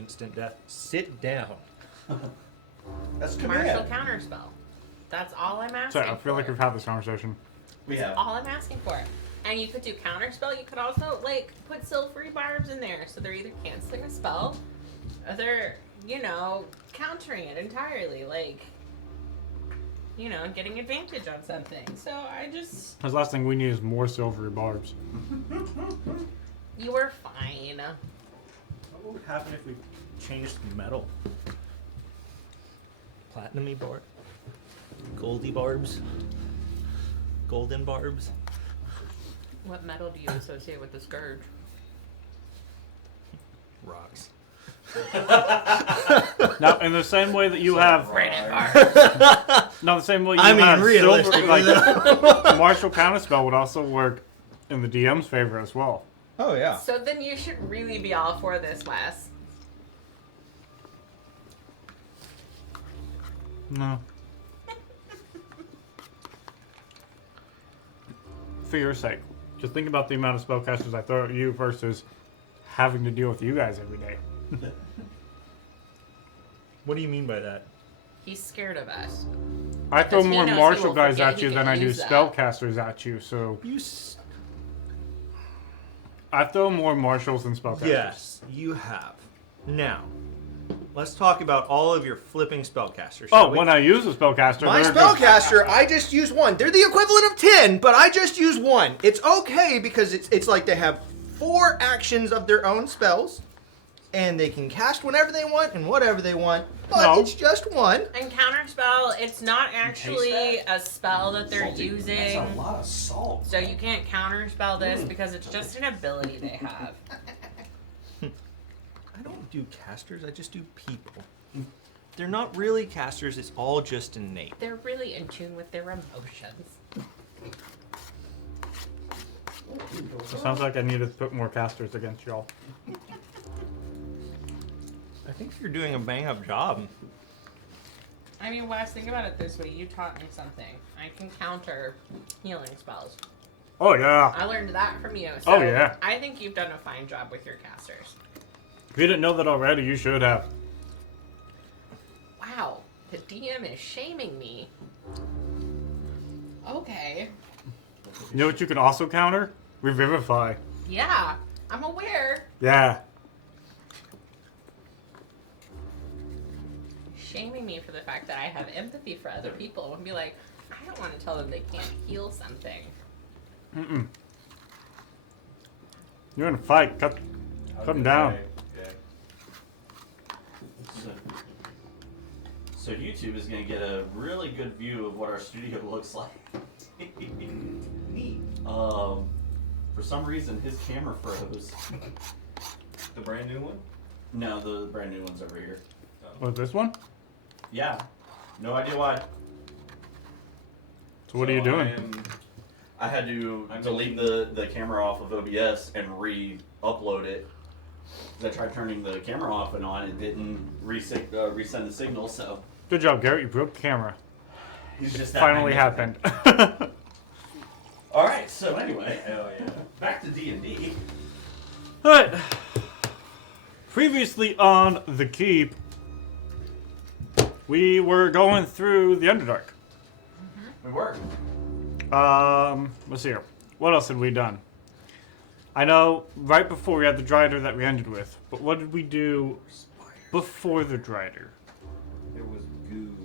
instant death. Sit down. That's Martial counterspell. That's all I'm asking. Sorry, I feel like we've had this conversation. That's all I'm asking for. And you could do counterspell. You could also like put silvery barbs in there, so they're either canceling a spell, or they're countering it entirely. Like, getting advantage on something. So I just. The last thing we need is more silvery barbs. You were fine. What would happen if we changed metal? Platinum-y barb? Goldy barbs? Golden barbs? What metal do you associate with the scourge? Rocks. Now, in the same way that you have... No, the same way you have silver... Like, Martial Counterspell would also work in the DM's favor as well. Oh, yeah. So then you should really be all for this, Wes. No. For your sake. Just think about the amount of spellcasters I throw at you versus having to deal with you guys every day. What do you mean by that? He's scared of us. I throw more martial guys forget at he you can than I do use that. spellcasters at you, so... I throw more martials than spellcasters. Yes, you have. Now, let's talk about all of your flipping spellcasters. Oh, when I use a spellcaster... My they're spellcaster, I just use one. They're the equivalent of 10, but I just use one. It's okay because it's like they have 4 actions of their own spells, and they can cast whenever they want and whatever they want, but it's just one. And counterspell, it's not actually a spell that they're using. That's a lot of salt. So you can't counterspell this because it's just an ability they have. I don't do casters, I just do people. They're not really casters, it's all just innate. They're really in tune with their emotions. It sounds like I need to put more casters against y'all. I think you're doing a bang-up job. I mean, Wes, think about it this way. You taught me something. I can counter healing spells. Oh, yeah. I learned that from you. So Oh, yeah. I think you've done a fine job with your casters. If you didn't know that already, you should have. Wow. The DM is shaming me. Okay. You know what you can also counter? Revivify. Yeah. I'm aware. Yeah. Shaming me for the fact that I have empathy for other people and be like, I don't want to tell them they can't heal something. Mm-mm. You're in a fight. Cut them down. So YouTube is going to get a really good view of what our studio looks like. Neat. For some reason, his camera froze. The brand new one? No, the brand new one's over here. Was this one? Yeah. No idea why. So what are you doing? I had to delete the camera off of OBS and re-upload it. I tried turning the camera off and on. It didn't resend the signal, so... Good job, Garrett. You broke the camera. It just finally happened. Alright, so anyway. Hell yeah. Back to D&D. Alright. Previously on the keep, we were going through the Underdark. We were. Let's see here. What else had we done? I know right before we had the Drider that we ended with, but what did we do before the Drider? There was goo.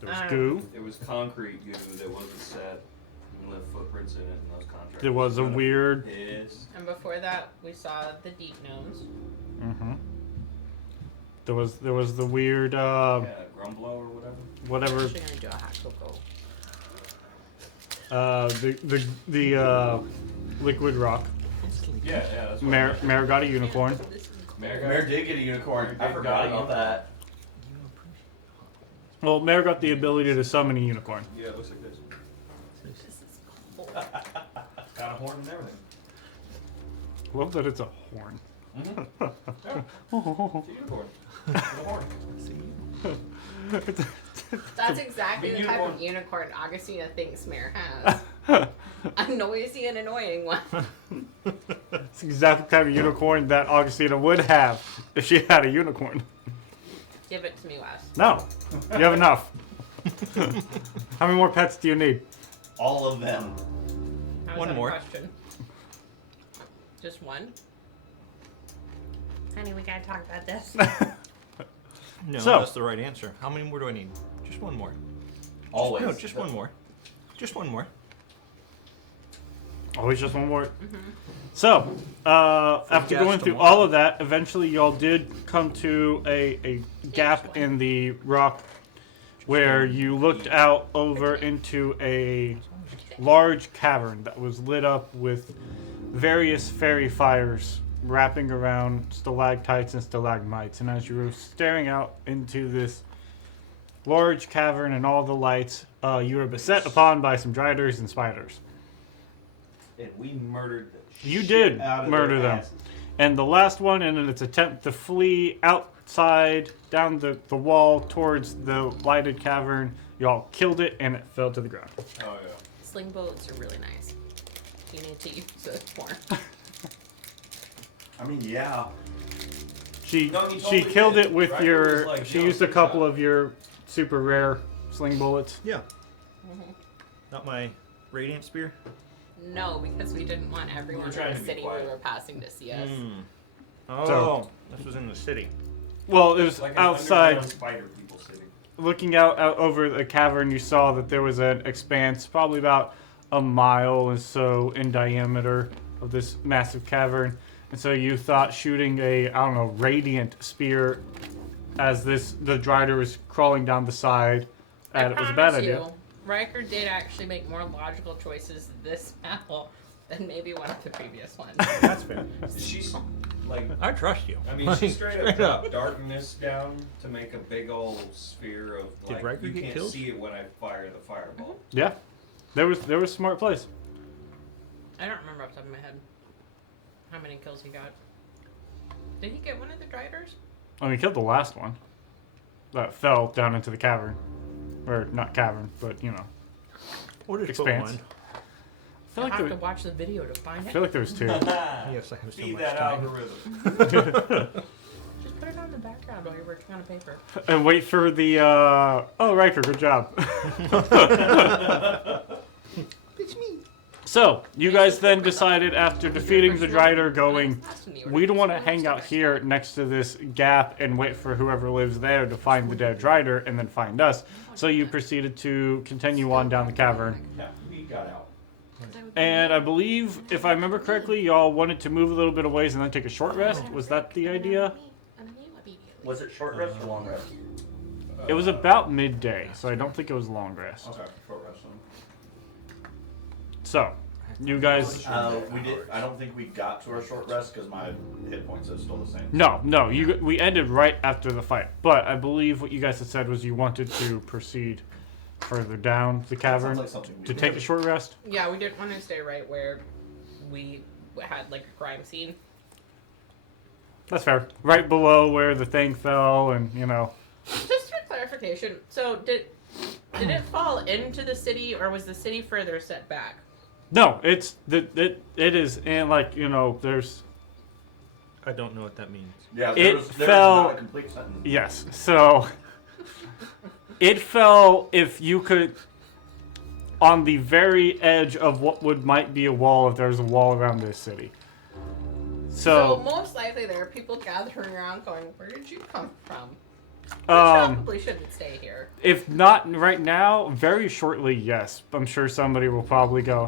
There was goo. It was concrete goo that wasn't set. We left footprints in it and those contracts. There was a weird... And before that, we saw the deep gnomes. Mm-hmm. There was the weird, yeah, Grumblo or whatever. Whatever. I'm actually gonna do a hackle goal. The liquid rock. Yeah, that's what Mare got a unicorn. Mare did get a unicorn. I forgot about that. Well, Mare got the ability to summon a unicorn. Yeah, it looks like this. This is cool. Got a horn and everything. Love that it's a horn. Mm-hmm. Yeah. It's a unicorn. With a horn. That's exactly the type of unicorn Augustina thinks Mare has. A noisy and annoying one. It's the exact type of unicorn that Augustina would have if she had a unicorn. Give it to me, Wes. No, you have enough. How many more pets do you need? All of them. How is One that a more. question? Just one? Honey, we gotta talk about this. No, So- that's the right answer. How many more do I need? Just one more. Always. No, just one more. Just one more. Always just one more. So, after gas going through tomorrow. all of that, eventually y'all did come to a gap in the rock where you looked out over into a large cavern that was lit up with various fairy fires wrapping around stalactites and stalagmites. And as you were staring out into this large cavern and all the lights, you were beset upon by some driders and spiders. And we murdered the You shit did out of murder their them. asses. And the last one, in its attempt to flee outside down the wall towards the lighted cavern, y'all killed it and it fell to the ground. Oh yeah. Sling bullets are really nice. You need to use it more. I mean, yeah. She No, he she totally killed did. it with Riker your. was like, She "Yo, used a good couple shot." of your super rare sling bullets. Yeah. Not my radiant spear. No, because we didn't want everyone in trying the to be city we quiet. were passing to see us. Oh, So- this was in the city. Well, it was Like an outside. underground spider people city. Looking out over the cavern, you saw that there was an expanse, probably about a mile or so in diameter, of this massive cavern. And so you thought shooting a, I don't know, radiant spear as the drider was crawling down the side, I and it was a bad promise idea. you, Riker did actually make more logical choices this battle than maybe one of the previous ones. That's fair. She's like, I trust you. I mean, Like, she straight up dropped darkness down to make a big old sphere of Did like Riker you get can't killed? see it when I fire the fireball. Yeah, there was smart plays. I don't remember off the top of my head how many kills he got. Did he get one of the driders? I mean, he killed the last one that fell down into the cavern, or not cavern, but you know. Or just Expanse. put one. I feel I'll like have there, to watch the video to find I it. feel like there was two. Yes, I have so Feed much that time. algorithm. Just put it on the background while you're working on a paper. And wait for the. Oh, Riker, good job. It's me. So, you guys then decided after defeating the Drider going, we don't want to hang out here next to this gap and wait for whoever lives there to find the dead Drider and then find us. So you proceeded to continue on down the cavern. Yeah, we got out. And I believe, if I remember correctly, y'all wanted to move a little bit of ways and then take a short rest. Was that the idea? Was it short rest or long rest? It was about midday, so I don't think it was a long rest. Okay, short rest. So, you guys... We did. I don't think we got to our short rest because my hit points are still the same. No, we ended right after the fight. But I believe what you guys had said was you wanted to proceed further down the cavern Sounds like something we to did. take a short rest. Yeah, we didn't want to stay right where we had like a crime scene. That's fair. Right below where the thing fell, and you know. Just for clarification, so did it fall into the city or was the city further set back? No, it is, and like you know, there's I don't know what that means. Yeah, It there was fell- not a complete sentence. yes. So it fell if you could on the very edge of what might be a wall if there's a wall around this city. So So most likely there are people gathering around going, "Where did you come from?" We um, probably shouldn't stay here. if not right now, very shortly, yes. I'm sure somebody will probably go,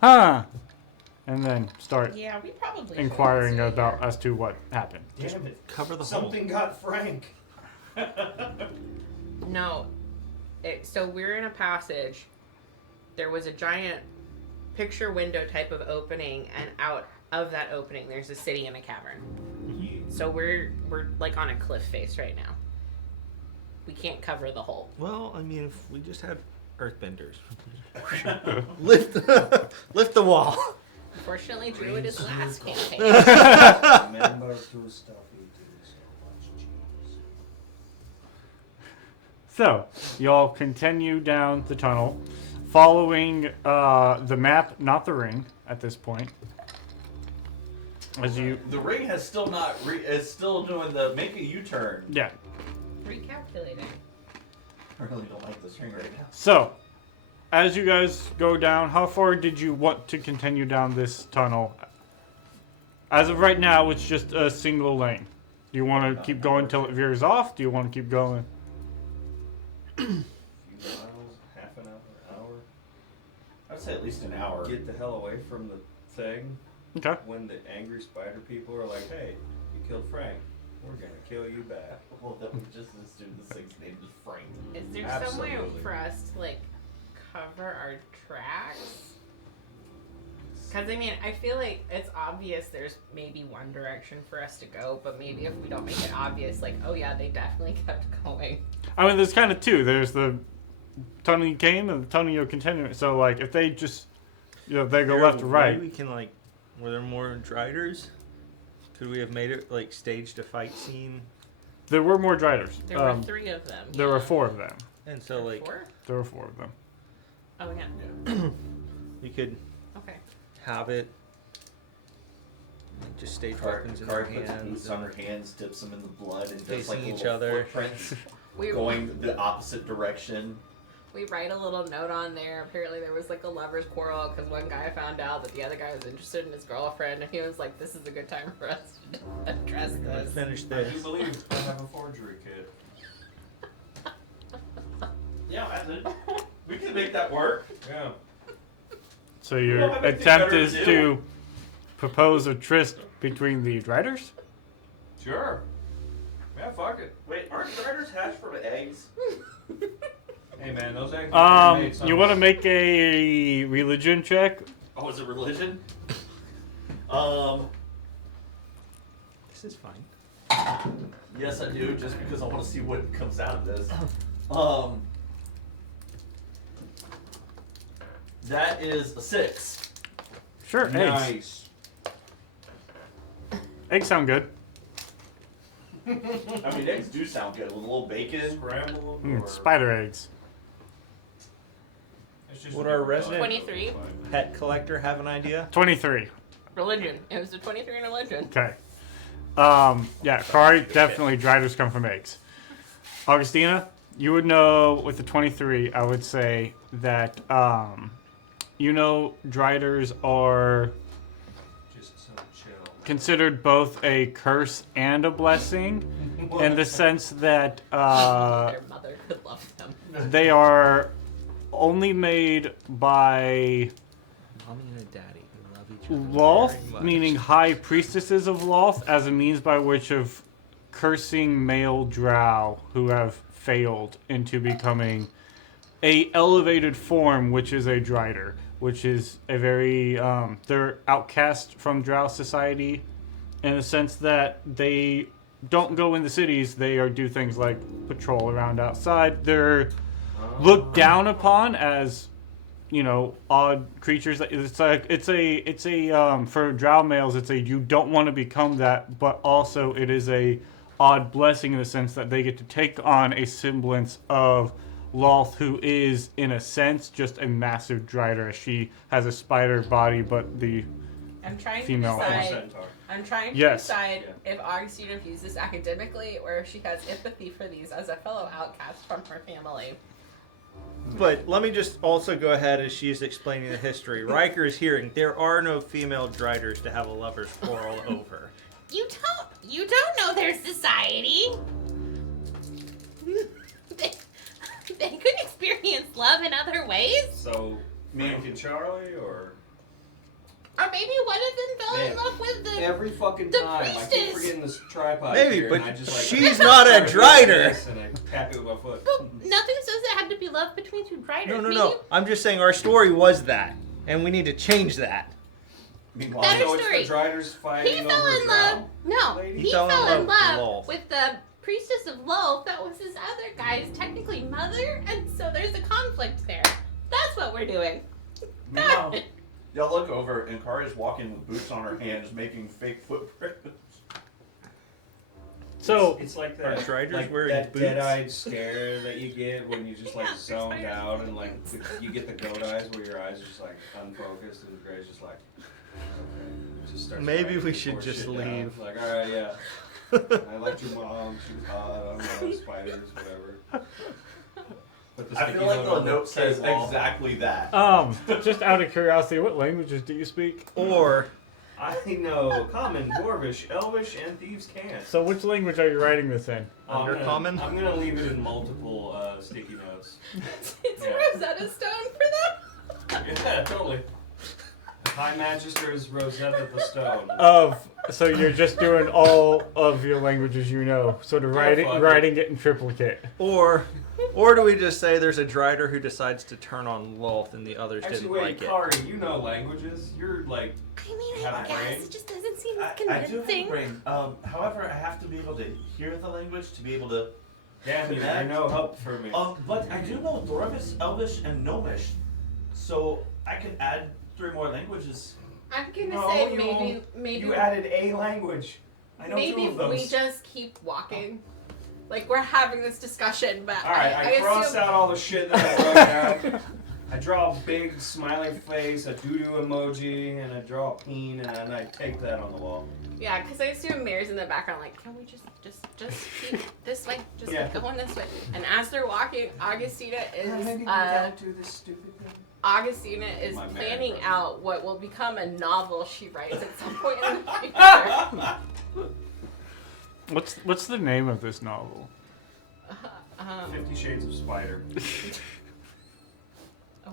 huh, and then start Yeah, we probably inquiring shouldn't stay about here. as to what happened. Damn it! Cover the hole. Something got Frank. No, so we're in a passage. There was a giant picture window type of opening, and out of that opening, there's a city and a cavern. So we're like on a cliff face right now. We can't cover the whole. Well, I mean, if we just had earthbenders. Lift the wall. Unfortunately, Drew at his last campaign. Remember to stop eating so much cheese. So, y'all continue down the tunnel. following the map, not the ring, at this point. As you, The ring has still not is still doing the make a U-turn. yeah. Recalculating. I really don't like this ring right now. So, as you guys go down, how far did you want to continue down this tunnel? As of right now, it's just a single lane. Do you want to keep going till it veers off? Do you want to keep going? A few miles, half an hour. I'd say at least an hour. Get the hell away from the thing. Okay. When the angry spider people are like, "Hey, you killed Frank. We're gonna kill you back." Well, that was just assume the thing's name is Frank. Is there some way Absolutely. for us to like cover our tracks? Because I mean, I feel like it's obvious there's maybe one direction for us to go, but maybe if we don't make it obvious, like, oh yeah, they definitely kept going. I mean, there's kind of two. There's the tunnel you came and the tunnel you're continuing. So, like, if they just, they go left to right. We can like, were there more Driders? Could we have made it like staged a fight scene? There were more Driders. There were 3 of them. There were 4 of them. And so like, 4? There were 4 of them. Oh yeah. we could Okay. have it. Like, just stage Car weapons in their puts hands. boots on her hands, dips them in the blood, and does Facing like each little other. footprints We going the opposite direction. we write a little note on there. Apparently there was like a lover's quarrel because one guy found out that the other guy was interested in his girlfriend, and he was like, "This is a good time for us to address Let's this." finish I this. do believe I have a forgery kit. Yeah, we can make that work. Yeah. So don't your have anything attempt better is to do. to propose a tryst between the Driders? Sure. Yeah, fuck it. Wait, aren't Driders hatched from eggs? Hey man, those eggs are made You want to make a religion check? Oh, is it religion? This is fine. Yes, I do, just because I want to see what comes out of this. That is a 6. Sure, eggs. Nice. Eggs sound good. I mean, eggs do sound good with a little bacon. Scramble them or Spider eggs. It's just Would a our different resident- type. 23. Pet collector have an idea? 23. Religion. It was a 23 in religion. Okay. Yeah, Kari, definitely Driders come from eggs. Augustina, you would know with the 23, I would say that, Driders are Just so chill. considered both a curse and a blessing in the sense that Their mother could love them. they are only made by Mommy and a daddy who love each other. Loth, very much. meaning high priestesses of Loth, as a means by which of cursing male drow who have failed into becoming a elevated form, which is a Drider, which is a very they're outcast from drow society in the sense that they don't go in the cities. They do things like patrol around outside. They're looked down upon as odd creatures. It's a for drow males, it's a you don't want to become that, but also it is a odd blessing in the sense that they get to take on a semblance of Loth, who is in a sense just a massive Drider. She has a spider body, but the I'm trying Female to decide. Centaur. I'm trying to Yes. decide if Augustina views this academically or if she has empathy for these as a fellow outcast from her family. But let me just also go ahead as she's explaining the history. Riker is hearing there are no female Driders to have a lover's quarrel over. You don't know their society. they could experience love in other ways. So, Frank and Charlie, or Or maybe one of them fell in Man, love with the every fucking the time I keep priestess. forgetting this tripod Maybe, here, but and I just like she's not a Drider. and I tap it with my foot. But nothing says it had to be love between 2 Driders. No, no, Maybe no. I'm just saying our story was that, and we need to change that. Meanwhile, Better So story. it's the Driders fighting He over fell in Drow? love. No, Lady? he fell in with love Loth. with the priestess of Loth. That was his other guy's technically mother, and so there's a conflict there. That's what we're doing. meanwhile, y'all look over and Kari's walking with boots on her hands, making fake footprints. So it's like Are that, Driders like wearing that boots? dead-eyed stare that you get when you just like Yeah, they're zoned spiders out with and like boots. you get the goat eyes where your eyes are just like unfocused and Gray's just like, okay, just starts Maybe writing we more should just shit down. leave. Like, all right, yeah. I liked your mom. She was hot. I don't know, spiders, whatever. Put the I sticky feel like note the on note says wall. exactly that. just out of curiosity, what languages do you speak? Or I know Common, Dwarvish, Elvish, and Thieves' Cant. So which language are you writing this in? Undercommon? I'm gonna leave it in multiple sticky notes. It's Yeah. Rosetta Stone for them. Yeah, totally. High Magister's Rosetta the Stone. So you're just doing all of your languages you know, sort of Yeah, fuck it. writing it in triplicate. or do we just say there's a Drider who decides to turn on Lolth and the others Actually, didn't wait, like it? Kari, you know languages. You're like, I mean, Have I a guess brain? it just doesn't seem I do have a convincing. brain. However, I have to be able to hear the language to be able to. damn you, you're no help for me. But I do know Dwarvish, Elvish, and Gnomish, so I can add 3 more languages. I'm gonna No, say you maybe You added a language. I know 2 maybe of those. we just keep walking. Like we're having this discussion, but Alright, I cross assume out all the shit that I wrote down. I draw a big smiley face, a doo-doo emoji, and I draw a peen, and then I tape that on the wall. yeah, because I assume Mary's in the background. Like, can we just keep this way? Just Yeah. keep going this way. And as they're walking, Augustina is do this stupid thing. Augustina is My man, planning bro. out what will become a novel she writes at some point in the future. What's the name of this novel? 50 Shades of Spider.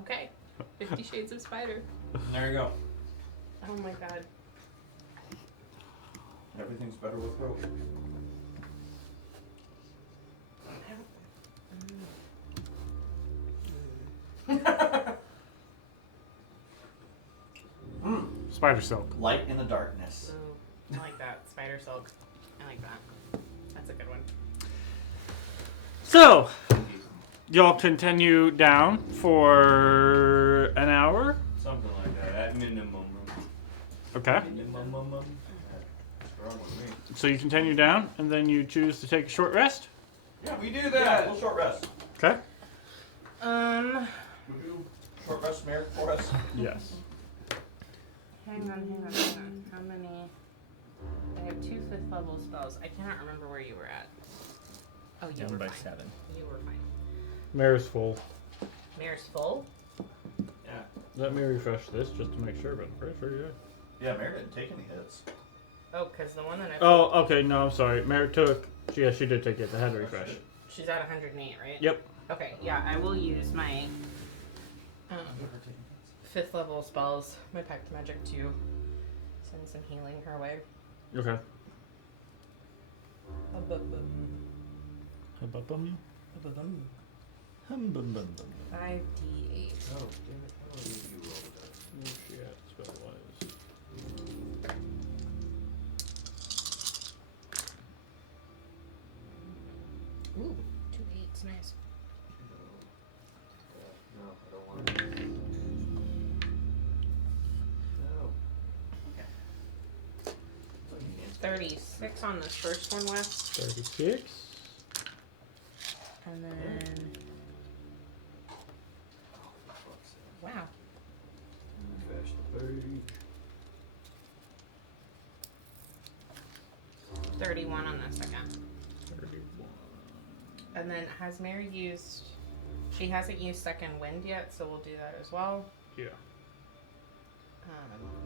Okay, 50 Shades of Spider. There you go. Oh my god. Everything's better with hope. Spider Silk. Light in the darkness. Ooh, I like that. Spider Silk. I like that. That's a good one. So, y'all continue down for an hour. Something like that, at minimum. Okay. Minimum. That's wrong with me. So you continue down, and then you choose to take a short rest. Yeah, we do Yeah, that. little short rest. Okay. We do short rest, Mary, for us. Yes. Hang on. How many? I have 2 5th level spells. I cannot remember where you were at. Oh, you were Down by fine. 7. You were fine. Mare's full. Mare's full? Yeah. Let me refresh this just to make sure, but I'm pretty sure you Yeah, Mary didn't take any hits. Oh, because the one that I Oh, okay. No, I'm sorry. Mare took. Yeah, she did take it. I had to refresh. she's at 108, right? Yep. Okay, yeah, I will use my 5th level spells, my Pact Magic to send some healing her way. Okay. 5d8. Oh, damn it. How do you roll that? Ooh, 2 8s, nice. No, I don't want it. No. 36 on this first one, Wes. 36. And then. Wow. Refresh the page. 31 on the second. 31. And then has Mary used. She hasn't used second wind yet, so we'll do that as well. Yeah.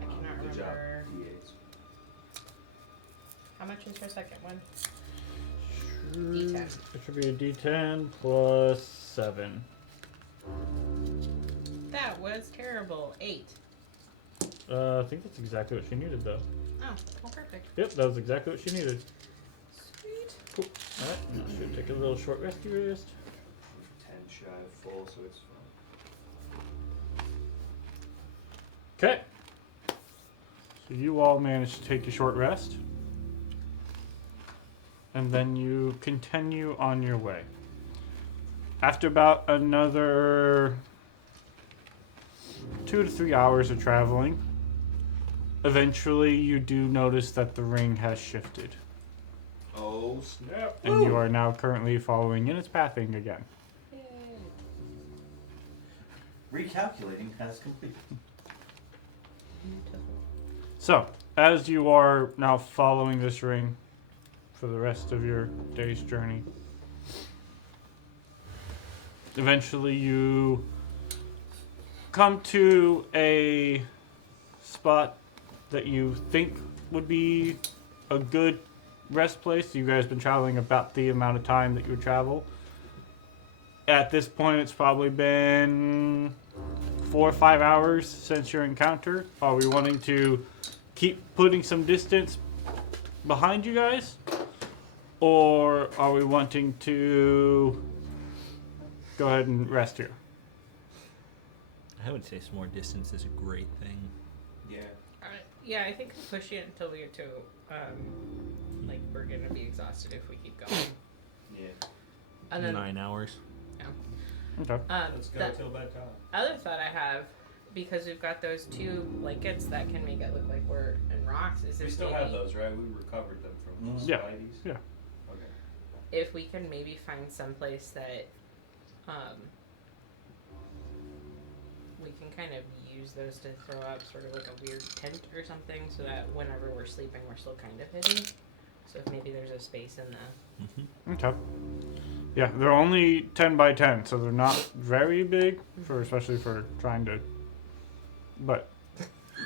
I cannot Good job. remember. D8s. How much is her second one? D10. D10. It should be a D10 plus 7. That was terrible. 8. I think that's exactly what she needed, though. Oh, well, perfect. Yep, that was exactly what she needed. Sweet. Cool. Alright, now should take a little short resty rest. 10 shy of full, so it's fine. Okay. So you all managed to take a short rest. And then you continue on your way. After about another 2 to 3 hours of traveling, eventually you do notice that the ring has shifted. Oh, snap. And you are now currently following in its pathing again. Recalculating has completed. So, as you are now following this ring for the rest of your day's journey, eventually you come to a spot that you think would be a good rest place. You guys have been traveling about the amount of time that you would travel. At this point, it's probably been 4 or 5 hours since your encounter. Are we wanting to keep putting some distance behind you guys? Or are we wanting to go ahead and rest here? I would say some more distance is a great thing. Yeah. Yeah, I think we'll push it until we get to, like, we're gonna be exhausted if we keep going. Yeah. And then, 9 hours. Okay. Let's go the till bedtime. other thought I have, because we've got those 2 blankets that can make it look like we're in rocks, is We if still maybe, have those, right? We recovered them from Mhm. the Yeah. Spideys. Yeah. Okay. if we can maybe find some place that, we can kind of use those to throw up sort of like a weird tent or something, so that whenever we're sleeping, we're still kind of hidden. So if maybe there's a space in the Okay. Yeah, they're only 10 by 10, so they're not very big, for especially for trying to. But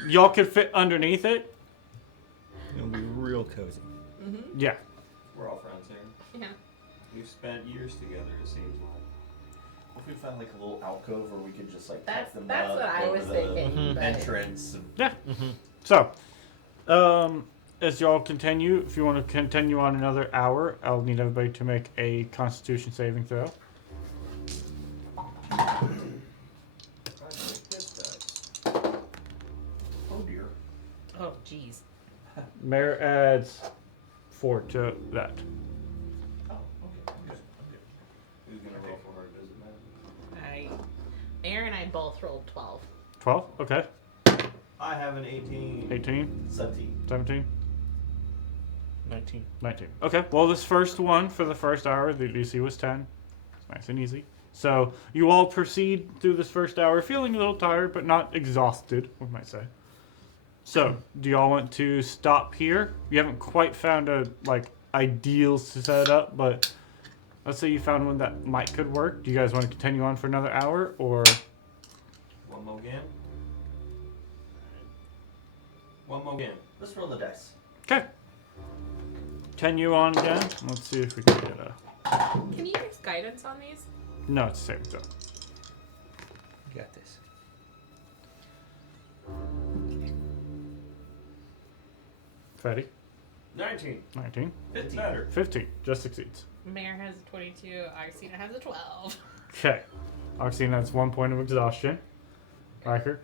y'all could fit underneath it. It'll be real cozy. Yeah. We're all friends here. Yeah. We've spent years together, it seems like. What if we found like a little alcove where we could just like That's tuck them that's up what I over was the thinking. But entrance? So, as y'all continue, if you want to continue on another hour, I'll need everybody to make a Constitution saving throw. I like this dice. Oh dear. oh jeez. Mayor adds 4 to that. Oh, okay. I'm good. Who's gonna roll for her visit, man? Aaron and I both rolled 12. 12? Okay. I have an 18. 18? 17. 17? 19. 19. Okay, well, this first one for the first hour, the DC was 10. It's nice and easy. So, you all proceed through this first hour feeling a little tired, but not exhausted, we might say. So, do y'all want to stop here? You haven't quite found a, like, ideal setup, but let's say you found one that could work. Do you guys want to continue on for another hour, or? One more again. One more again. Let's roll the dice. Okay. Continue on again. Let's see if we can get a... Can you use guidance on these? No, it's the same thing. You got this. Freddie? 19. 19. 15. Better. 15. Just succeeds. Mayor has a 22. Augustina has a 12. Okay. Oxine, that's 1 point of exhaustion. Riker?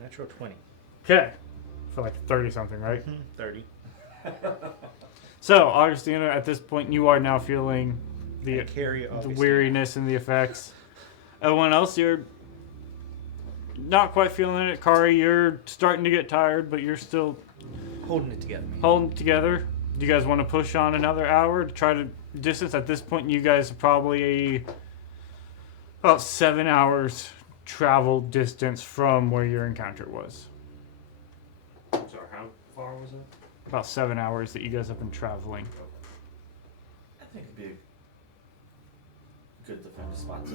Natural 20. Okay. For like 30 something, right? 30. So, Augustina, at this point, you are now feeling the carry weariness and the effects. Everyone else, you're not quite feeling it. Kari, you're starting to get tired, but you're still holding it together. holding it together. Do you guys want to push on another hour to try to distance? At this point, you guys are probably about 7 hours travel distance from where your encounter was. Sorry, how far was it? About 7 hours that you guys have been traveling. I think it'd be good to find a spot to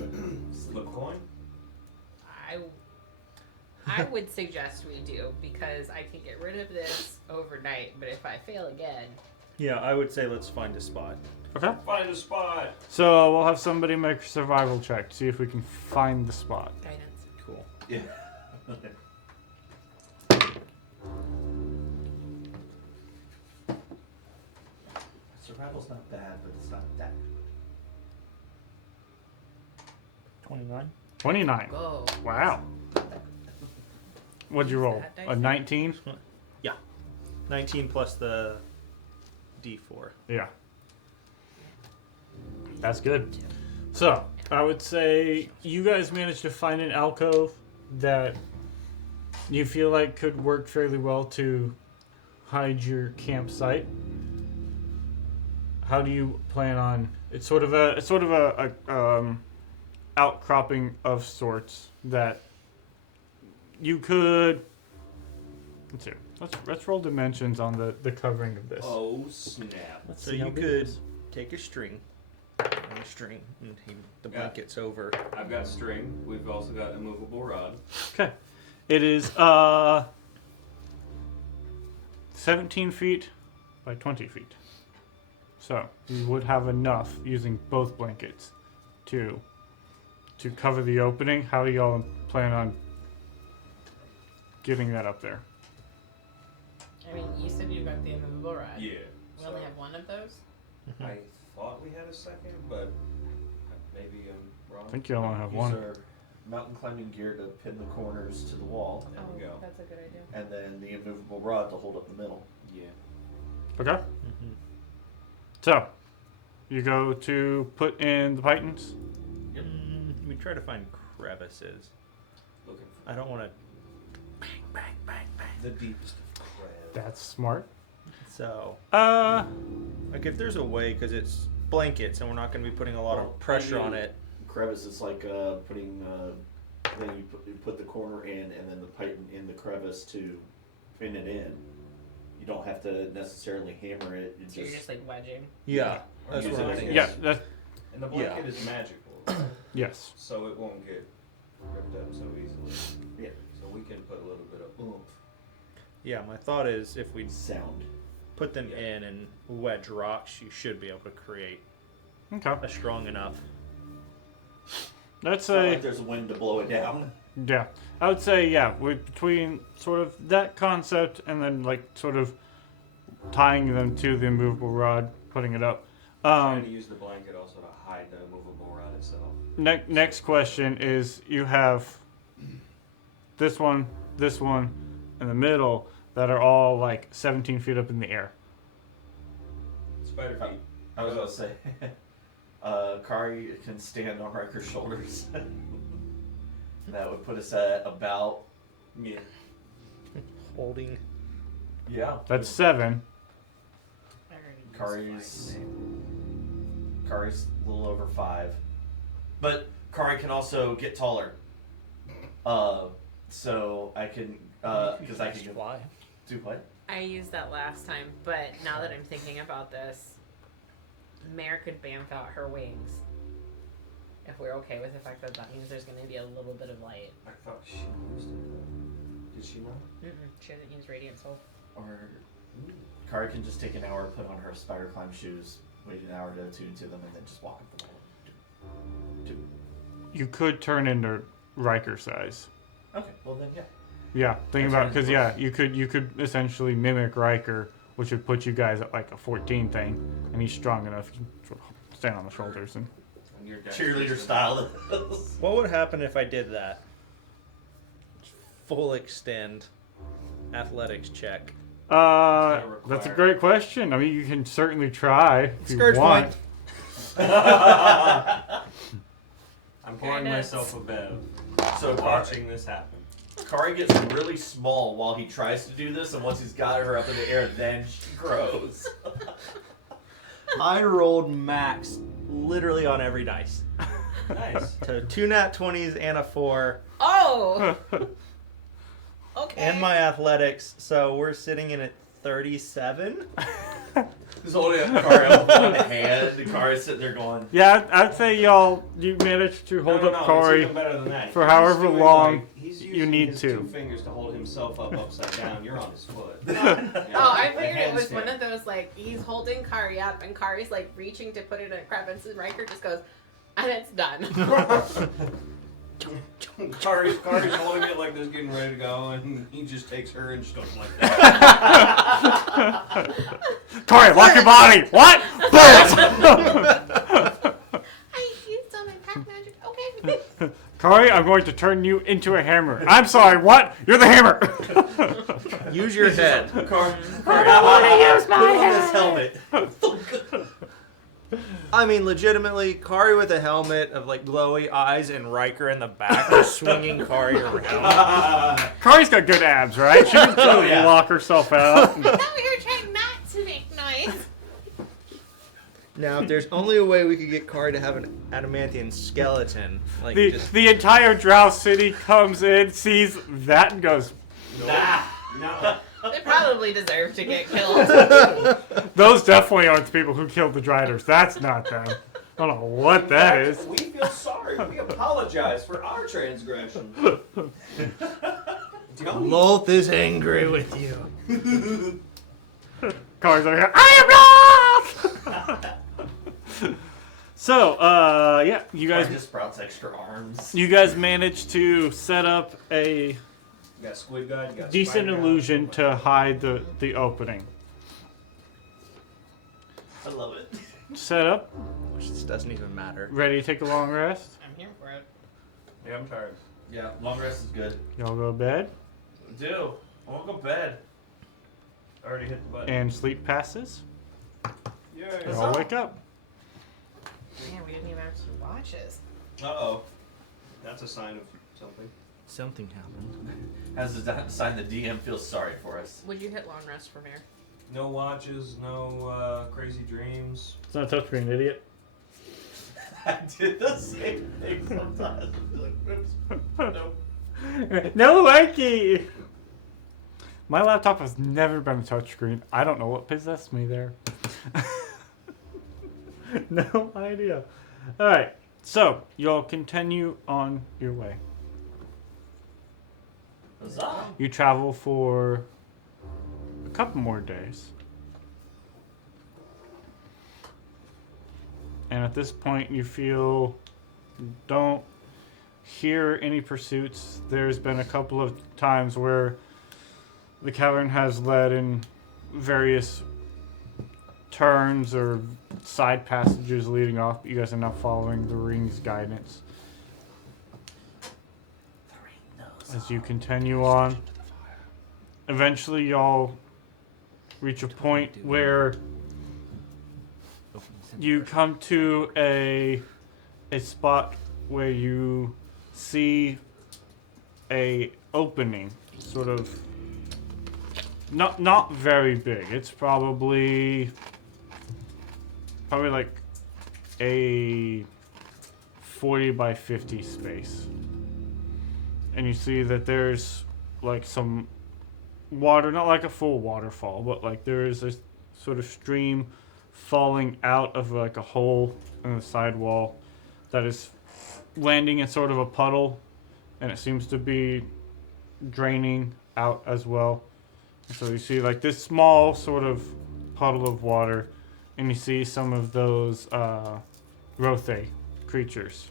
sleep. Flip coin? I would suggest we do, because I can get rid of this overnight, but if I fail again... Yeah, I would say let's find a spot. Okay. Find a spot. So we'll have somebody make a survival check to see if we can find the spot. Guidance. Cool. Yeah. Survival's not bad, but it's not that. 29. 29. Go. Wow. What'd you roll? That dice? A 19? 19 plus the D4. Yeah. That's good. So, I would say you guys managed to find an alcove that you feel like could work fairly well to hide your campsite. how do you plan on? It's sort of a outcropping of sorts that you could. Let's see. Let's roll dimensions on the covering of this. Oh snap! So see how you big could it is. take a string, and the Yeah. blanket's over. I've got string. We've also got a movable rod. Okay. It is 17 feet by 20 feet. So you would have enough using both blankets to cover the opening. How do y'all plan on getting that up there? I mean, you said you got the immovable rod. Yeah. We only have one of those. I thought we had a second, but maybe I'm wrong. I think you only have Use one. our mountain climbing gear to pin the corners to the wall, There we go. That's a good idea. and then the immovable rod to hold up the middle. Yeah. Okay. So you go to put in the pythons. We try to find crevices. Looking for I don't want to. the deepest of crabs. That's smart. So, Uh, like, if there's a way, because it's blankets and we're not going to be putting a lot of pressure on it. Crevice is like putting. Then you put the corner in, and then the python in the crevice to pin it in. You don't have to necessarily hammer it. You So you're just like wedging. Yeah, Or that's use what it I'm as thinking. yeah. That's And the blanket is magical, yes. so it won't get ripped up so easily. Yeah. So we can put a little bit of oomph. Yeah, my thought is if we Sound. put them in and wedge rocks, you should be able to create Okay. a strong enough. That's It's not a like there's a wind to blow it down. yeah. I would say yeah. Between sort of that concept and then like sort of tying them to the immovable rod, putting it up. Trying to use the blanket also to hide the movable rod itself. Next question is you have this one, in the middle that are all like 17 feet up in the air. Spider feet. I was gonna say, Kari can stand on Riker's shoulders. That would put us at about Yeah. Holding. yeah. That's 7. I already used Kari's mine. Kari's a little over 5, but Kari can also get taller. So I can because I can go fly. do what? I used that last time, but now that I'm thinking about this, Mare could bamf out her wings. If we're okay with the fact that that means there's going to be a little bit of light. I thought she used it though. Did she not? She doesn't use radiant soul. Or Kari can just take an hour, put on her spider climb shoes, wait an hour to attune to them, and then just walk up the wall. You could turn into Riker size. Okay, well then yeah. Yeah, think That's about fine. because yeah, you could essentially mimic Riker, which would put you guys at like a 14 thing, and he's strong enough you can sort of stand on the shoulders and. And your Cheerleader style. What would happen if I did that? Full extend athletics check. That's a great question. I mean, you can certainly try if Scourge you want. point. I'm pouring Very myself a bev. So Watching this happen. Kari gets really small while he tries to do this, and once he's got her up in the air, then she grows. I rolled max literally on every dice. Nice. So 2 nat 20s and a 4. Oh! Okay. And my athletics, so we're sitting in at 37. He's holding up Kari up with one hand. Kari's sitting there going, Yeah, I'd say you managed to hold up It's Corey. even better than that. for He's however doing, long like, he's you using need his to. 2 fingers to hold himself up upside down. You're on his foot. Oh, I A figured it was handstand. one of those, like, he's holding Kari up, and Kari's, like, reaching to put it in a crevice, and Riker just goes, and it's done. Kari's holding it like this, getting ready to go, and he just takes her and stuff like that. Corey, lock your body. What? I used all my pack magic. Okay. Corey, I'm going to turn you into a hammer. I'm sorry. What? You're the hammer. Use your head. Kari, I want to use put on this helmet. I mean, legitimately, Kari with a helmet of like glowy eyes and Riker in the back are swinging Kari around. Corey's got good abs, right? She can sort of yeah. lock herself out. I thought we were trying not to make noise. Now, if there's only a way we could get Kari to have an adamantium skeleton, like just The entire Drow city comes in, sees that, and goes, Nah. No. They probably deserve to get killed. those definitely aren't the people who killed the Driders. That's not them. I don't know what that In is. fact, we feel sorry. We apologize for our transgression. Lolth is angry with you. Cars over here. I am not. So, yeah, you Kari guys, just sprouts extra arms. managed to set up a You got squid guy. You got decent spider guy. illusion to hide the opening. I love it. Set up, This doesn't even matter. ready to take a long rest. I'm here for it. Yeah, I'm tired. Yeah, long rest is good. Y'all go to bed, Do. I want to go to bed. I already hit the button. and sleep passes. Yeah. Y'all wake up. Man, we didn't even have to watches. Uh-oh. That's a sign of something. Something happened. Has the sign the DM feels sorry for us. Would you hit long rest from here? No watches, no crazy dreams. It's not a touchscreen, idiot. I did the same thing sometimes. Like, oops. Nope. No likey. My laptop has never been a touchscreen. I don't know what possessed me there. No idea. All right, so y'all continue on your way. Huzzah. You travel for a couple more days. And at this point, you feel don't hear any pursuits. There's been a couple of times where the cavern has led in various turns or side passages leading off, but you guys are not following the ring's guidance. As you continue on, eventually y'all reach a point where you come to a spot where you see a opening, sort of not very big. It's probably like a 40 by 50 space. And you see that there's like some water, not like a full waterfall, but like there is a sort of stream falling out of like a hole in the side wall that is landing in sort of a puddle, and it seems to be draining out as well. And so you see like this small sort of puddle of water, and you see some of those Rothe creatures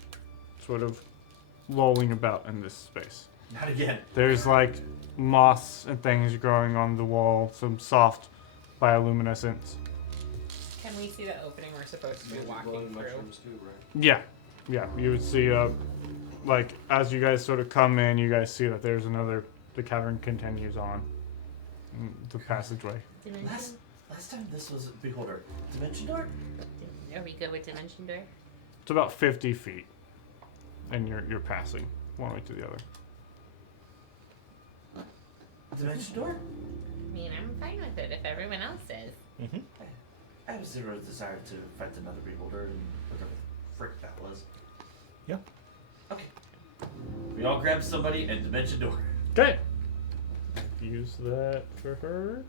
sort of lolling about in this space. Not again. There's like moss and things growing on the wall, some soft bioluminescence. Can we see the opening we're supposed to be walking Glowing through? mushrooms too, right? Yeah, you would see like as you guys sort of come in, you guys see that there's the cavern continues on the passageway. Last time this was Beholder. Dimension door? Are we good with Dimension Door? It's about 50 feet, and you're passing one way to the other. Dimension door? I mean, I'm fine with it if everyone else is. I have zero desire to fight another Beholder and whatever the frick that was. Yeah. Okay. We all grab somebody and Dimension door. Okay. Use that for her.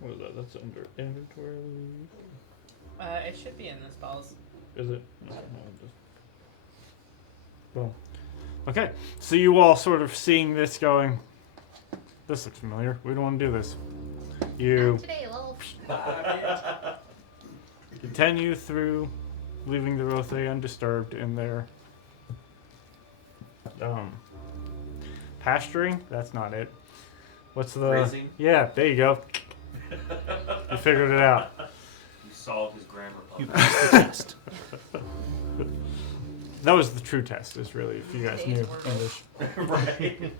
What is that? That's under inventory. It should be in the spells. Is it? No, boom. Okay, so you all sort of seeing this going, this looks familiar. We don't want to do this. You Today, lol. continue through, leaving the Rothe undisturbed in their pasturing. That's not it. What's the Grazing? Yeah, there you go. You figured it out. You solved his grammar You puzzle. passed the test. That was the true test, is really, if you guys Today's knew wordle. English. Right.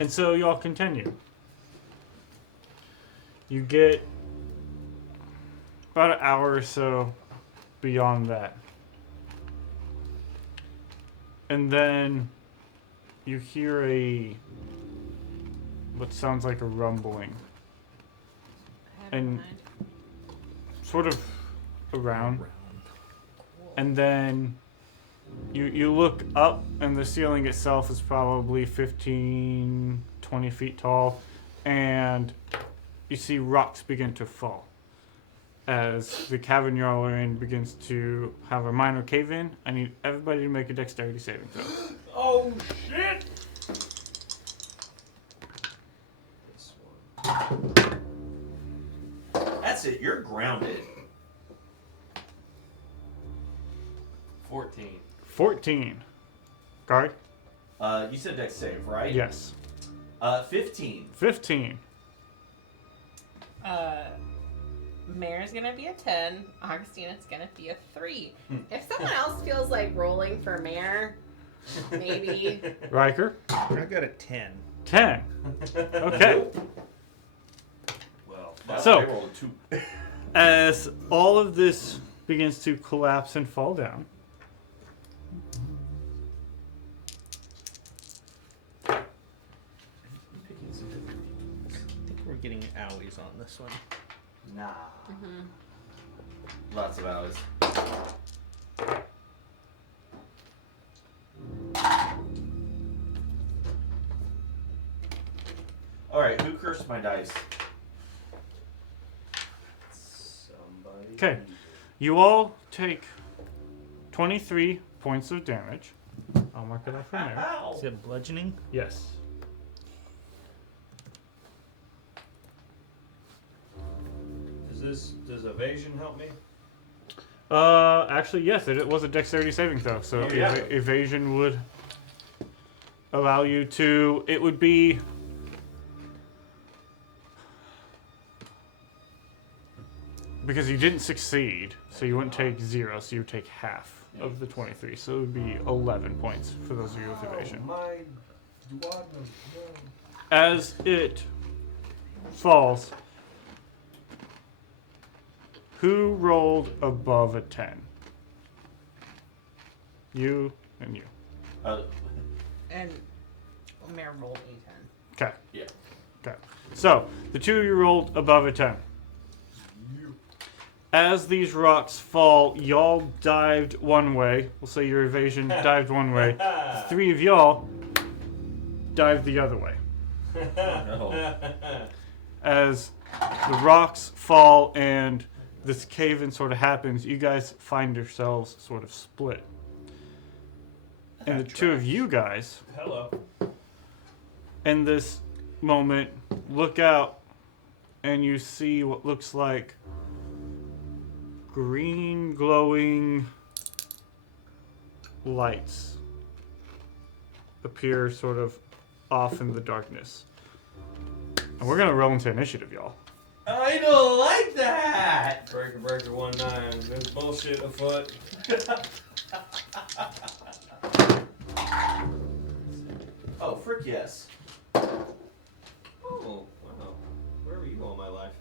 And so y'all continue. You get about an hour or so beyond that. And then you hear what sounds like a rumbling. and mind. sort of around. And then you look up, and the ceiling itself is probably 15, 20 feet tall, and you see rocks begin to fall as the cavern you're all in begins to have a minor cave in. I need everybody to make a dexterity saving throw. Oh shit! This one. That's it. You're grounded. 14. 14. Guard? You said dex save, right? Yes. 15. 15. Mayor's gonna be a 10. Augustina's gonna be a 3. If someone else feels like rolling for mayor, maybe. Riker? I got a 10. 10. Okay. Well, So- I rolled a 2. As all of this begins to collapse and fall down, I think we're getting owies on this one. Nah. Lots of hours. Alright, who cursed my dice? somebody. okay, you all take 23 points of damage. I'll mark it off from there. Ow! Is it bludgeoning? Yes. Does evasion help me? Actually, yes, it was a dexterity saving throw, so Yeah. evasion would allow you to. It would be. Because you didn't succeed, so you wouldn't take 0, so you would take half of the 23, so it would be 11 points for those of you with evasion. My duodenum. As it falls, who rolled above a 10? You and you. And Mayor rolled a 10. Okay. Yeah. Okay. So, the two of you rolled above a 10. As these rocks fall, y'all dived one way. We'll say your evasion dived one way. The three of y'all dived the other way. No. As the rocks fall and this cave-in sort of happens, you guys find yourselves sort of split. And the two of you guys, Hello. in this moment, look out and you see what looks like green glowing lights appear sort of off in the darkness. And we're gonna roll into initiative, y'all. I don't like that! Breaker 19. There's bullshit afoot. Oh, frick yes. Oh, wow. Where were you all my life?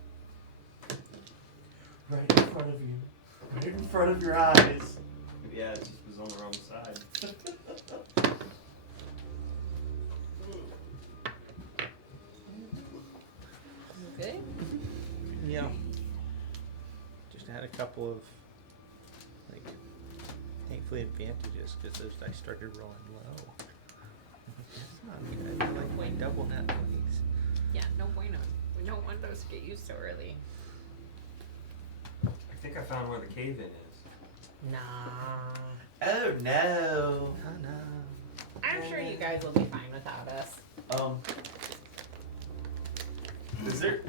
Right in front of you. Right in front of your eyes. Yeah, it just was on the wrong side. Okay. Yeah. Just had a couple of, like, thankfully advantages because those dice started rolling low. That's not good. I like my double nat 20s. Yeah, no bueno. We don't want those to get used so early. I think I found where the cave-in is. Nah. Oh no. Oh no. I'm sure you guys will be fine without us. Is there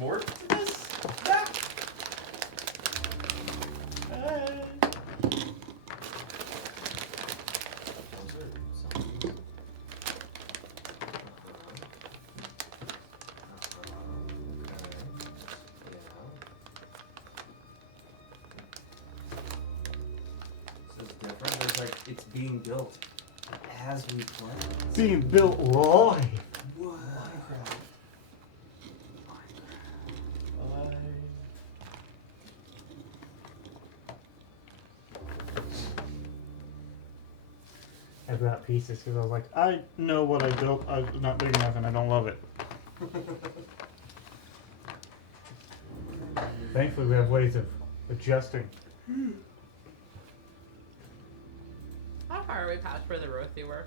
more to this? Ah. It's being built as we play. Being built live. What? I brought pieces because I was like, I know what I built. I'm not big enough and I don't love it. Thankfully, we have ways of adjusting. How far are we past where the Rothy were?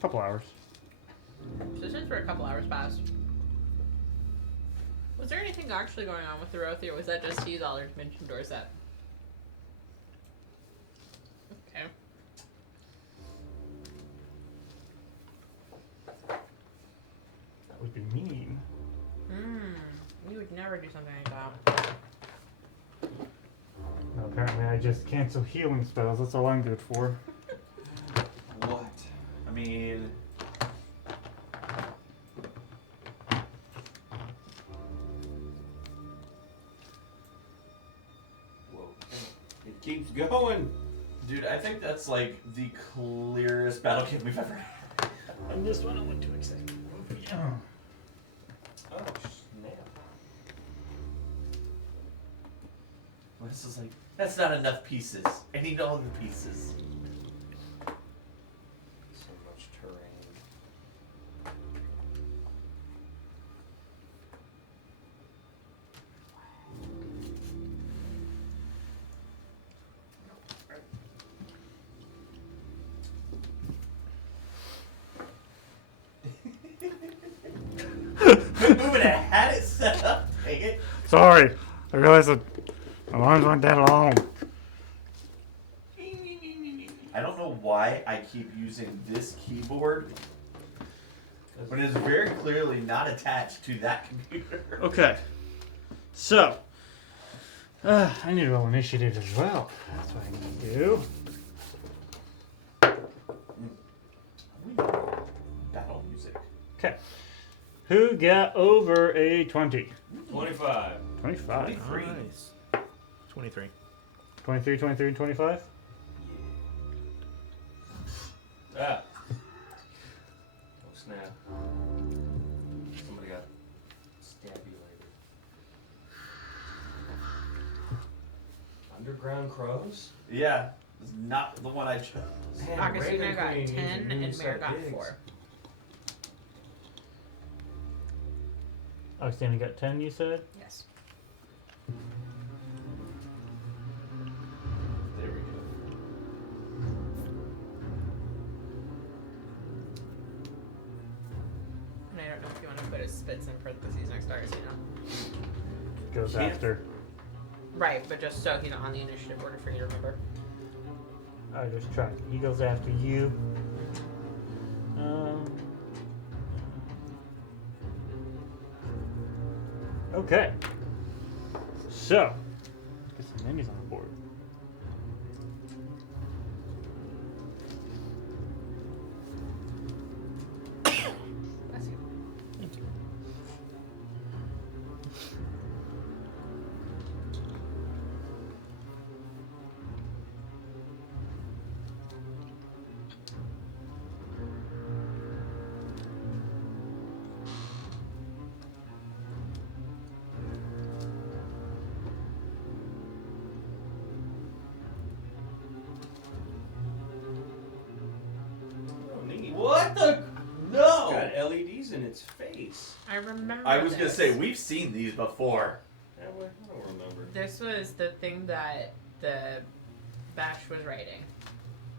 Couple hours. So since we're a couple hours past, was there anything actually going on with the Rothy, or was that just he's all mentioned Dorset? Okay. That would be mean. You would never do something like that. No, apparently, I just cancel healing spells. That's all I'm good for. What? I mean, Whoa. It keeps going. dude, I think that's like the clearest battle kit we've ever had. And this one I went too excited. Oh, snap. This is like, that's not enough pieces. I need all the pieces. So much terrain. Moving it, had it set up. Dang it. Sorry, I realized that my arms weren't that long. I don't know why I keep using this keyboard when it's very clearly not attached to that computer. Okay, so I need to roll initiative as well. That's what I need to do. Battle music. Okay, who got over a 20? 25. 25. 23. Nice. 23. 23, 23, and 25? Ah. Oh, snap. Somebody got stabulated. Underground crows? Yeah, it's not the one I chose. Man, Augustina Raven got Queen 10 using and moonset Mare got gigs. 4. Augustina got 10, you said? Yes. There we go. And I don't know if you want to put his spits in parentheses next to Augustina. Goes Can't- after. Right, but just so he's on the initiative order for you to remember. I just tried. He goes after you. Okay. So, get some minis on the board. Bless you. Oh, neat. What the? It's No! got LEDs in its face. I remember. I was gonna this. say, we've seen these before. Yeah, well, I don't remember. This was the thing that the Bash was writing.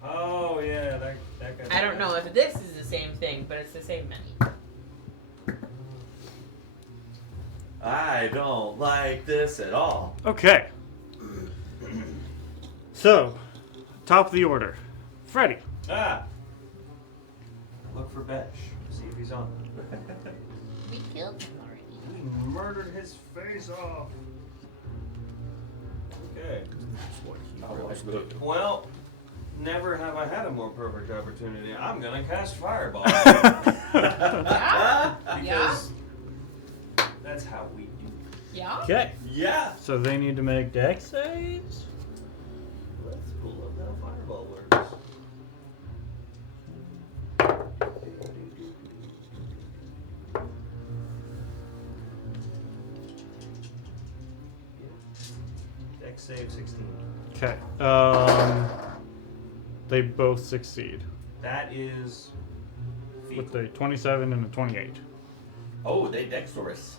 Oh, yeah, that guy. I don't know if this is the same thing, but it's the same menu. I don't like this at all. Okay. So, top of the order. Freddy. Ah! Look for Besh. See if he's on. We killed him already. We murdered his face off. Okay. Well, never have I had a more perfect opportunity. I'm gonna cast Fireball. Yeah. Because that's how we do. Yeah. Okay. Yeah. So they need to make dex saves. Let's pull up how Fireball works. Dex save 16. Okay. They both succeed That is with fecal. a 27 and a 28. Oh, they dexterous.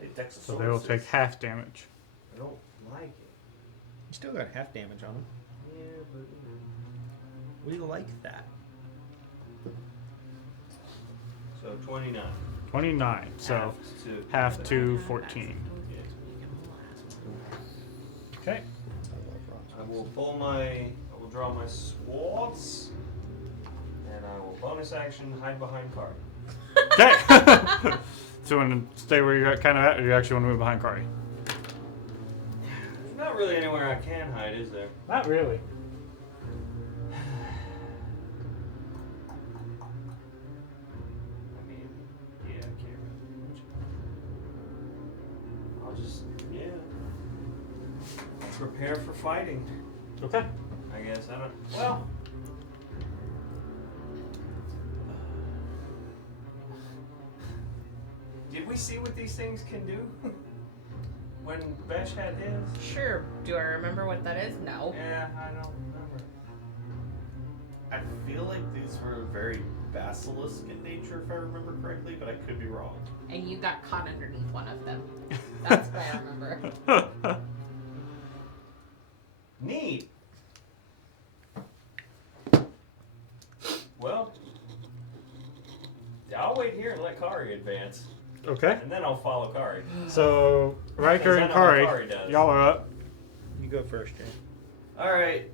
They Dexterous. So they will take half damage. I don't like it. You still got half damage on them. Yeah, but We like that. so 29. 29. So half to 14. Okay. I will draw my swords, and I will bonus action hide behind Kari. Okay. So you want to stay where you're kind of at, or you actually want to move behind Kari? There's not really anywhere I can hide, is there? Not really. I mean, yeah, I can't really do much. I'll just, prepare for fighting. Okay. I guess. I don't. Well. Did we see what these things can do? When Besh had his? Sure. Do I remember what that is? No. Yeah, I don't remember. I feel like these were very basilisk in nature, if I remember correctly, but I could be wrong. And you got caught underneath one of them. That's what I remember. Neat. Well, I'll wait here and let Kari advance, Okay. and then I'll follow Kari. So Riker Because I and know what Kari, Kari does. y'all are up. You go first, Jay. Alright.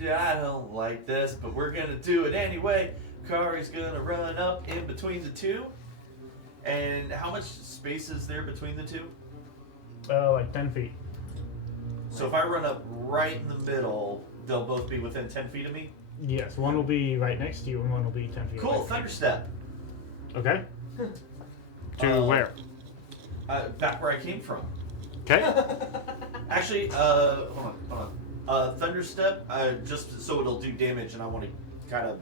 Yeah, I don't like this, but we're gonna do it anyway. Kari's gonna run up in between the two. And how much space is there between the two? Like 10 feet. So if I run up right in the middle, they'll both be within 10 feet of me? Yes, one will be right next to you, and one will be 10 feet Cool, away. Thunderstep. Okay. To where? Back where I came from. Okay. Actually, hold on. Thunderstep, just so it'll do damage, and I want to kind of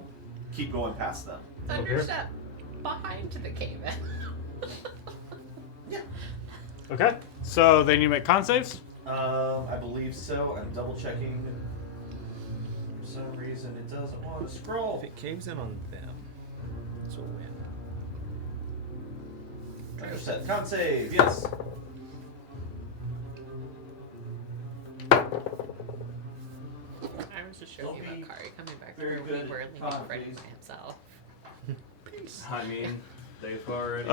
keep going past them. Thunderstep behind the cave-in. Yeah. Okay. So they need to make con saves. I believe so. I'm double checking. For some reason, it doesn't want to scroll. If it caves in on them, it's a win. Thunderstep, con save, yes. I was just joking Don't be about Kari coming back very through. good We were at leaving con, Freddy please. by himself. Peace. I mean, they've already.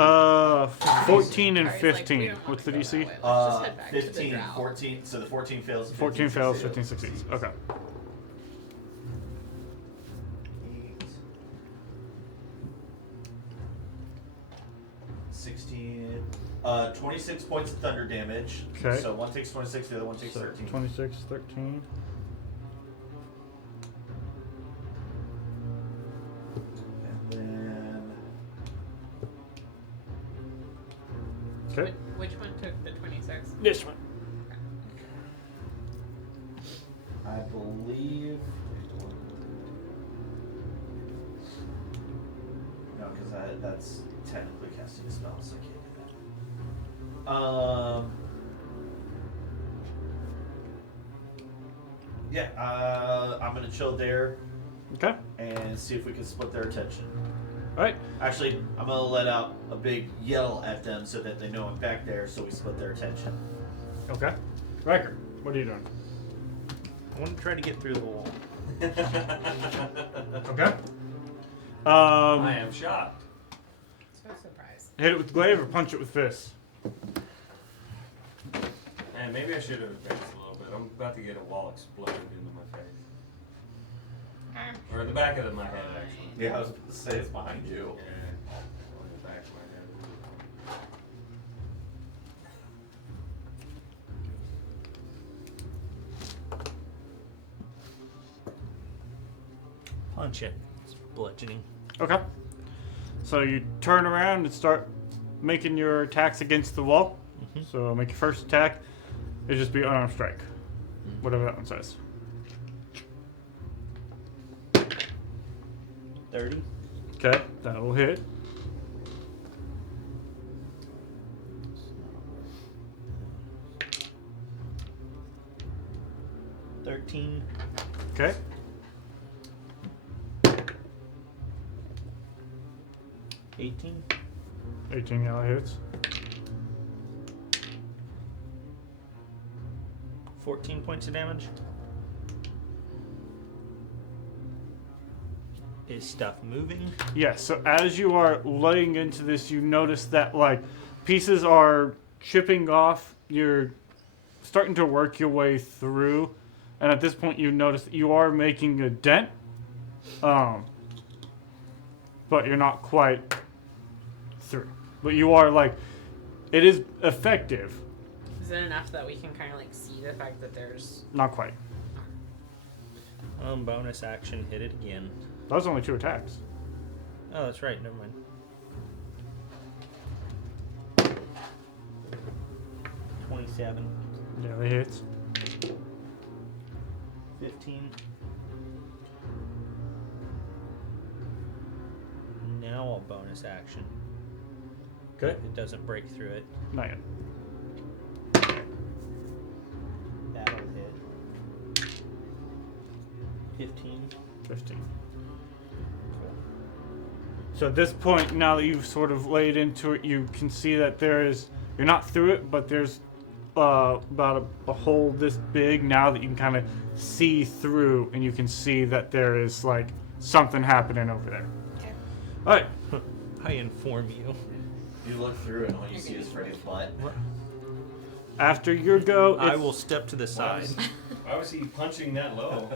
14 and Kari's like, we 15. don't wanna What's the go that DC? way. Let's just head back to the 15, drow. 14. So the 14 fails. and 14 fails, succeeds. 15 succeeds. Okay. 8, 16, 26 points of thunder damage. Okay. So one takes 26, the other one takes So 13. 26, 13. And then Okay. Which one took the 26? This one. I believe. No, because that's technically casting a spell, so I can't do that. Yeah, I'm gonna chill there Okay. and see if we can split their attention. Alright. Actually, I'm gonna let out a big yell at them so that they know I'm back there, so we split their attention. Okay. Riker, what are you doing? I want to try to get through the wall. Okay. I am shocked. So surprised. Hit it with glaive or punch it with fist. And maybe I should have advanced a little bit. I'm about to get a wall exploded into my face. Or the back of my head, actually. Yeah, I was about to say it's behind you. Yeah. On the back of my head. Punch it. It's bludgeoning. Okay. So you turn around and start making your attacks against the wall. So make your first attack. It'll just be unarmed strike. Whatever that one says. 30. Okay, that will hit. $13. Okay. 18. 18 yellow hits. 14 points of damage. Is stuff moving? Yes, so as you are laying into this, you notice that like pieces are chipping off. You're starting to work your way through, and at this point you notice that you are making a dent, but you're not quite through. But you are like, it is effective. Is it enough that we can kind of like see the fact that there's... Not quite. Bonus action, hit it again. That was only 2 attacks. Oh, that's right. Never mind. 27. Yeah, they hit. 15. Now I'll bonus action. Okay. It doesn't break through it. Not yet. That'll hit. 15. 15. So at this point, now that you've sort of laid into it, you can see that there is, you're not through it, but there's about a hole this big now that you can kind of see through, and you can see that there is like something happening over there. Okay. All right. I inform you. You look through and all you see is Freddy's butt. After your go, I will step to the Why side. why was he punching that low?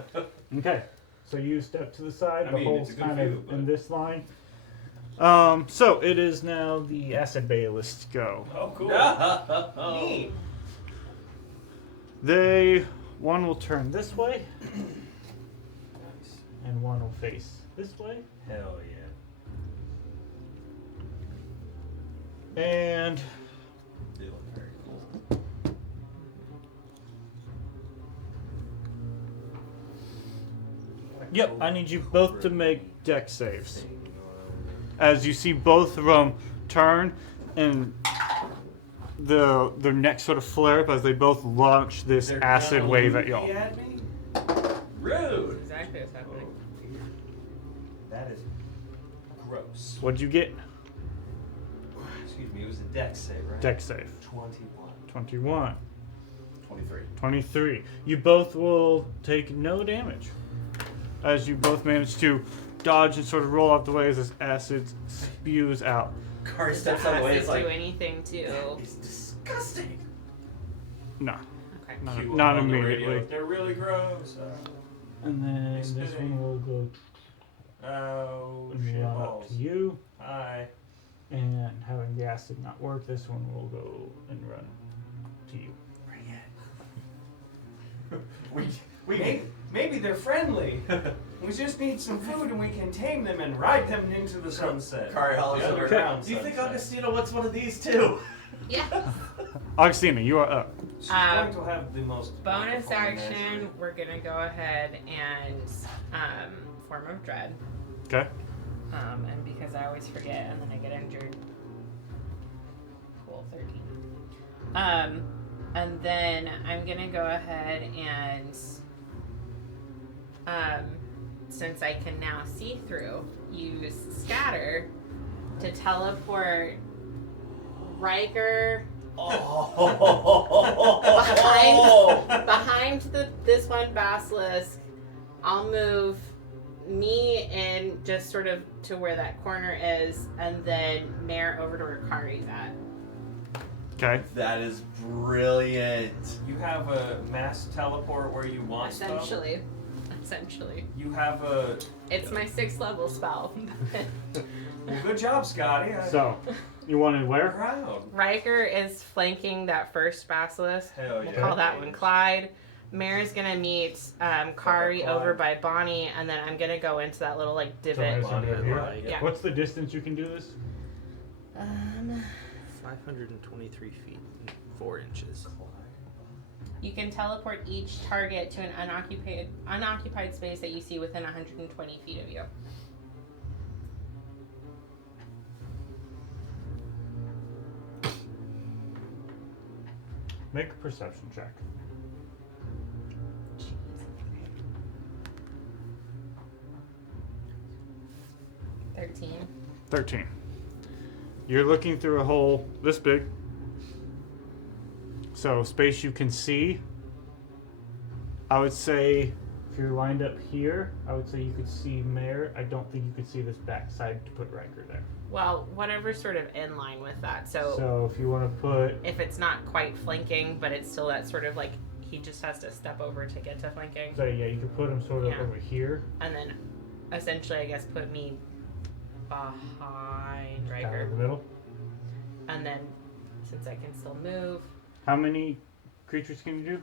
Okay. So you step to the side. I The mean, hole's it's a good kind view, of but- in this line. So it is now the acid baylists go. Oh, cool. Neat. One will turn this way, Nice. and one will face this way. Hell yeah. And They look very cool. yep, I need you both to make deck saves. As you see both of them turn, and their necks sort of flare up as they both launch this They're acid gonna wave at loopy y'all. at me? Rude. Exactly what's happening. That is gross. What'd you get? Excuse me, it was a deck save, right? Deck save. 21. 21. 23. 23. You both will take no damage. As you both manage to dodge and sort of roll out the way as this acid spews out. Kari Does the steps out of the way. acid It's like, do anything to... it's disgusting. No. Okay. Not, Cue not on the radio. immediately. They're really gross. And then It's this spitting. one will go Oh, and shit run up balls. to you. Hi. And having the acid not work, this one will go and run to you. Maybe they're friendly. We just need some food and we can tame them and ride them into the sunset. Kari hollers The over. underground Do you think sunset. Augustina wants one of these too? Yeah. Augustina, you are up. She's going to have the most Bonus wonderful action, menagerie. we're gonna go ahead and form of dread. Okay. And because I always forget and then I get injured. Cool, 13. And then I'm gonna go ahead and since I can now see through, use scatter to teleport Riker behind this one basilisk. I'll move me in just sort of to where that corner is, and then Mare over to where Kari's at. Okay. That is brilliant. You have a mass teleport where you want stuff. Essentially. You have a... It's my 6th level spell. Well, good job, Scotty. So, you wanted I'm where? proud. Riker is flanking that first basilisk. Hell yeah. We'll call that one Clyde. Mare's gonna meet Kari Clyde. over by Bonnie, and then I'm gonna go into that little like So divot. there's somebody over here. Right. Yeah. What's the distance you can do this? 523 feet and 4 inches. You can teleport each target to an unoccupied space that you see within 120 feet of you. Make a perception check. 13. 13. You're looking through a hole this big. So, space you can see. I would say if you're lined up here, I would say you could see Mare. I don't think you could see this backside to put Riker there. Well, whatever's sort of in line with that. So if you want to put... If it's not quite flanking, but it's still that sort of like he just has to step over to get to flanking. So yeah, you could put him sort of over here. And then essentially, I guess, put me behind Kind of Riker. in the middle. And then, since I can still move, How many creatures can you do?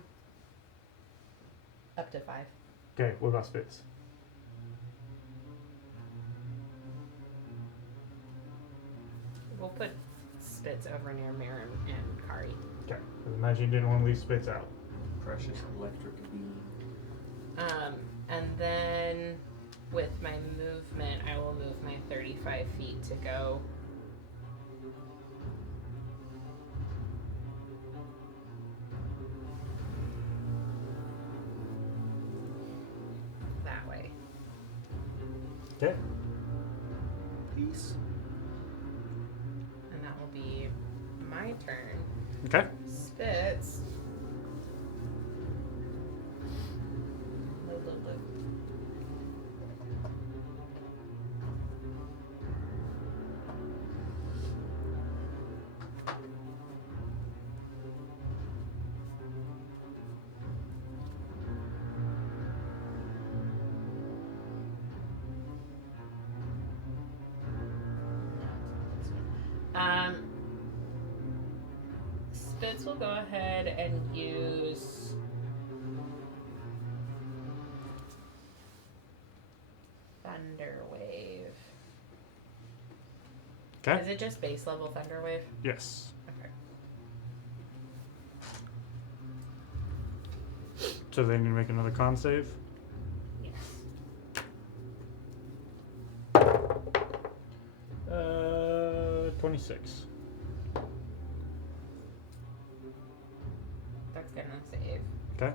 up to 5. Okay, what about Spitz? We'll put Spitz over near Maren and Kari. Okay, 'cause imagine you didn't want to leave Spitz out. Precious electric beam. And then with my movement, I will move my 35 feet to go that way. Okay. Peace. And that will be my turn. Okay. Spitz. Loop, loop, loop. Spitz will go ahead and use Thunder Wave. Okay. Is it just base level Thunder Wave? Yes. Okay. So they need to make another con save. Yes. 26. That's gonna save. Okay.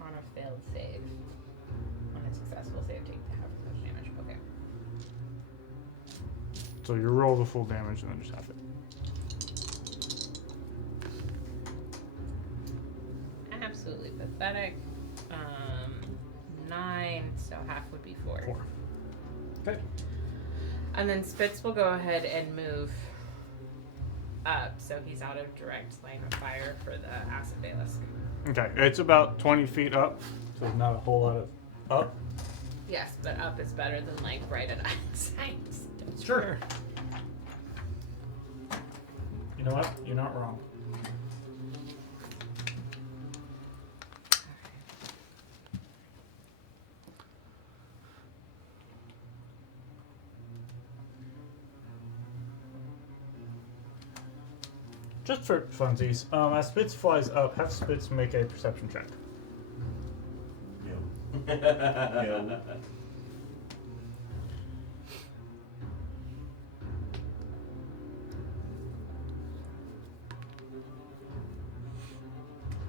On a failed save. On a successful save, take half as much damage. Okay. So you roll the full damage and then just half it. Absolutely pathetic. 9, so half would be 4. 4. Okay. And then Spitz will go ahead and move up, so he's out of direct line of fire for the acid basilisk. Okay. It's about 20 feet up, so there's not a whole lot of up. Yes, but up is better than like right at eyesight. Sure. You know what? You're not wrong. Just for funsies, as Spitz flies up, have Spitz make a perception check. No. No.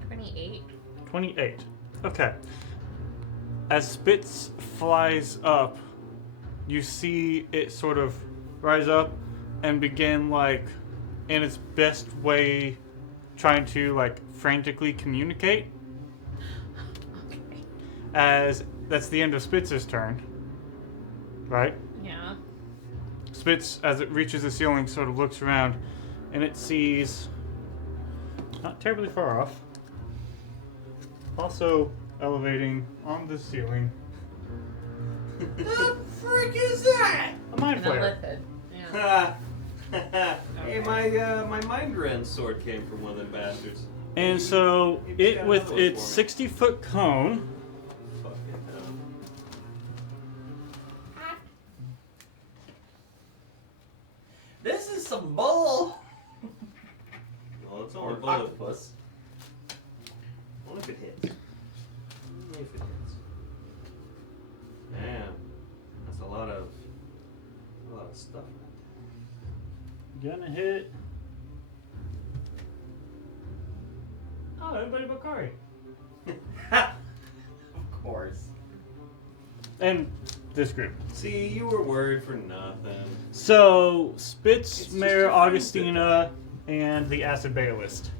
28. 28. Okay. As Spitz flies up, you see it sort of rise up and begin, like, in its best way, trying to, like, frantically communicate. Okay. As that's the end of Spitz's turn. Right? Yeah. Spitz, as it reaches the ceiling, sort of looks around and it sees, not terribly far off, also elevating on the ceiling, The frick is that? a mind And a flare. lithid. Yeah. Hey, my mind rend sword came from one of them bastards. And so Maybe he's it, got with another one its for me. 60-foot cone, Fucking hell. This is some bull. Well, it's only Or bullet. octopus. Only if it hits. Only if it hits. Man, that's a lot of stuff. gonna hit. Oh, everybody but Kari. Of course. And this group. See, you were worried for nothing. So, Spitz, just Mayor your friends, Augustina, and the Acid Bayalist.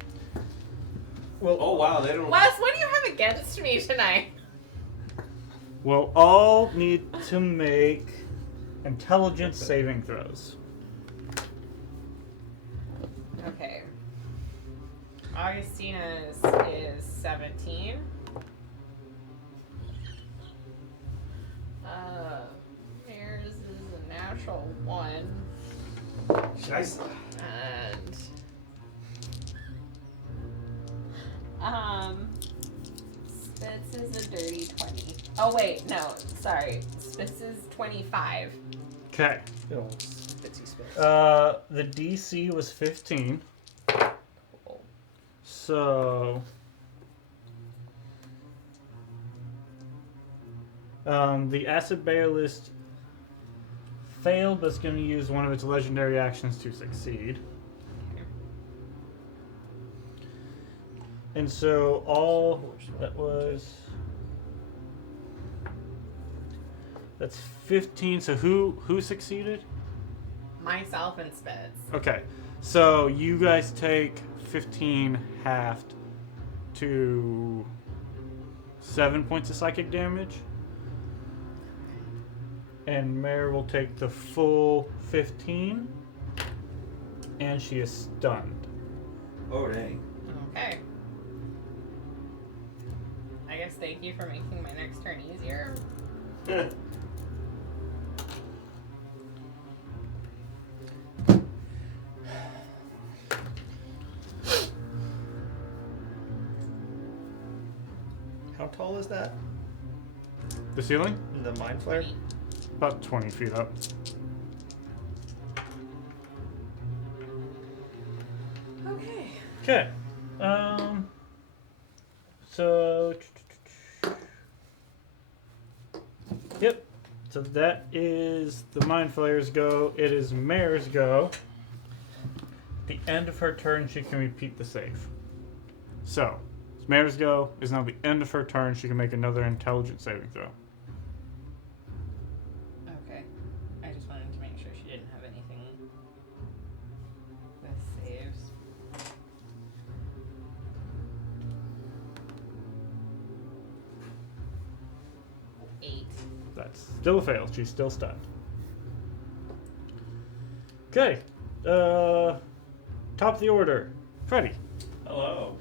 Well, Oh wow, they don't. Wes, what do you have against me tonight? Will all need to make intelligence saving throws. Okay. Augustina's is 17. Mayor's is a natural 1. Scheiße. And Spitz is a dirty 20. Oh wait, no, sorry. Spitz is 25. Okay. good old Spitzy Spitz. The DC was 15. So. The Acid Bayalist failed, but it's going to use one of its legendary actions to succeed. And so all that was. That's 15. So who succeeded? Myself and Spitz. Okay. So you guys take 15 halved to 7 points of psychic damage. And Mare will take the full 15. And she is stunned. Oh dang. Okay. I guess thank you for making my next turn easier. How tall is that? The ceiling? The mind flare? About 20 feet up. Okay. Okay. So. Yep. So that is the Mind Flayer's go. It is Mare's go. At the end of her turn, she can repeat the save. So, it's Mare's go is now the end of her turn. She can make another intelligence saving throw. Okay. I just wanted to make sure she didn't have anything with saves. Eight. That's still a fail. She's still stunned. Okay. Top of the order. Freddy. Hello.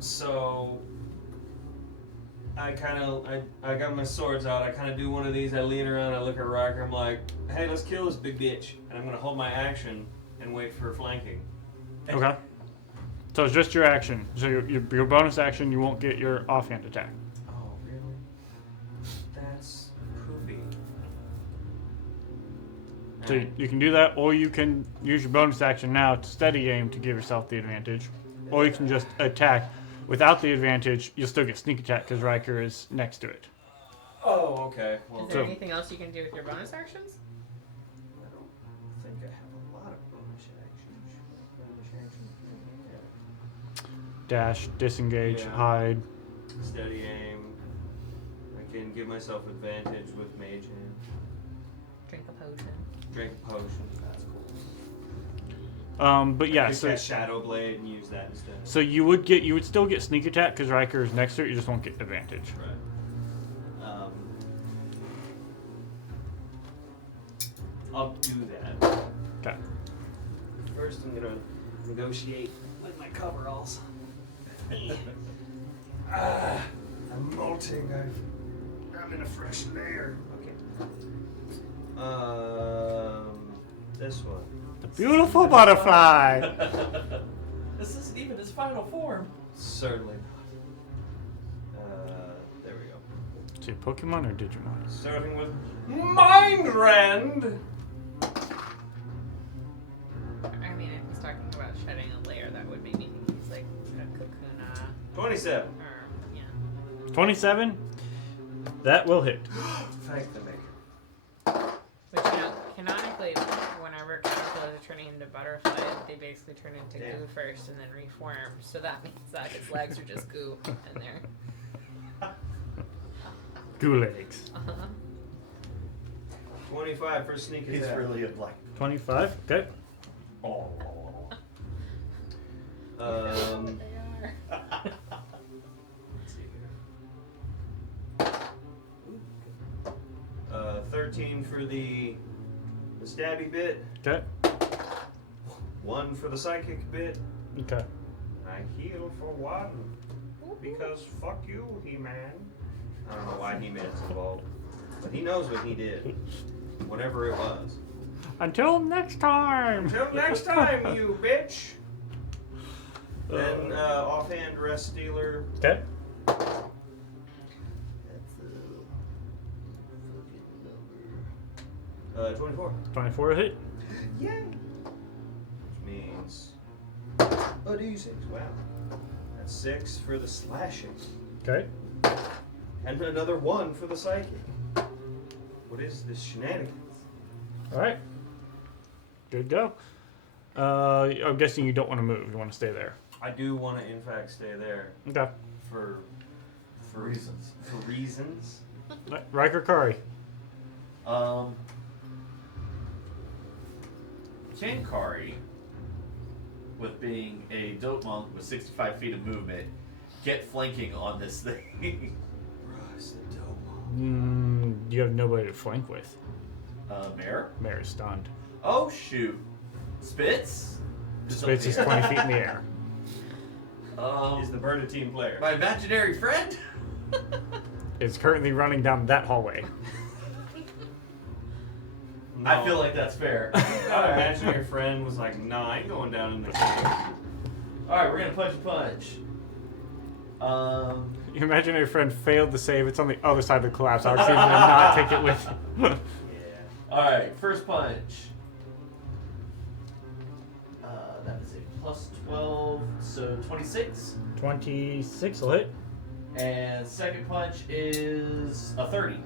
So I got my swords out. I kind of do one of these. I lean around. I look at Rocker. I'm like, hey, let's kill this big bitch. And I'm gonna hold my action and wait for flanking. Okay. So it's just your action. So your bonus action, you won't get your offhand attack. Oh, really? That's poopy. So you can do that, or you can use your bonus action now to steady aim to give yourself the advantage. Or you can just attack. Without the advantage, you'll still get sneak attack because Riker is next to it. Oh, okay. Well, Is there anything else you can do with your bonus actions? I don't think I have a lot of bonus actions. Dash, disengage, Yeah. hide. Steady aim. I can give myself advantage with mage hand. Drink a potion. Drink a potion. That's cool. But yeah, I could so cast Shadow Blade and use that instead. so you would still get sneak attack because Riker is next to it. You just won't get advantage. Right. I'll do that. Okay. First, I'm gonna negotiate with my coveralls. I'm molting. I'm in a fresh layer. Okay. This one. The beautiful butterfly. This isn't even his final form. Certainly not. There we go. Is it Pokemon or Digimon? Starting with Mind Rend. I mean, if he's talking about shedding a layer, that would make me think he's like a Kakuna 27. or, yeah. 27. That will hit. Thank the maker. But you know, canonically, whenever caterpillars are turning into butterflies, they basically turn into goo first and then reform. So that means that his legs are just goo in there. Gulags. 25 for sneak He's attack. really a black. 25. Okay. Oh. They are. Let's see here. 13 for the stabby bit. Okay. 1 for the psychic bit. Okay. I heal for 1 because fuck you, He-Man. I don't know why He-Man's involved, but he knows what he did, whatever it was. Until next time. Until next time, you bitch. Then offhand rest stealer. Okay. That's a fucking number. 24. 24 hit. Yay. Which means a d6. Wow. That's 6 for the slashing, Okay. and another 1 for the psychic. What is this shenanigans? All right. Good go. I'm guessing you don't want to move. You want to stay there. I do want to, in fact, stay there Okay. for Reasons. For reasons. Riker Kari. Can Kari, with being a dope monk with 65 feet of movement, get flanking on this thing? Bruh, the dope. You have nobody to flank with. Mare? Mare is stunned. Oh, shoot. Spitz? Spitz is 20 feet in the air. Is the Bernadine player. My imaginary friend? It's currently running down that hallway. No. I feel like that's fair. I imagine your friend was like, nah, I ain't going down in the cave. Alright, we're gonna punch. Your imaginary friend failed to save. It's on the other side of the collapse. I would say not take it with. Yeah. Alright, first punch. That is a plus 12, so 26. 26 will hit. And second punch is a 30.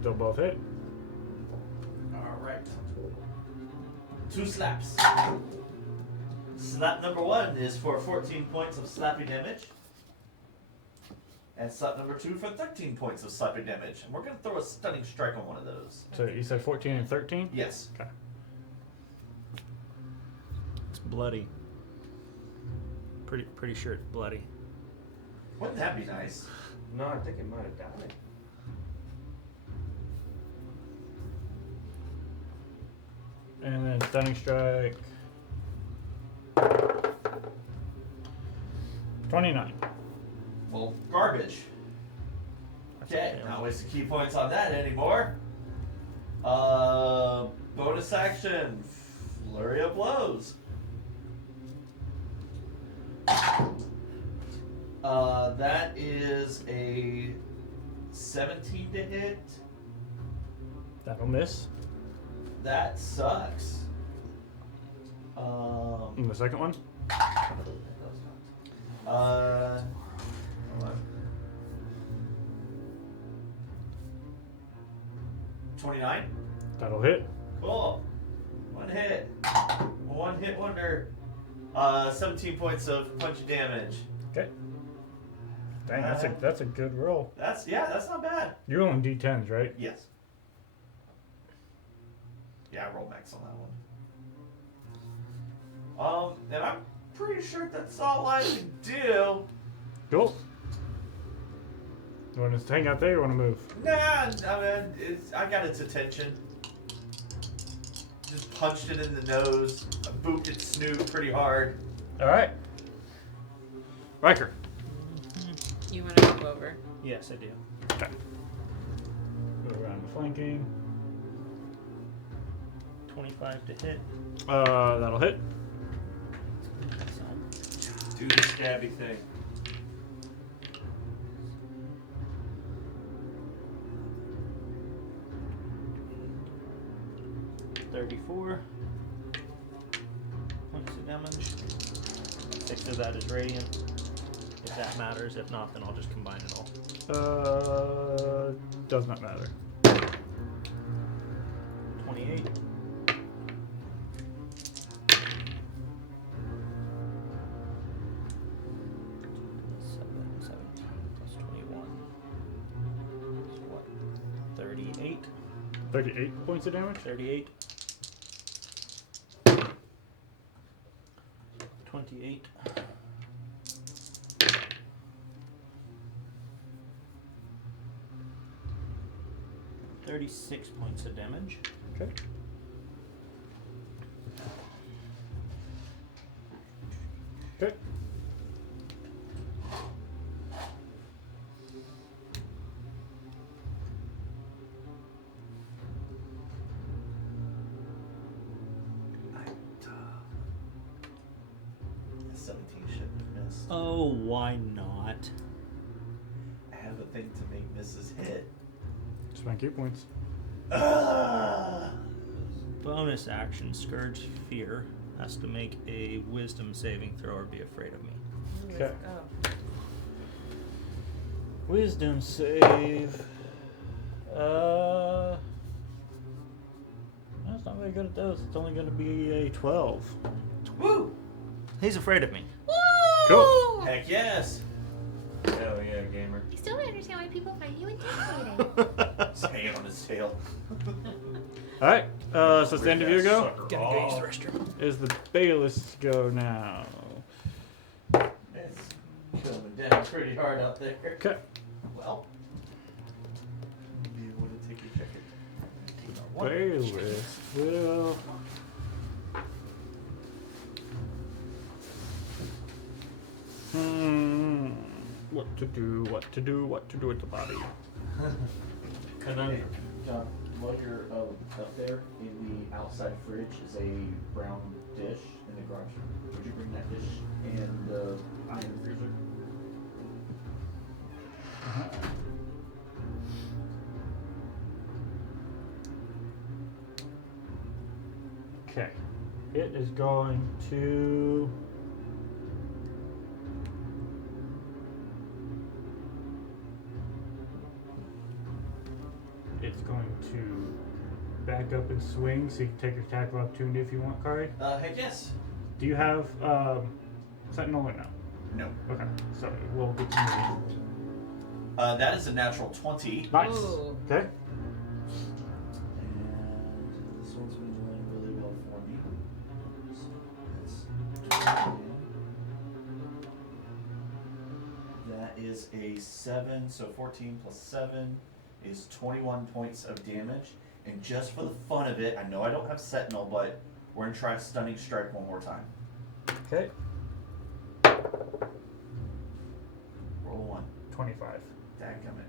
They'll both hit. Alright. 2 slaps. Slap number 1 is for 14 points of slapping damage. And slap number 2 for 13 points of slapping damage. And we're going to throw a stunning strike on one of those. So you said 14 and 13? Yes. Okay. It's bloody. Pretty sure it's bloody. Wouldn't that be nice? No, I think it might have died. And then stunning strike. 29. Well, garbage. Okay, okay. not wasting key points on that anymore. Bonus action, flurry of blows. That is a 17 to hit. That'll miss. That sucks. And the second one? Hold on. 29. That'll hit. Cool. One hit wonder. 17 points of punchy damage. Okay. Dang, that's a good roll. That's not bad. You're rolling D10s, right? Yes. Yeah, I roll max on that one. And I'm pretty sure that's all I can do. Cool. You want to hang out there or want to move? Nah, I mean, I got its attention. Just punched it in the nose. I booped its snoot pretty hard. Alright. Riker. You want to move over? Yes, I do. Okay. Go around the flanking. 25 to hit. That'll hit. Do the stabby thing. So, 34 points of damage. 6 of that is radiant. If that matters. If not, then I'll just combine it all. Does not matter. 28. Seven, 17 plus 21. 38. 38 points of damage. 38. 28. 36 points of damage. Okay. Okay. A 17 shouldn't have missed. Oh, why not? I have a thing to make misses hit. Spend 8 points. Bonus action, Scourge Fear has to make a wisdom saving throw or be afraid of me. Okay. Oh. Wisdom save. That's not very good at those. It's only going to be a 12. Woo! He's afraid of me. Cool. Heck yes! Hell yeah, gamer. I still don't understand why people find you intimidating. His hand on his tail. Alright, so it's the end of your go. Sucker Gotta off. go use the restroom. Is the Bayless go now? It's coming down pretty hard out there. Okay. Well, maybe you want to take a check it. Bayless will. What to do, what to do, what to do with the body. Conundrum. John, while you're up there, in the outside fridge is a brown dish in the garage. Would you bring that dish and the iron freezer? Okay. It is going to. It's going to back up and swing, so you can take your attack of opportunity if you want, Kari. Heck yes. Do you have Sentinel or no? No. Okay, so it will get to me. That is a natural 20. Nice. Ooh. Okay. And this one's been doing really well for me. So that's 20. That is a 7, so 14 plus 7 is 21 points of damage. And just for the fun of it, I know I don't have Sentinel, but we're going to try a Stunning Strike one more time. Okay. Roll 1. 25. Dadgummit.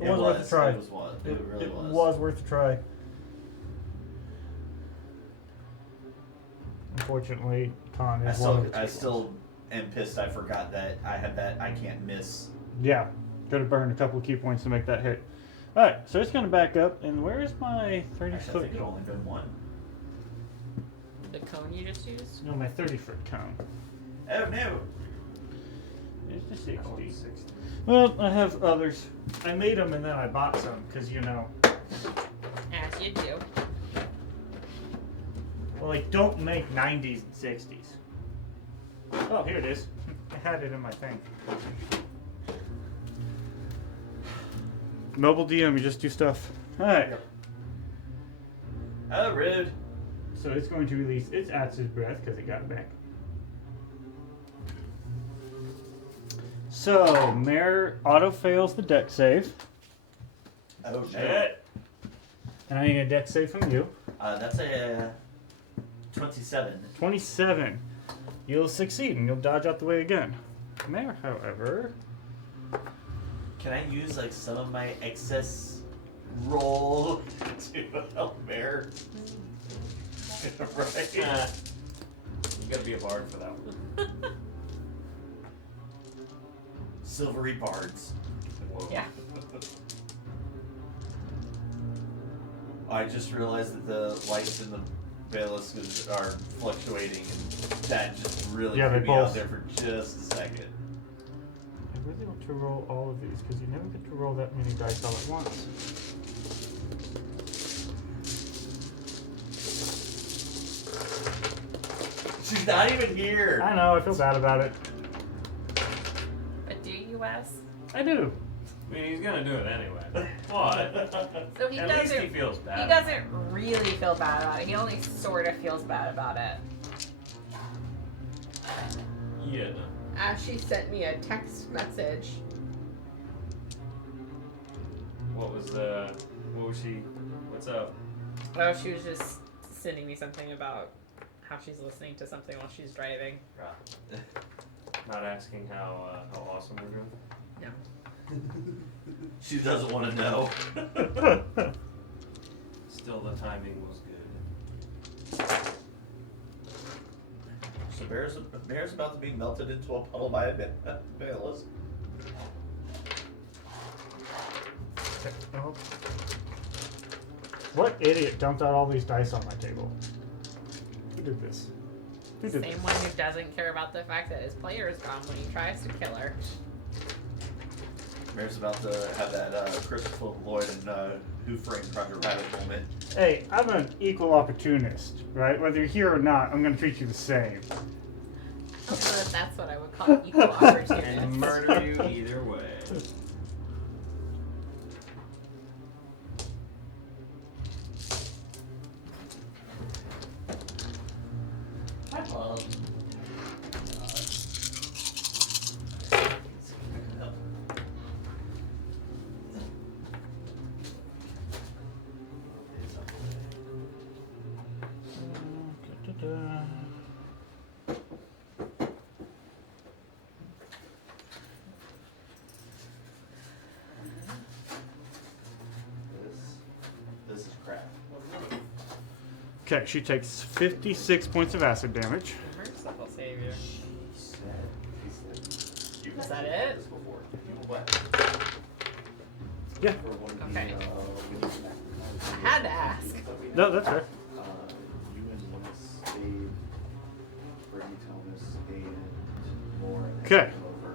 It was worth a try. It was worth a try. It really It was. was worth a try. Unfortunately, Con is one of the I two still ones. am pissed I forgot that I have that I can't miss. Yeah, could have burned a couple of key points to make that hit. Alright, so it's going to back up, and where is my 30 Actually, I foot think it only been one. The cone you just used? No, my 30 foot cone. Oh no! It's the 60. Well, I have others. I made them and then I bought some, because, you know. As you do. Well, I don't make 90s and 60s. Oh, here it is. I had it in my thing. Mobile DM, you just do stuff. Alright. Oh, rude. So it's going to release its Axe's Breath because it got back. So, Mare auto fails the deck save. Oh no. Shit. And I need a deck save from you. That's a 27. 27. You'll succeed and you'll dodge out the way again. Mare, however. Can I use like some of my excess roll to help Bear? Right? You gotta be a bard for that one. Silvery bards. Yeah. I just realized that the lights in the bailiffs are fluctuating, and that just really Yeah, threw they me out both- there for just a second. I really want to roll all of these because you never get to roll that many dice all at once. She's not even here. I know, I feel bad about it. But do you, Wes? I do. I mean, he's gonna do it anyway. What? So he At least doesn't. he feels bad. He doesn't really feel bad about it. He only sort of feels bad about it. Yeah. She sent me a text message. What was she? What's up? Oh, she was just sending me something about how she's listening to something while she's driving. Not asking how awesome we're doing. No. She doesn't want to know. Still, the timing was good. So Bear's about to be melted into a puddle by a Bayless. What idiot dumped out all these dice on my table? Who did this? Who did Same this? one who doesn't care about the fact that his player is gone when he tries to kill her. Bear's about to have that Christopher Lloyd and Who Framed Roger Rabbit moment. Hey, I'm an equal opportunist, right? Whether you're here or not, I'm gonna treat you the same. That's what I would call equal opportunity. And murder you either way. This is crap. Okay, she takes 56 points of acid damage. Merciful savior. He said you Is that it? this before. You what? Yeah. For one of Okay. we need to I had to ask. No, that's fair. you and Lewis stayed, Brady Thomas and Lauren. Okay. Over.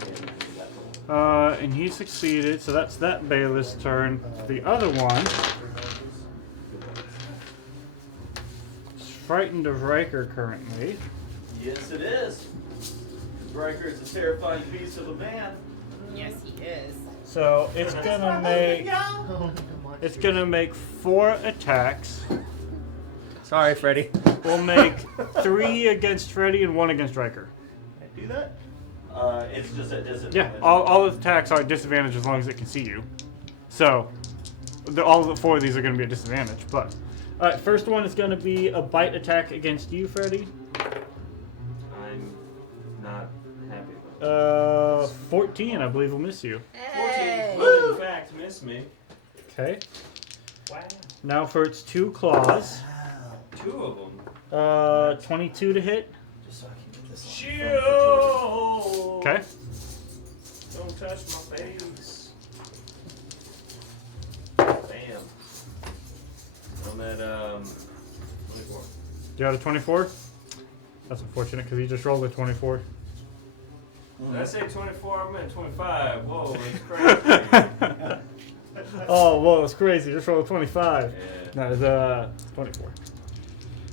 And we did that for one. And he succeeded, so that's that Bayless turn. The other one is frightened of Riker currently. Yes, it is. Riker is a terrifying beast of a man. Yes, he is. So it's gonna make 4 attacks. Sorry, Freddy. We'll make 3 against Freddy and 1 against Riker. Can I do that? It's just a disadvantage. Yeah, all the attacks are disadvantage as long as it can see you. So, all the 4 of these are going to be a disadvantage. But, alright, first one is going to be a bite attack against you, Freddy. I'm not happy about it. 14, I believe, will miss you. 14 will in fact miss me. Okay. Wow. Now for its 2 claws. 2 of them. 22 to hit. Just so I can get this on Shield. Okay. Don't touch my face. Bam. I'm at 24. You got a 24? That's unfortunate because he just rolled a 24. Did I say 24? I'm at 25. Whoa, that's crazy. Oh, whoa, that's crazy. Just rolled a 25. Yeah. No, it's 24.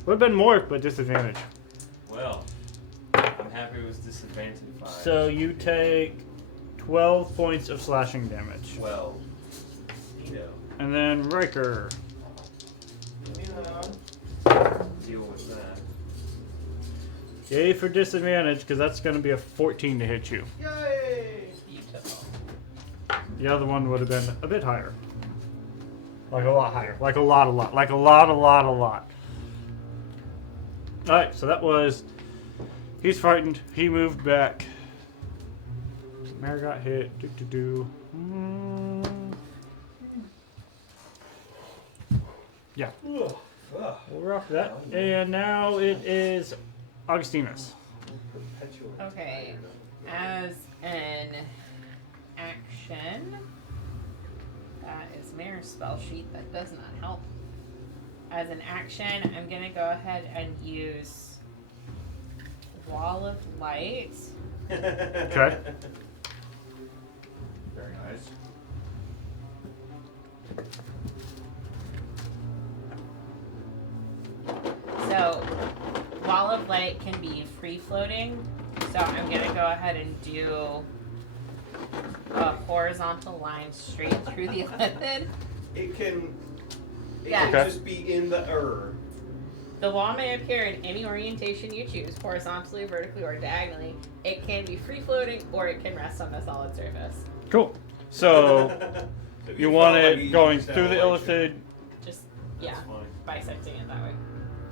Would have been more, but disadvantage. Well, I'm happy it was disadvantaged. So you take 12 points of slashing damage. 12. Neato. And then Riker. Deal with that. Yay for disadvantage, because that's going to be a 14 to hit you. Yay! Beautiful. The other one would have been a bit higher. Like a lot higher. Like a lot. Like a lot. Alright, so that was... He's frightened. He moved back. Mare got hit. Yeah. We'll rock that. And now it is Augustinus. Okay. As an action, that is Mayor's spell sheet. That does not help. As an action, I'm going to go ahead and use Wall of Light. Okay. Very nice. So, Wall of Light can be free floating. So I'm going to go ahead and do a horizontal line straight through the elliptid. It can Yeah. Okay. just be in the The wall may appear in any orientation you choose, horizontally, vertically, or diagonally. It can be free floating or it can rest on a solid surface. Cool. So If you felt want like it you going just through had the a light show. elliptid, Just, That's yeah, funny. bisecting it that way.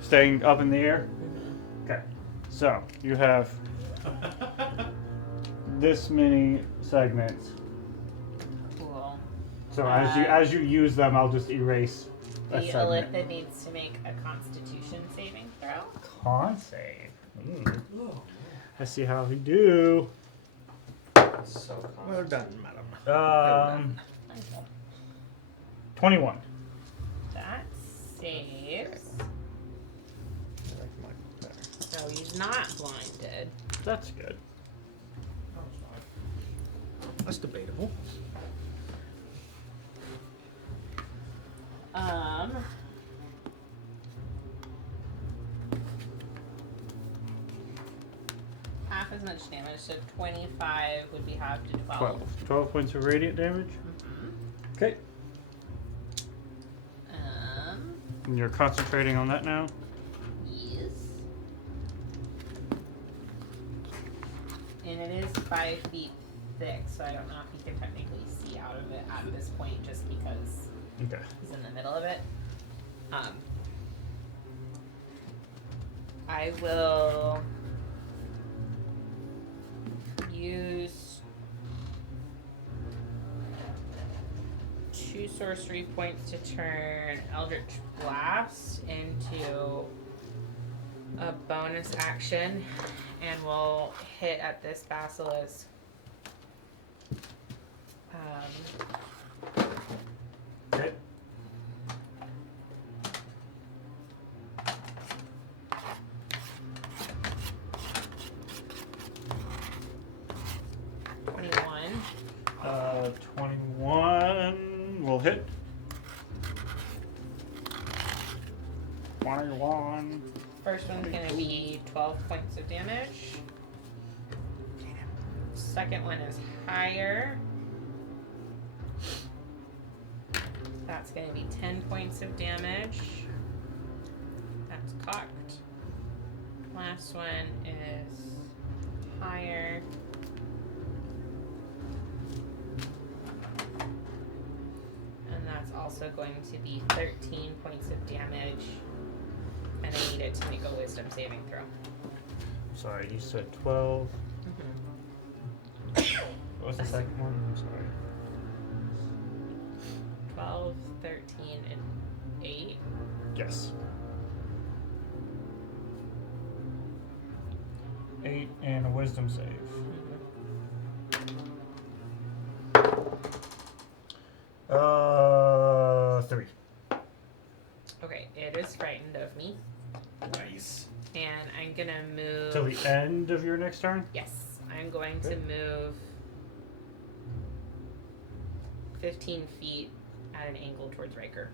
staying up in the air. Okay. So you have this many segments. Cool. So as you use them, I'll just erase The a segment. elliptid needs to make a constitution saving throw. Con save. Let's see how we do. That's so Well done, madam. 21. That saves. I like mine better. So he's not blinded. That's good. That's debatable. Half as much damage, so 25 would be half to 12. 12 points of radiant damage. Okay. And you're concentrating on that now. Yes. And it is 5 feet thick, so I don't know if you can technically see out of it at this point just because Okay. he's in the middle of it. I will use 2 sorcery points to turn Eldritch Blast into a bonus action, and we'll hit at this basilisk. Okay. $21. 21 will hit. 21. First one's gonna be 12 points of damage. Second one is higher. That's gonna be 10 points of damage. That's cocked. Last one is higher. And that's also going to be 13 points of damage. And I need it to make a wisdom saving throw. Sorry, you said 12. What was the second one? I'm sorry. 12, 13, and 8. Yes. 8 and a wisdom save. 3. Okay, it is frightened of me. Nice. And I'm gonna move. Till the end of your next turn? Yes, I'm going to move 15 feet at an angle towards Riker.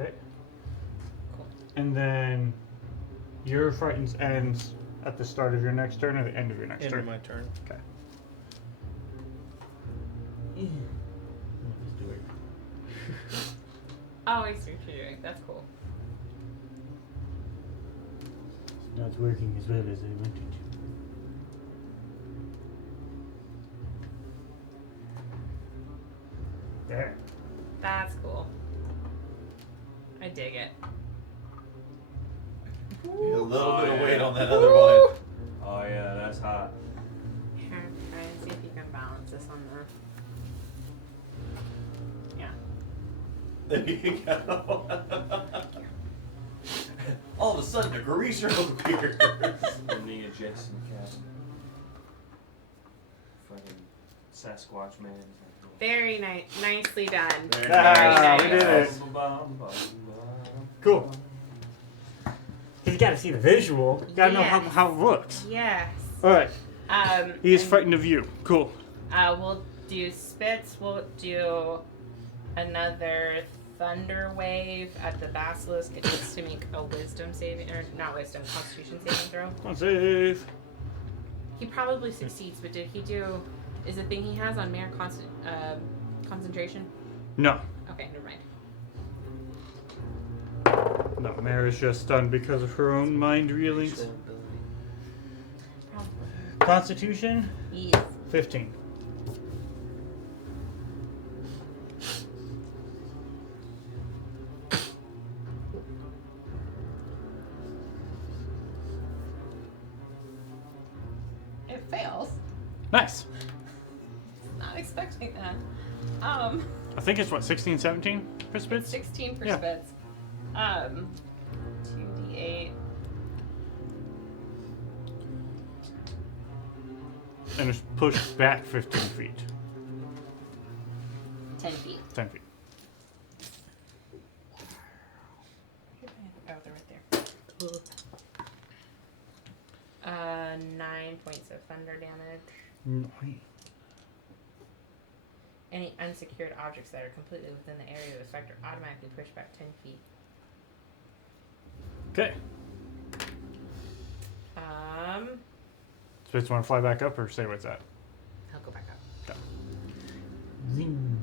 Okay. Cool. And then your frightened ends at the start of your next turn or the end of your next End turn? of my turn. Okay. Let's do it. Oh, I see what you're doing. That's cool. It's not working as well as I wanted to. There. That's cool. I dig it. A little bit of yeah. weight on that other one. Oh yeah, that's hot. Here, try and see if you can balance this on the. Yeah. There you go. All of a sudden, a greaser appears. In the adjacent cabin. Fucking Sasquatch man. Very nice. Nicely done. Very Ah, nice. we did it. Cool. You gotta see the visual. You gotta know Yes. how it looks. Yes. Alright. He is and, frightened of you. Cool. We'll do spits. We'll do another thunder wave at the basilisk. It needs to make a wisdom saving, or not wisdom, constitution saving throw. Come on, save. He probably succeeds, but did he do? Is the thing he has on mere concentration? No. Okay, never mind. No, Mare is just stunned because of her own mind reelings. Actual ability. Probably. Constitution? Yes. 15. It fails. Nice. Not expecting that. I think it's what, 16, 17 for spits? 16 for Yeah. spits. 2d8. And it's pushed back 15 feet. 10 feet. 10 feet. Oh, they're right there. 9 points of thunder damage. Any unsecured objects that are completely within the area of effect are automatically pushed back 10 feet. Okay. Spits want to fly back up or say what's that? He'll go back up. Okay. Zing.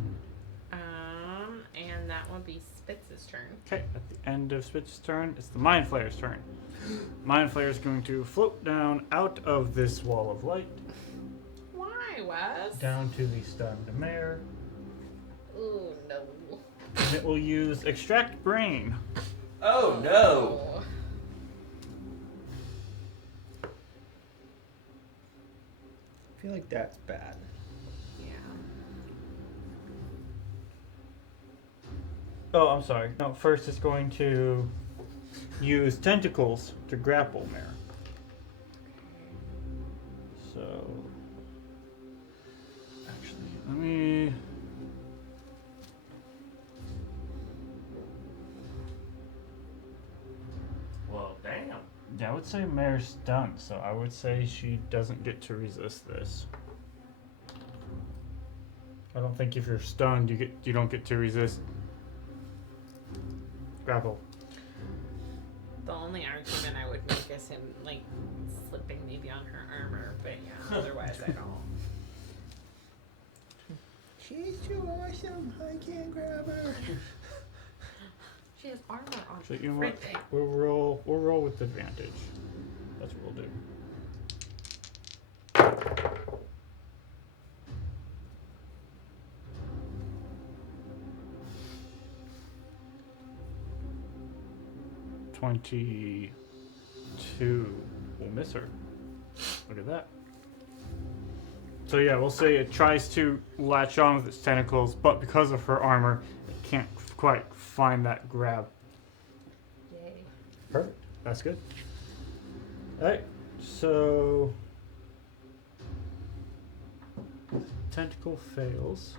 And that will be Spitz's turn. Okay, at the end of Spitz's turn, it's the Mind Flayer's turn. Mind Flayer is going to float down out of this wall of light, Why, Wes? down to the stunned mare, Ooh, no. and it will use Extract Brain. Oh no! Oh. I feel like that's bad. Yeah. Oh, I'm sorry. No, first it's going to use Tentacles to grapple Mare. So, actually, let me... Well, damn. Yeah, I would say Mare's stunned, so I would say she doesn't get to resist this. I don't think if you're stunned, you don't get to resist grapple. The only argument I would make is him, like, slipping maybe on her armor, but yeah, otherwise I don't. She's too awesome. I can't grab her. She has armor on. So you know what? Frick. We'll roll with advantage. That's what we'll do. $22 will miss her. Look at that. So yeah, we'll say it tries to latch on with its tentacles, but because of her armor, it can't quite find that grab. Yay. Perfect. That's good. Alright, so tentacle fails.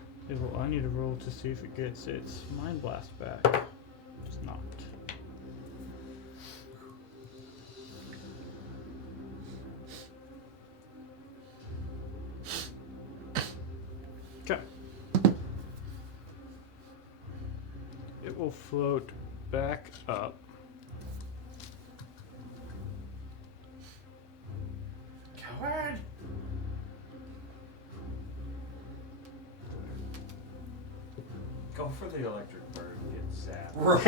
I need to roll to see if it gets its Mind Blast back. It's not. Okay. It will float back up. Coward! Go for the electric bird and get zapped. Right!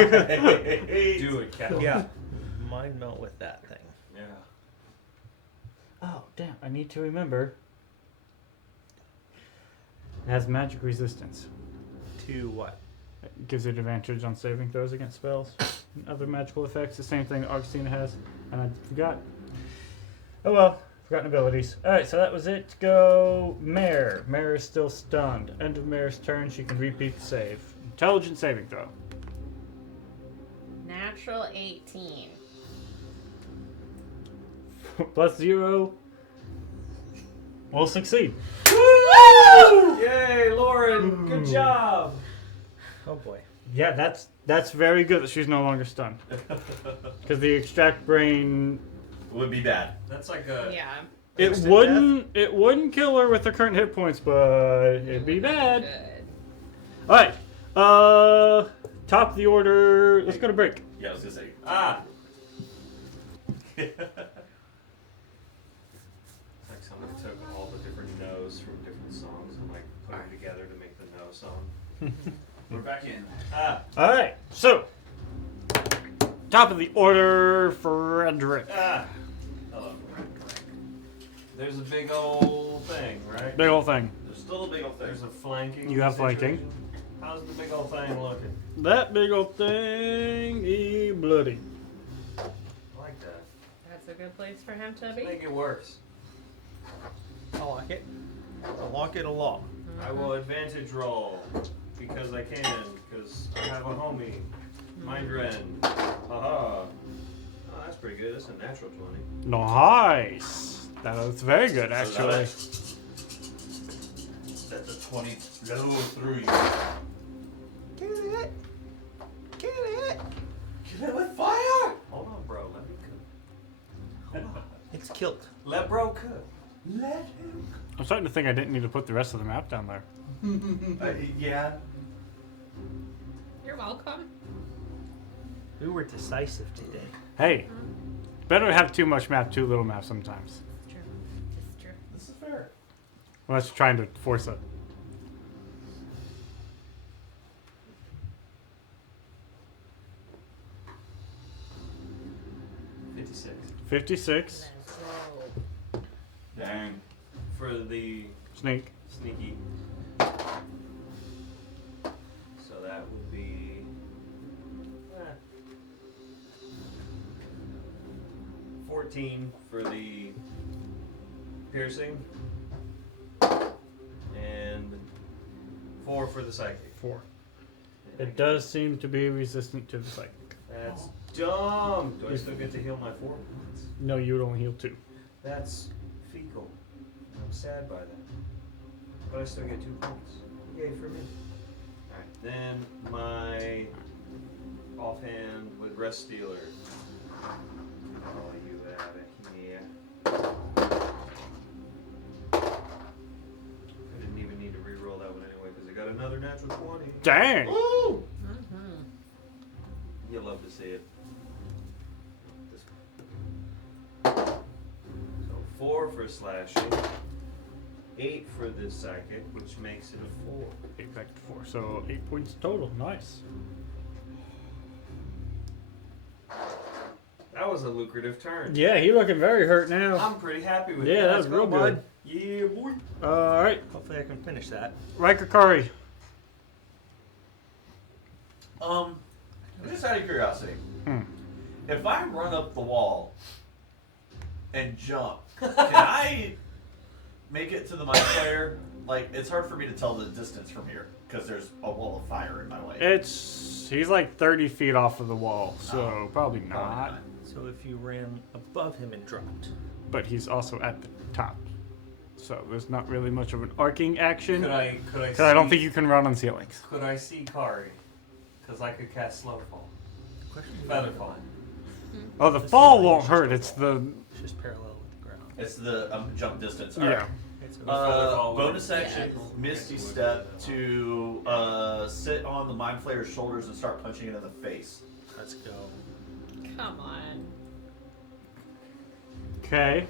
Do it, Cal. Yeah. Mind melt with that thing. Yeah. Oh, damn. I need to remember. It has magic resistance. To what? It gives it advantage on saving throws against spells and other magical effects. The same thing Augustina has. And I forgot. Oh well. Forgotten abilities. Alright, so that was it. Go Mare. Mare is still stunned. End of Mare's turn. She can repeat the save. Intelligent saving throw. Natural 18. Plus 0. Will succeed. Yay, Lauren! Good job! Oh boy. Yeah, that's very good that she's no longer stunned. Because the extract brain, Would be bad. That's like a. Yeah. it wouldn't kill her with her current hit points, but it'd be bad. Good. All right, top of the order. Let's go to break. Yeah, I was gonna say. Ah! It's like somebody took all the different no's from different songs and like put them together to make the no song. We're back in. Ah! All right. So, top of the order, Frederick. Ah! Hello. There's a big old thing, right? Big old thing. There's still a big old thing. There's a flanking. You have situation. flanking. How's the big old thing looking? That big old thing, bloody. I like that. That's a good place for him to be. Make it worse. I like it. I like it a lot. I will advantage roll because I can, because I have a homie. Mind Ren. Haha. Oh, that's pretty good. That's a natural 20. Nice. That's very good, So actually. That's a 20 low through you. Get it. Get it. Kill it with fire! Hold on, bro. Let me cook. Hold on. It's killed. Let bro cook. Let him. I'm starting to think I didn't need to put the rest of the map down there. Yeah. You're welcome. We were decisive today. Hey, better to have too much map, too little map sometimes. It's true. It's true. This is fair. Unless you're trying to force it. 56. 56. Let's go. Dang. For the Snake. sneaky. So that would be 14 for the piercing. And 4 for the psychic. 4. It does seem to be resistant to the psychic. That's dumb. Do I still get to heal my 4 points? No, you would only heal 2. That's fecal. I'm sad by that. But I still get 2 points. Yay for me. Alright, then my offhand with Rest Stealer. Oh, you have it here. I didn't even need to re-roll that one anyway because I got another natural 20. Dang! Woo! Mm-hmm. You love to see it. This one. So 4 for slashing, 8 for this psychic, which makes it a 4. 8 back to 4. So 8 points total. Nice. That was a lucrative turn. Yeah, he looking very hurt now. I'm pretty happy with Yeah, that. that was real good. Yeah, boy. Alright, Hopefully I can finish that. Riker Kari. Just out of curiosity, if I run up the wall and jump, can I make it to the mind player? Like, it's hard for me to tell the distance from here because there's a wall of fire in my way. He's like 30 feet off of the wall, so probably Probably not. So if you ran above him and dropped. But he's also at the top. So there's not really much of an arcing action. Could I Because I don't think you can run on ceilings. Could I see Kari? Because I could cast Slowfall. Question Featherfall. Oh, the The fall ceiling won't is hurt. just It's the... It's just parallel with the ground. It's the jump distance. Yeah. Alright. It's Bonus action, Yes. Misty Step to sit on the Mind Flayer's shoulders and start punching it in the face. Let's go. Come on. Okay.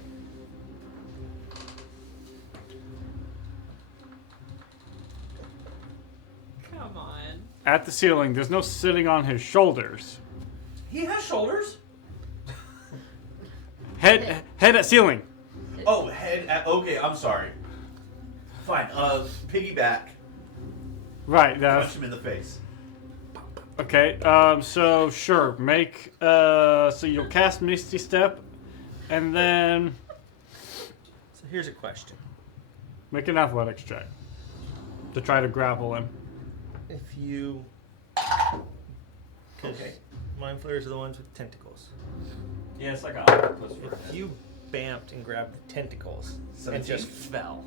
Come on. At the ceiling. There's no sitting on his shoulders. He has shoulders. Head at ceiling. Oh, head at, okay, I'm sorry. Fine, piggyback, Right. punch him in the face. Okay. So sure. Make. So you'll cast Misty Step, and then So here's a question. make an athletics check to try to grapple him. If you... Okay. Mind flayers are the ones with tentacles. Yeah, it's like an octopus for a If head. you bamped and grabbed the tentacles and 17. just fell.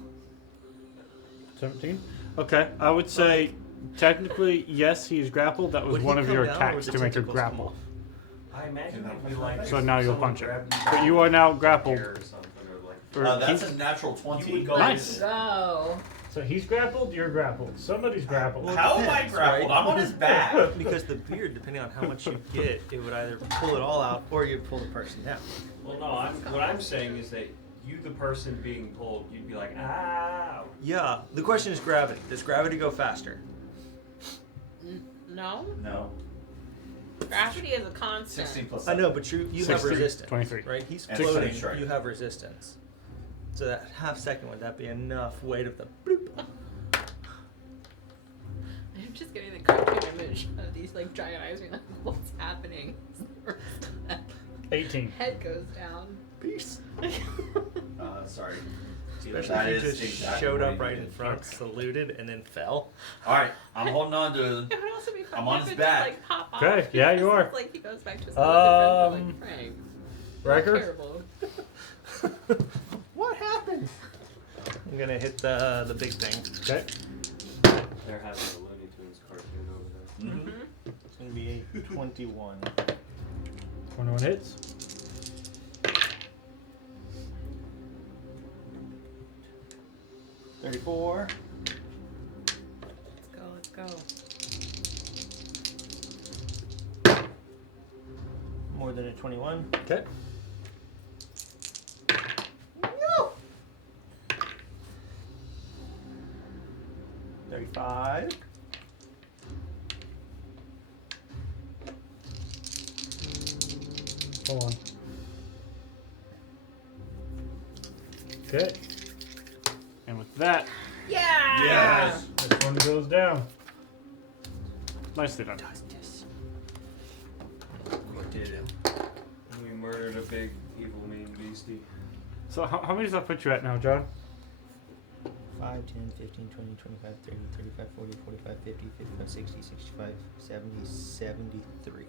17. Okay. I would say technically yes, he's grappled. That was Would he one of come your down, or attacks would the to make a tentacles come grapple. off? I imagine Can I it'd be punch like my if So now you'll someone punch him. grabbed you But by you are now grappled. hair or something, or like Or That's he's- a natural 20. Nice. Go. So he's grappled, you're grappled. Somebody's grappled. Well, How am I depends, grappled? right? I'm on his back. Because the beard, depending on how much you get, it would either pull it all out or you'd pull the person down. Well, no, what I'm saying is that you, the person being pulled, you'd be like, ow. Yeah. The question is gravity. Does gravity go faster? No. No. Gravity is a constant. 16 plus I 7. know, but you have 16, resistance. 23. Right? He's And floating. stunning strike. You have resistance. So that half second, would that be enough weight of the bloop? I'm just getting the cartoon image of these like giant eyes being like, what's happening? 18. Head goes down. Peace. Sorry. Especially That if you is just exactly showed what up he right did. in front, saluted, and then fell. Alright, I'm holding on to him. It would also be fun I'm on if his it back. Just, like, pop off Okay, yeah, you because are. it's Like he goes back to his little different, like, Frank. Riker? Terrible. What happened? I'm gonna hit the big thing. Okay. They're having a Looney Tunes cartoon over there. Mm-hmm. It's gonna be a 21. 21 hits. $34. Let's go. More than a 21. Okay. No. 35. Hold on. Okay. And with that, Yeah. Yes. this one goes down. Nicely done. What did it? We murdered a big, evil, mean beastie. So how many does that put you at now, John? 5, 10, 15, 20, 25, 30, 35, 40, 45, 50, 55, 60, 65, 70, 73.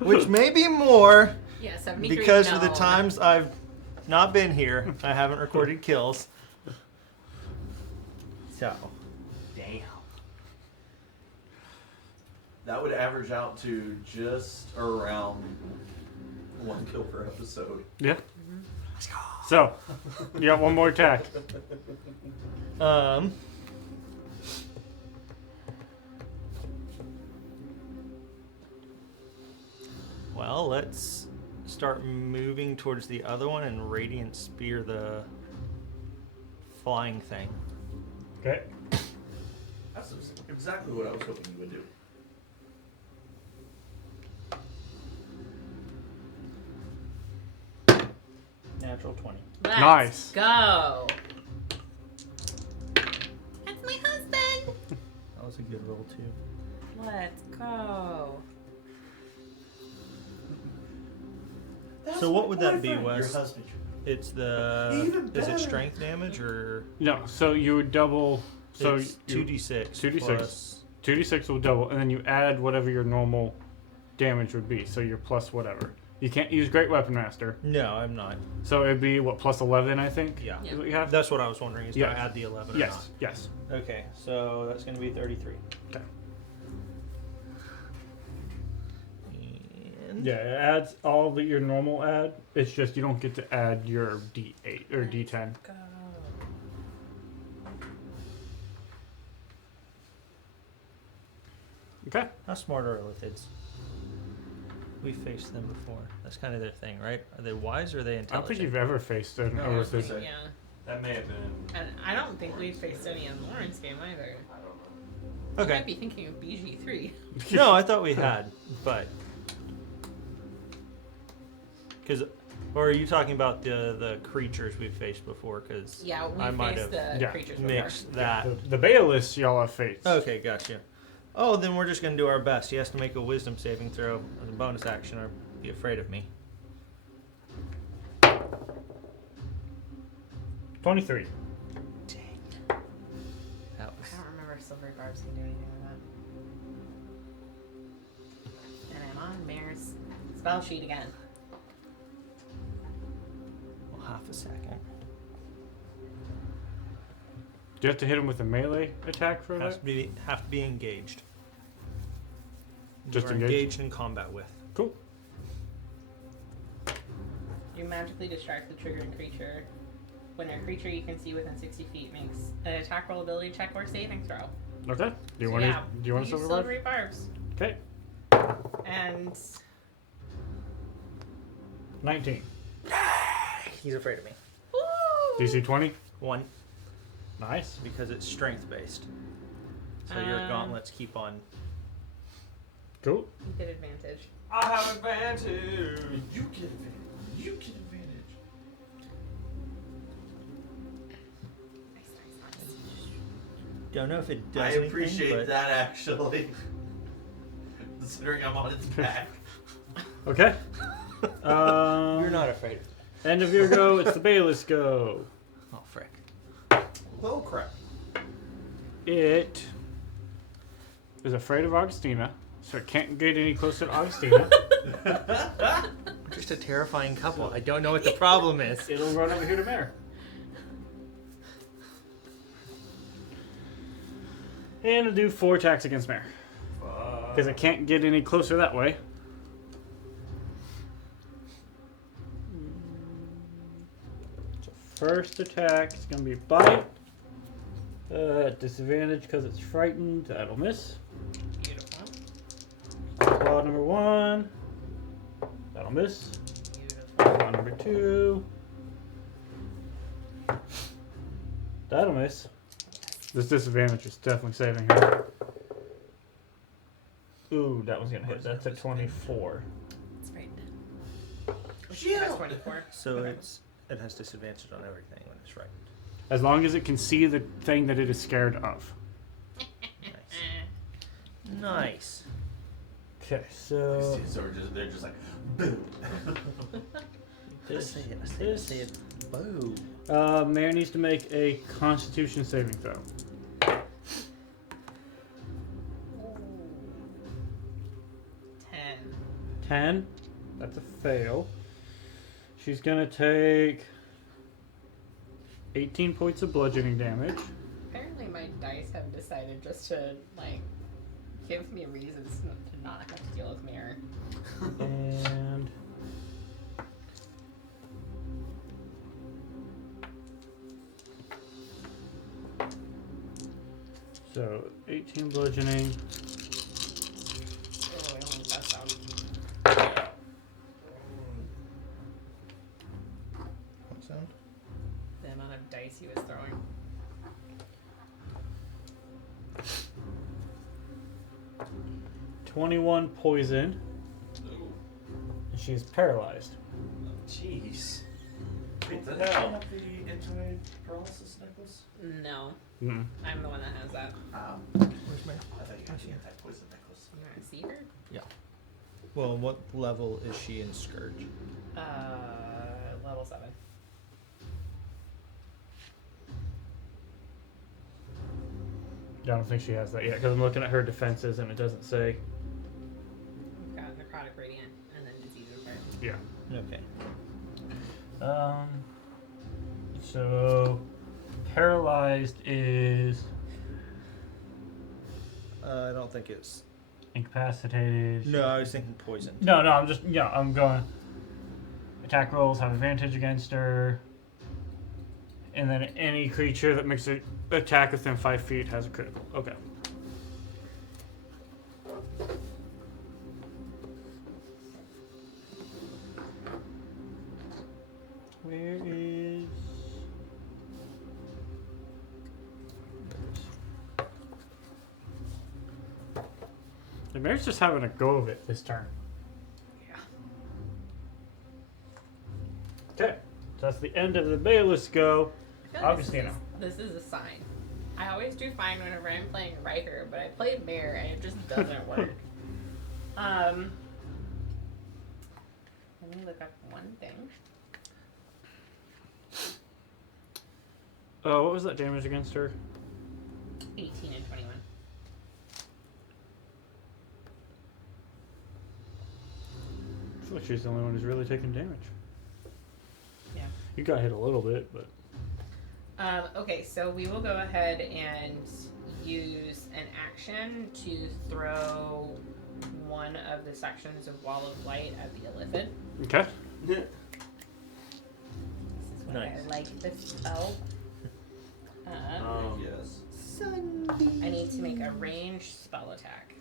Which may be more Yeah, 73. because no. of the times I've not been here. I haven't recorded kills. So, damn. That would average out to just around 1 kill per episode. Yeah. So, you got one more attack. Well, let's start moving towards the other one and radiant spear the flying thing. Okay. That's exactly what I was hoping you would do. Natural 20. Let's Nice. go. That's my husband. That was a good roll too. Let's go. So what would that be, Your Wes? husband. It's the Even is it better. strength damage or No, so you would double. So it's 2d6 2d6. plus 2d6 will double, and then you add whatever your normal damage would be. So you're plus whatever. You can't use Great Weapon Master. No, I'm not. So it'd be what, plus 11, I think. Yeah. Is what you have. That's what I was wondering. Is do I Yeah. add the 11 or Yes. Yes. not? Okay, so that's going to be 33. Okay. And Yeah, it adds all the your normal add. It's just you don't get to add your D8 or D10. Go. Okay. How smart are lithids? We've faced them before. That's kind of their thing, right? Are they wise or are they I don't intelligent? think you've ever faced an No, Illithid. So- Yeah. That may have been. And I don't think we've faced any in Lauren's game either. I don't know. You Okay. might be thinking of BG3. No, I thought we had, but because, or are you talking about the creatures we've faced before? Because Yeah, we I might faced have the Yeah. creatures before. mixed that. The Bayless y'all have faced. Okay, gotcha. Oh, then we're just gonna do our best. He has to make a wisdom saving throw as a bonus action, or be afraid of me. 23. Dang. That I was. don't remember if Silvery Barbs can do anything with that. And I'm on Mare's spell sheet again. Well, half a second. Do you have to hit him with a melee attack for Has that? to be engaged. Just You are engaged? engaged in combat with. Cool. You you magically distract the triggering creature. When a creature you can see within 60 feet makes an attack roll, ability check, or saving throw. Okay. Do you So want yeah, to? Do you want to use silver barb? silvery barbs. Okay. And 19. He's afraid of me. woo! DC 20. 1, Nice. because it's strength based. So your gauntlets keep on. Cool. You get advantage. I have advantage. You get advantage. You get advantage. Nice. Don't know if it does I anything, appreciate but that actually. Considering I'm on its back. Okay. You're not afraid. End of your go. It's the Bayless go. Oh, frick. Oh crap. It is afraid of Augustina, so it can't get any closer to Augustina. Just a terrifying couple. I don't know what the problem is. It'll run over here to Mare. And it'll do 4 attacks against Mare. Because it can't get any closer that way. So first attack is going to be bite. Disadvantage because it's frightened. That'll miss. Beautiful. Claw number 1. That'll miss. Beautiful. Claw number 2. That'll miss. This disadvantage is definitely saving her. Ooh, that one's gonna hit. That's a 24. That's right. She has 24. So it has disadvantage on everything when it's right. As long as it can see the thing that it is scared of. Nice. Okay, so So they're just like, boo. Did it say it? I think it said boo. Mare needs to make a Constitution saving throw. 10. 10. That's a fail. She's gonna take 18 points of bludgeoning damage. Apparently my dice have decided just to, like, give me reasons to not have to deal with Mirror. And so 18 bludgeoning. Oh, I only bust out. What sound? The amount of dice he was throwing. .21 poison. And she is paralyzed. Jeez. Wait, did I have the anti-paralysis necklace? No, Mm. I'm the one that has that. Where's my? I thought you had the anti-poison necklace. You want to see her? Well, what level is she in Scourge? Level 7. I don't think she has that yet because I'm looking at her defenses and it doesn't say. We've got Necrotic Radiant and then Disease Repair. Yeah. Okay. So paralyzed is I don't think it's. incapacitated. No, I was thinking poison. No, I'm going. Attack rolls have advantage against her. And then any creature that makes an attack within 5 feet has a critical. Okay. Where is... The mayor's just having a go of it this turn. Yeah. Okay. So that's the end of the Bayless go. I feel like Augustina. This is a sign. I always do fine whenever I'm playing Riker, but I play Mirror and it just doesn't work. Let me look up one thing. What was that damage against her? 18 and 21. I feel like she's the only one who's really taking damage. Yeah. You got hit a little bit, but... Okay, so we will go ahead and use an action to throw one of the sections of Wall of Light at the Illithid. Okay. Nice. I like this spell. Yes. I need to make a ranged spell attack.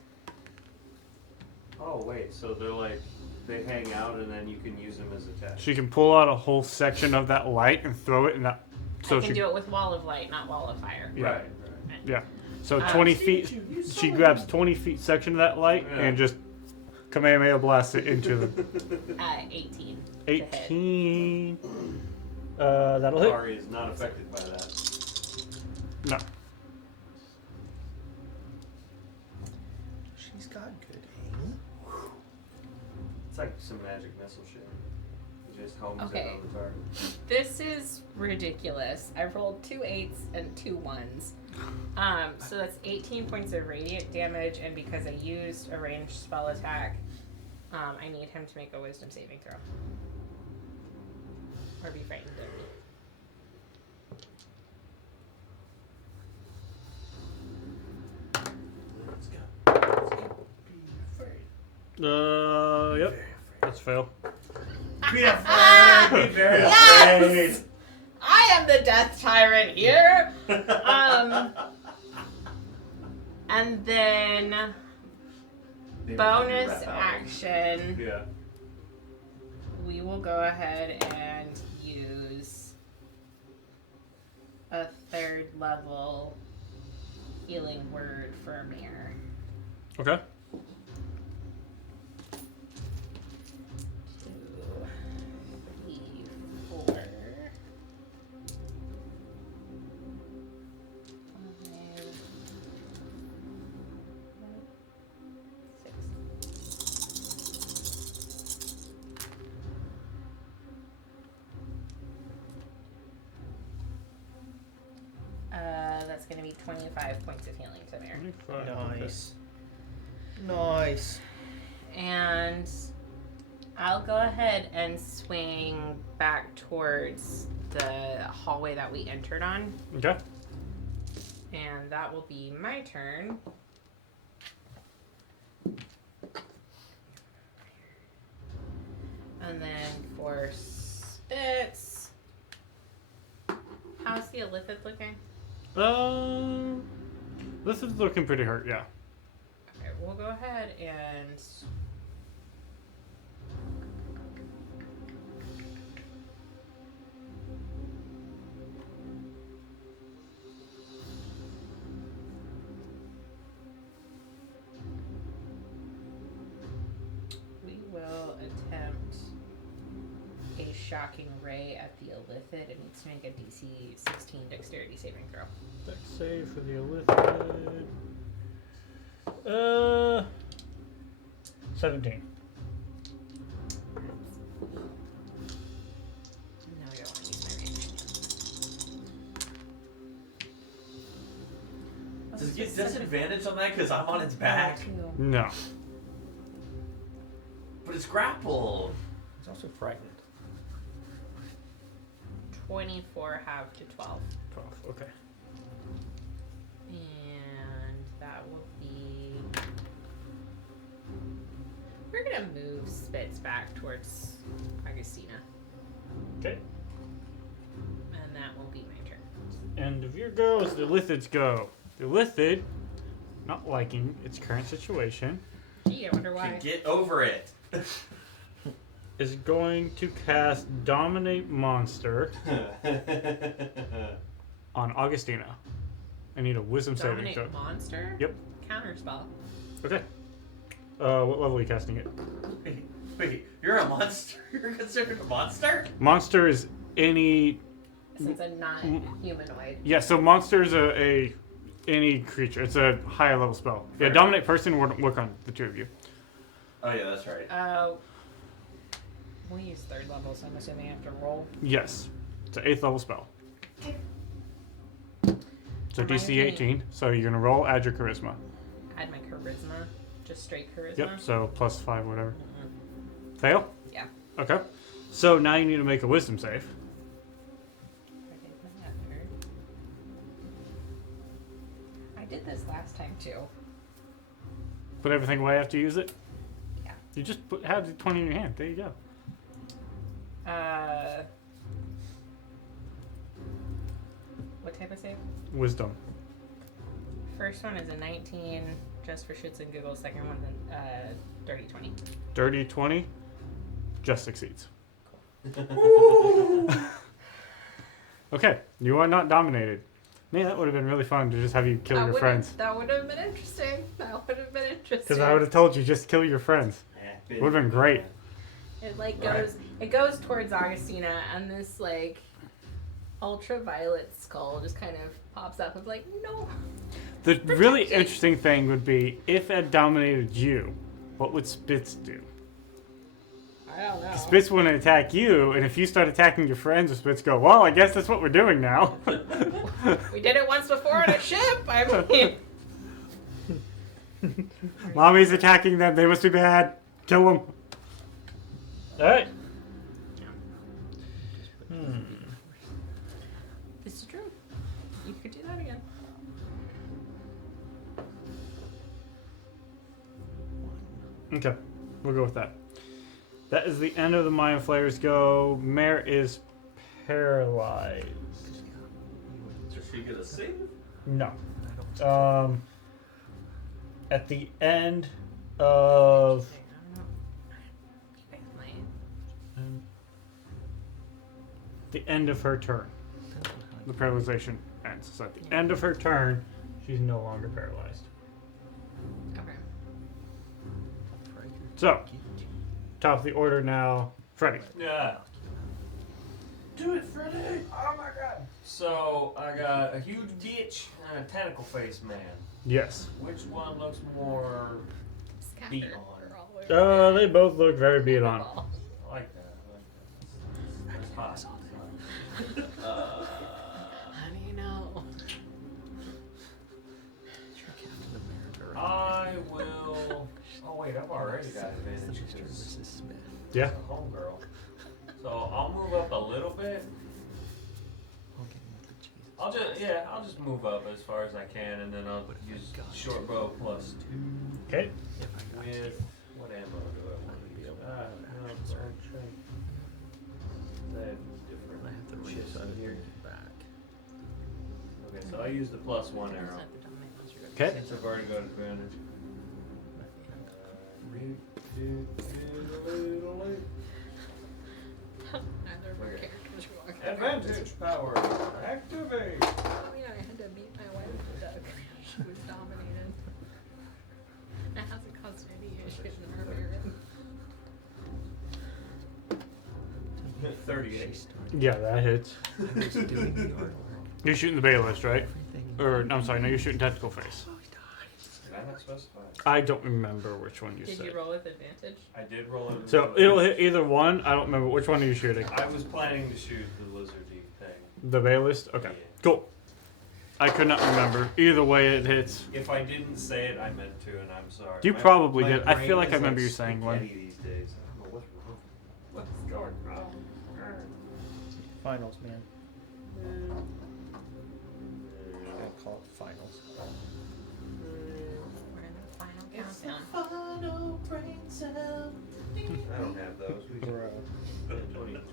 Oh wait, so they're like they hang out and then you can use them as attacks. She can pull out a whole section of that light and throw it in that. So I can she, do it with wall of light, not wall of fire. Yeah. Right. Yeah. So 20 feet. She grabs 20 feet section of that light Yeah. and just Kamehameha blasts it into the 18. 18. That'll hit. Ari is not affected by that. No. She's got good aim. It's like some magic missile shit. It just homes Okay. it on the target. This is ridiculous. I rolled 2 8s and 2 1s. So that's 18 points of radiant damage, and because I used a ranged spell attack, I need him to make a wisdom saving throw. Or be frightened of me. Let's go. Let's go. Be afraid. Yep. Let's fail. Be afraid. Be very Yes! afraid. I am the death tyrant here! And then Maybe bonus rap album. action, Yeah. we will go ahead and use a 3rd level healing word for Mir. Okay. 2, 3, 4, 5, 6. That's going to be 25 points of healing to Mir. 25. Nice. Nice. And I'll go ahead and swing back towards the hallway that we entered on. Okay. And that will be my turn. And then for spits, how's the Illithid looking? This is looking pretty hurt. Yeah. Okay, we'll go ahead and we will attempt a shocking ray at the Illithid. It needs to make a DC 16 dexterity saving throw. Dex save for the Illithid. 17. No, I don't want to use my range. Does it get disadvantage on that because I'm on its back? No. But it's grappled. It's also frightened. 24 half to 12. 12. Okay. And that will be... We're going to move Spitz back towards Augustina. Okay. And that will be my turn. End of your go as the Illithids go. The Illithid, not liking its current situation, Gee, I wonder why. Get over it. is going to cast Dominate Monster on Augustina. I need a Wisdom saving throw. Dominate monster? Yep. Counterspell. Okay. What level are you casting it? Wait, you're a monster? You're considered a monster? Monster is any. Since I'm not humanoid. Yeah, so monster is any creature. It's a higher level spell. Yeah, Fair. Dominate person wouldn't work on the two of you. Oh yeah, that's right. We'll use 3rd level, so I'm assuming I have to roll. Yes. It's an 8th level spell. So Am I DC doing- 18. So you're going to roll, add your charisma. Add my charisma. Just straight charisma. Yep, so plus 5, whatever. Mhm. Fail? Yeah. Okay. So now you need to make a wisdom save. I did my effort. I did this last time too. Put everything away after you use it? Yeah. You just have the 20 in your hand. There you go. type of save? Wisdom. First one is a 19, just for shits and giggles. Second one is a dirty 20. Dirty 20. Just succeeds. Okay, you are not dominated. Man, that would have been really fun to just have you kill your friends. That would have been interesting. That would have been interesting. Because I would have told you just kill your friends. It would have been great. It like goes towards Augustina, and this like ultraviolet skull just kind of pops up. It's like, no. The really interesting thing would be if it dominated you, what would Spitz do? I don't know. Spitz wouldn't attack you, and if you start attacking your friends, would Spitz go, well, I guess that's what we're doing now. We did it once before on a ship. I mean, Mommy's attacking them. They must be bad. Kill them. All right. this is true. You could do that again. Okay, we'll go with that. That is the end of the Mind Flayers go. Mare is paralyzed. Does she get a save? No. At the end of her turn, the paralyzation ends. So at the end of her turn, she's no longer paralyzed. Okay. So, top of the order now, Freddy. Yeah. Do it, Freddy! Oh my god. So I got a huge ditch and a tentacle face man. Yes. Which one looks more beat on? They both look very beat on. I like that. That's hot. How do you know? I will. Oh wait, I've already got advantage because Yeah. it's a homegirl. So I'll move up a little bit. I'll just move up as far as I can, and then I'll use short bow plus 2 Okay. with what ammo do I want to use? No, wrong trait. I have different shifts on here. Okay, so I use the +1 arrow. Okay. Since I've already got advantage. Neither of our Okay. characters walk. Advantage power activate. Oh yeah, I had to beat my wife to death. She was dominated. It hasn't caused any issues in her marriage. 38. Yeah, that hits. You're shooting the Baylist, right? Or, I'm sorry, no, you're shooting Tentacle Face. Did I not specify? I don't remember which one you Did said. you roll with advantage? I did roll it. So it'll hit either one. I don't remember. Which one are you shooting? I was planning to shoot the lizardy thing. The Baylist? Okay. Cool. I could not remember. Either way, it hits. If I didn't say it, I meant to, and I'm sorry. You My- probably my did. I brain feel like is I remember you saying one. spaghetti these days. I don't know what's wrong. What's going wrong? Finals, man. I'll call it finals. We're in the final countdown. Final brain cell. I don't have those. We Bro.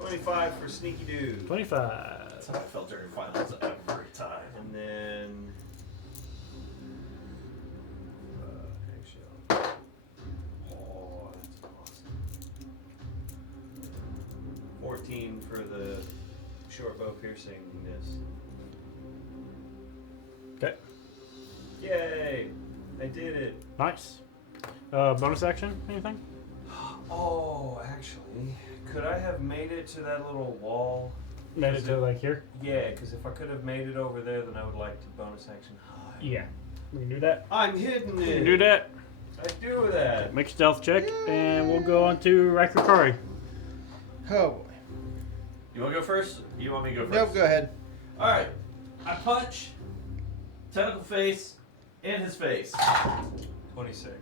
25 for Sneaky Dude. 25. That's how I felt during finals every time. And then. Eggshell. Oh, that's awesome. 14 for the short bow piercingness. Okay. Yay! I did it. Nice. Bonus action? Anything? Oh, actually, could I have made it to that little wall? Made it to like here? Yeah, because if I could have made it over there, then I would like to bonus action hide. Yeah. We can do that. I'm hidden We it. can do that. I do that. Make a stealth check, and we'll go on to Raikokari. Oh boy. You want to go first? You want me to go first? Nope, go ahead. Alright. I punch Tentacle Face in his face. 26.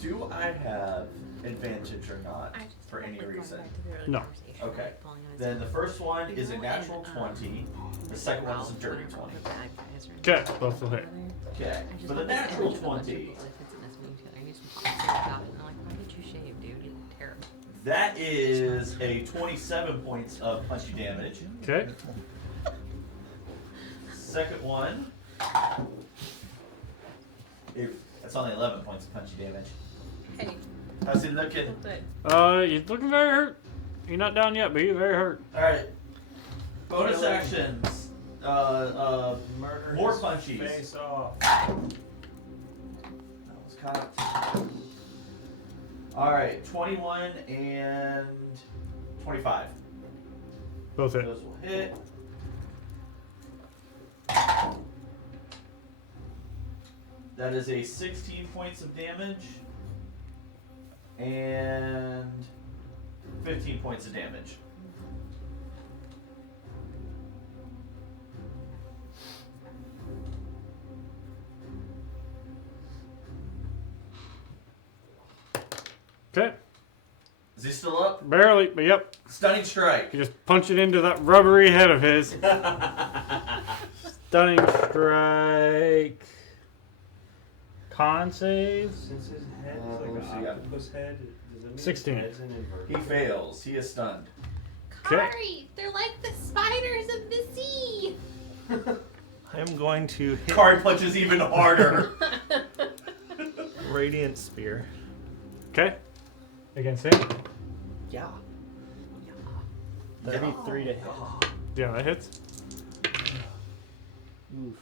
Do I have advantage or not I just for felt any like going reason? back to the early No. conversation, Okay. like pulling on his Then the first one You is a know, natural and, 20. The second one is a dirty 20. Okay, both will hit. Okay. I just For the want this natural image of a bunch of 20, bullets in this movie together. I need some policy about it. And I'm like, why did you shave, dude? You look terrible. That is a 27 points of punchy damage. Okay. Second one. That's only 11 points of punchy damage. Hey, How's he looking? good. He's looking very hurt. He's not down yet, but he's very hurt. Alright. Bonus actions. Murder More his punchies. Face off. That was cocked. Alright, 21 and 25. Both hit. Those will hit. That is a 16 points of damage and 15 points of damage. Okay. Is he still up? Barely, but yep. Stunning strike. You just punch it into that rubbery head of his. Stunning strike. Con save. Since his head is like let's an see, octopus head, does it mean 16. his head's an invert? He fails. He is stunned. Okay. Kari, they're like the spiders of the sea. I am going to hit Card punches even harder. Radiant Spear. Okay. Against him. Yeah. 33 to hit. Yeah, that hits. Oof.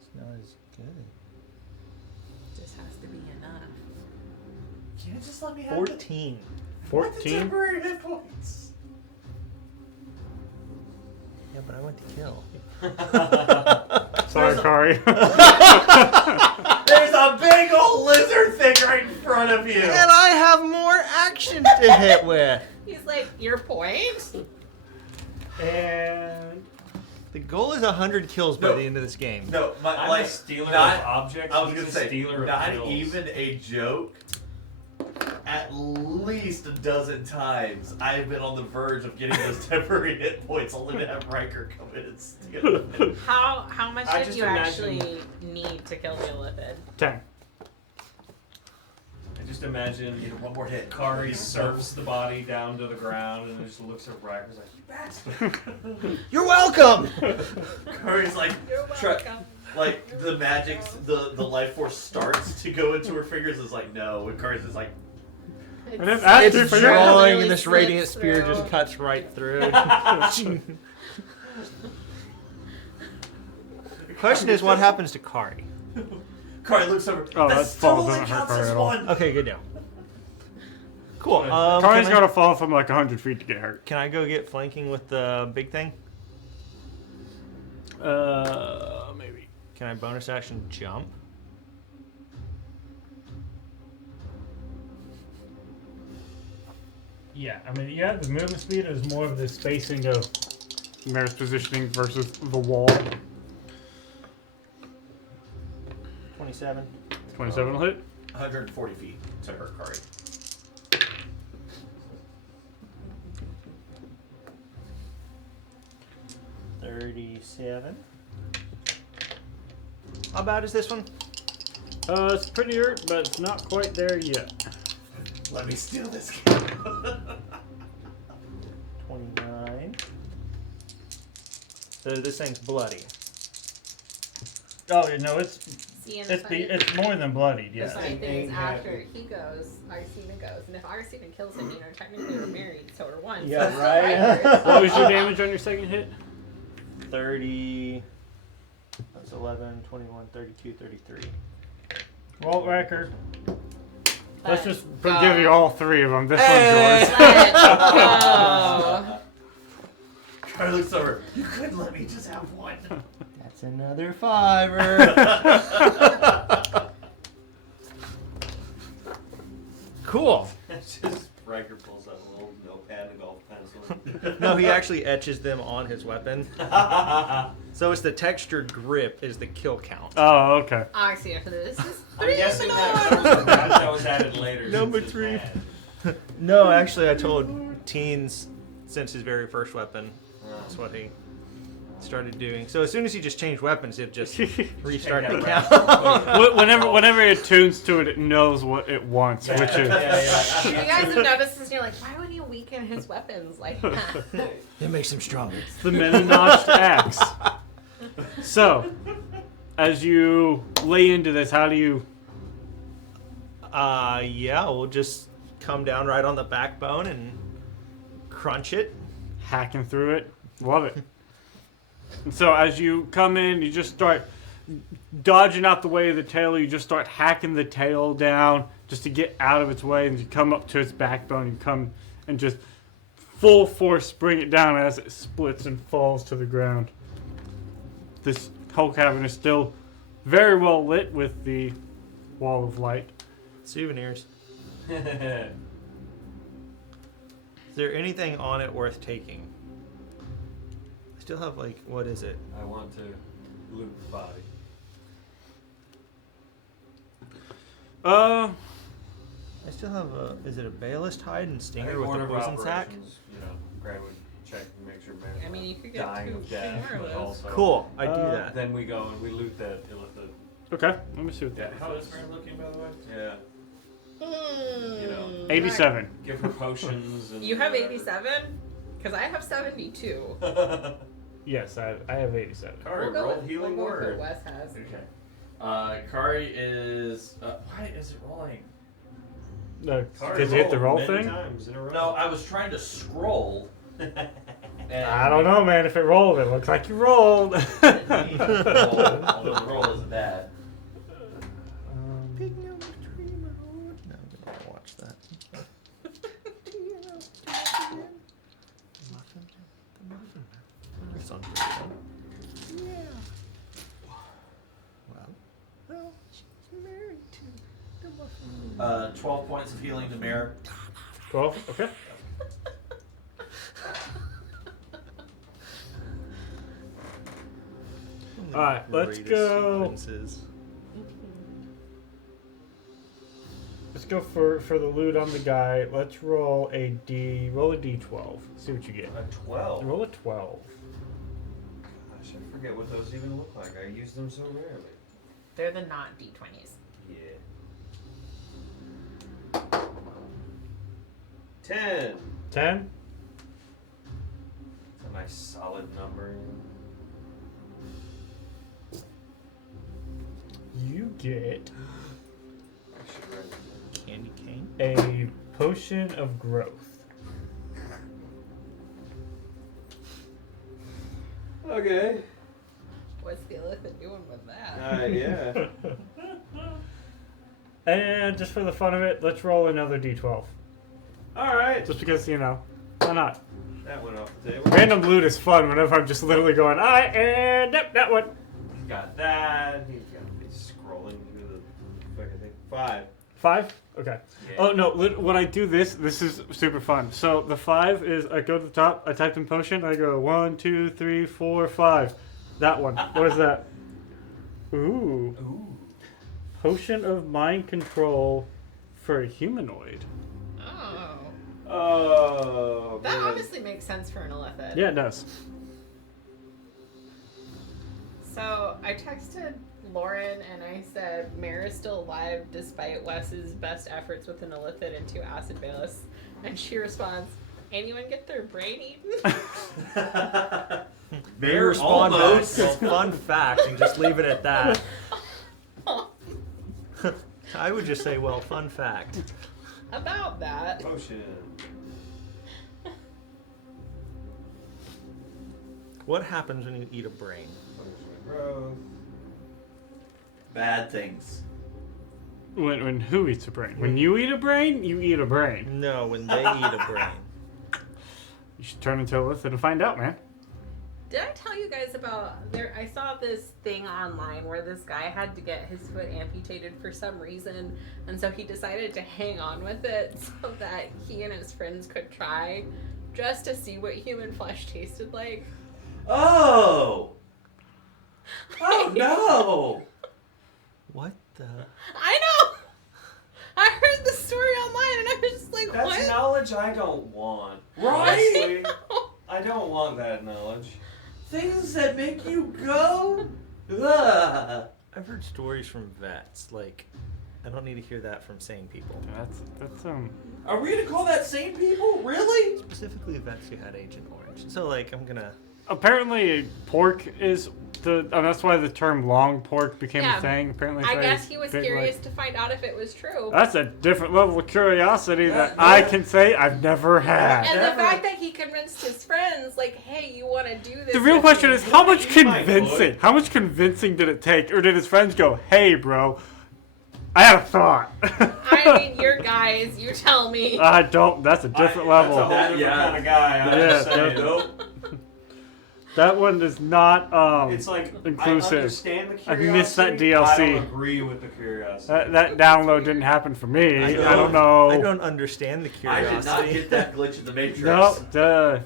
It's not as good. Just has to be enough. Can you just let me have 14. 14. temporary hit points? Yeah, but I went to kill. Sorry, Kari. There's a big old lizard thing right in front of you. And I have more actions to hit with. He's like, your point? And The goal is 100 kills by No. the end of this game. No, I'm like a stealer not- of objects. I was he's gonna a say, stealer of not kills. even a joke. At least a dozen times, I've been on the verge of getting those temporary hit points, only to have Riker come in and steal them. How much I did just you imagine- actually need to kill the Illithid? 10. I just imagine Get one more hit. Kari surfs the body down to the ground and just looks at Riker's like, you bastard. You're welcome! Kari's like, You're try- like the magic, the life force starts to go into her fingers. Is like no, and Kari's is like, I didn't ask you It's for your drawing really and this slips radiant spear through. just cuts right through. The question is, what happens to Kari? Kari looks over. Oh, that that still fall only doesn't hurt counts Kari as at all. one. Okay, good deal. Cool. Kari's can, got to fall from like 100 feet to get hurt. can I go get flanking with the big thing? Maybe. Can I bonus action jump? Yeah, I mean, yeah, the movement speed is more of the spacing of Mare's positioning versus the wall. 27. 27 will hit. 140 feet to her, Kari. How bad is this one? It's pretty hurt, but it's not quite there yet. Let me steal this game. 29. So this thing's bloody. Oh no, it's See, and the funny, it's more than bloodied. the Yes. funny thing is after he goes, Arsena goes. And if Arsena kills him, technically we're married, so we're one. Yeah, so right. What was your damage on your second hit? 30. That's 11, 21, 32, 33. Walt Riker. Let's But- just forgive you all three of them. This Hey! one's yours. Let go. Kari looks over. You couldn't let me just have one. That's another fiver. Cool. It's just Riker pulls out a little notepad and a golf pencil. No, he actually etches them on his weapon. So it's the textured grip is the kill count. Oh, okay. Arsena for this. Is I'm guessing that was added later. Number since it's 3. bad. No, actually, I told Teens since his very first weapon. That's what he. started doing. So as soon as you just change weapons, it just restart Take the that count. Whenever it tunes to it, it knows what it wants, which is You guys have noticed this, and you're like, why would he weaken his weapons like that? It makes him stronger. the meta-notched axe. So, as you lay into this, how do you? Yeah, we'll just come down right on the backbone and crunch it. Hacking through it. Love it. And so as you come in, you just start dodging out the way of the tail. You just start hacking the tail down just to get out of its way. And you come up to its backbone. You come and just full force bring it down as it splits and falls to the ground. This whole cavern is still very well lit with the wall of light. Souvenirs. Is there anything on it worth taking? I still have like, what is it? I want to loot the body. I still have a, is it a Baelist hide and I stinger think with a Order of poison sack? Operations, you know, Greg would check and make sure man. I mean, you could get dying two of death, more of but those. also Cool, I do that. Then we go and we loot the illithid. Okay, let me see what Yeah. that How is. is Fran looking, by the way? Yeah. You know, 87. give her potions. And You have whatever. 87? Because I have 72. Yes, I have 87. Kari, roll healing we'll go with word. what Wes has. Okay. Kari is. Why is it rolling? Kari Did you hit the roll rolled many thing? times in a row. No, I was trying to scroll. And I don't know, man. If it rolled, it looks like you rolled. Although the roll isn't bad. Picking up the tree mode. No, I'm gonna watch that. It's on pretty well. Yeah. Well, she's married to the muffin. 12 points of healing to Mirror. 12? Okay. Alright, let's Greatest go. sequences. Let's go for the loot on the guy. Let's roll a d12. See what you get. A 12. Roll a 12. Gosh, I forget what those even look like. I use them so rarely. They're the not D20s. Yeah. 10. 10. It's a nice solid number. You get I should write it Candy cane. a potion of growth. down. Okay. What's the elephant doing with that? Yeah. And just for the fun of it, let's roll another d12. Alright. Just because, you know, why not? That went off the table. Random loot is fun whenever I'm just literally going, and yep, that one. He's got that. He's got me scrolling through the fucking thing. 5. 5? Okay. Yeah. Oh, no, when I do this is super fun. So the 5 is, I go to the top, I type in potion, I go 1, 2, 3, 4, 5. That one. What is that? Ooh. Ooh. Potion of mind control for a humanoid. Oh. Oh. That man. obviously makes sense for an elephant. Yeah, it does. So I texted Lauren and I said, Mare is still alive despite Wes's best efforts with an illithid and 2 acid bailiffs. And she responds, anyone get their brain eaten? Maybe respond almost. back. Fun fact, and just leave it at that. I would just say, well, fun fact. About that. Potion. What happens when you eat a brain? Potion of growth. Bad things. When who eats a brain? When you eat a brain, you eat a brain. No, when they eat a brain. You should turn into a lizard and find out, man. Did I tell you guys about there? I saw this thing online where this guy had to get his foot amputated for some reason, and so he decided to hang on with it so that he and his friends could try just to see what human flesh tasted like. Oh! Oh no! What the? I know! I heard the story online and I was just like, That's what? knowledge I don't want. Right? Honestly, I don't want that knowledge. Things that make you go? Ugh. I've heard stories from vets. Like, I don't need to hear that from sane people. That's Are we gonna call that sane people? Really? Specifically vets who had Agent Orange. So, like, I'm gonna... Apparently, pork is that's why the term long pork became Yeah, a thing. Apparently, I it's guess he was big, curious to find out if it was true. That's a different level of curiosity that Yeah. I can say I've never had. And Never. the fact that he convinced his friends, like, hey, you want to do this? The real with question me? is, how much Eat my convincing? foot. How much convincing did it take, or did his friends go, "Hey, bro, I had a thought." I mean, you're guys. You tell me. I don't. That's a different level. That's a whole different Yeah. kind of guy. I'm Yeah, just saying. that's- That one is not It's like inclusive. I understand the I curiosity. missed that I DLC. don't agree with the curiosity. That download didn't happen for me. I don't know. I don't understand the I curiosity. did not get that glitch in the Matrix. No.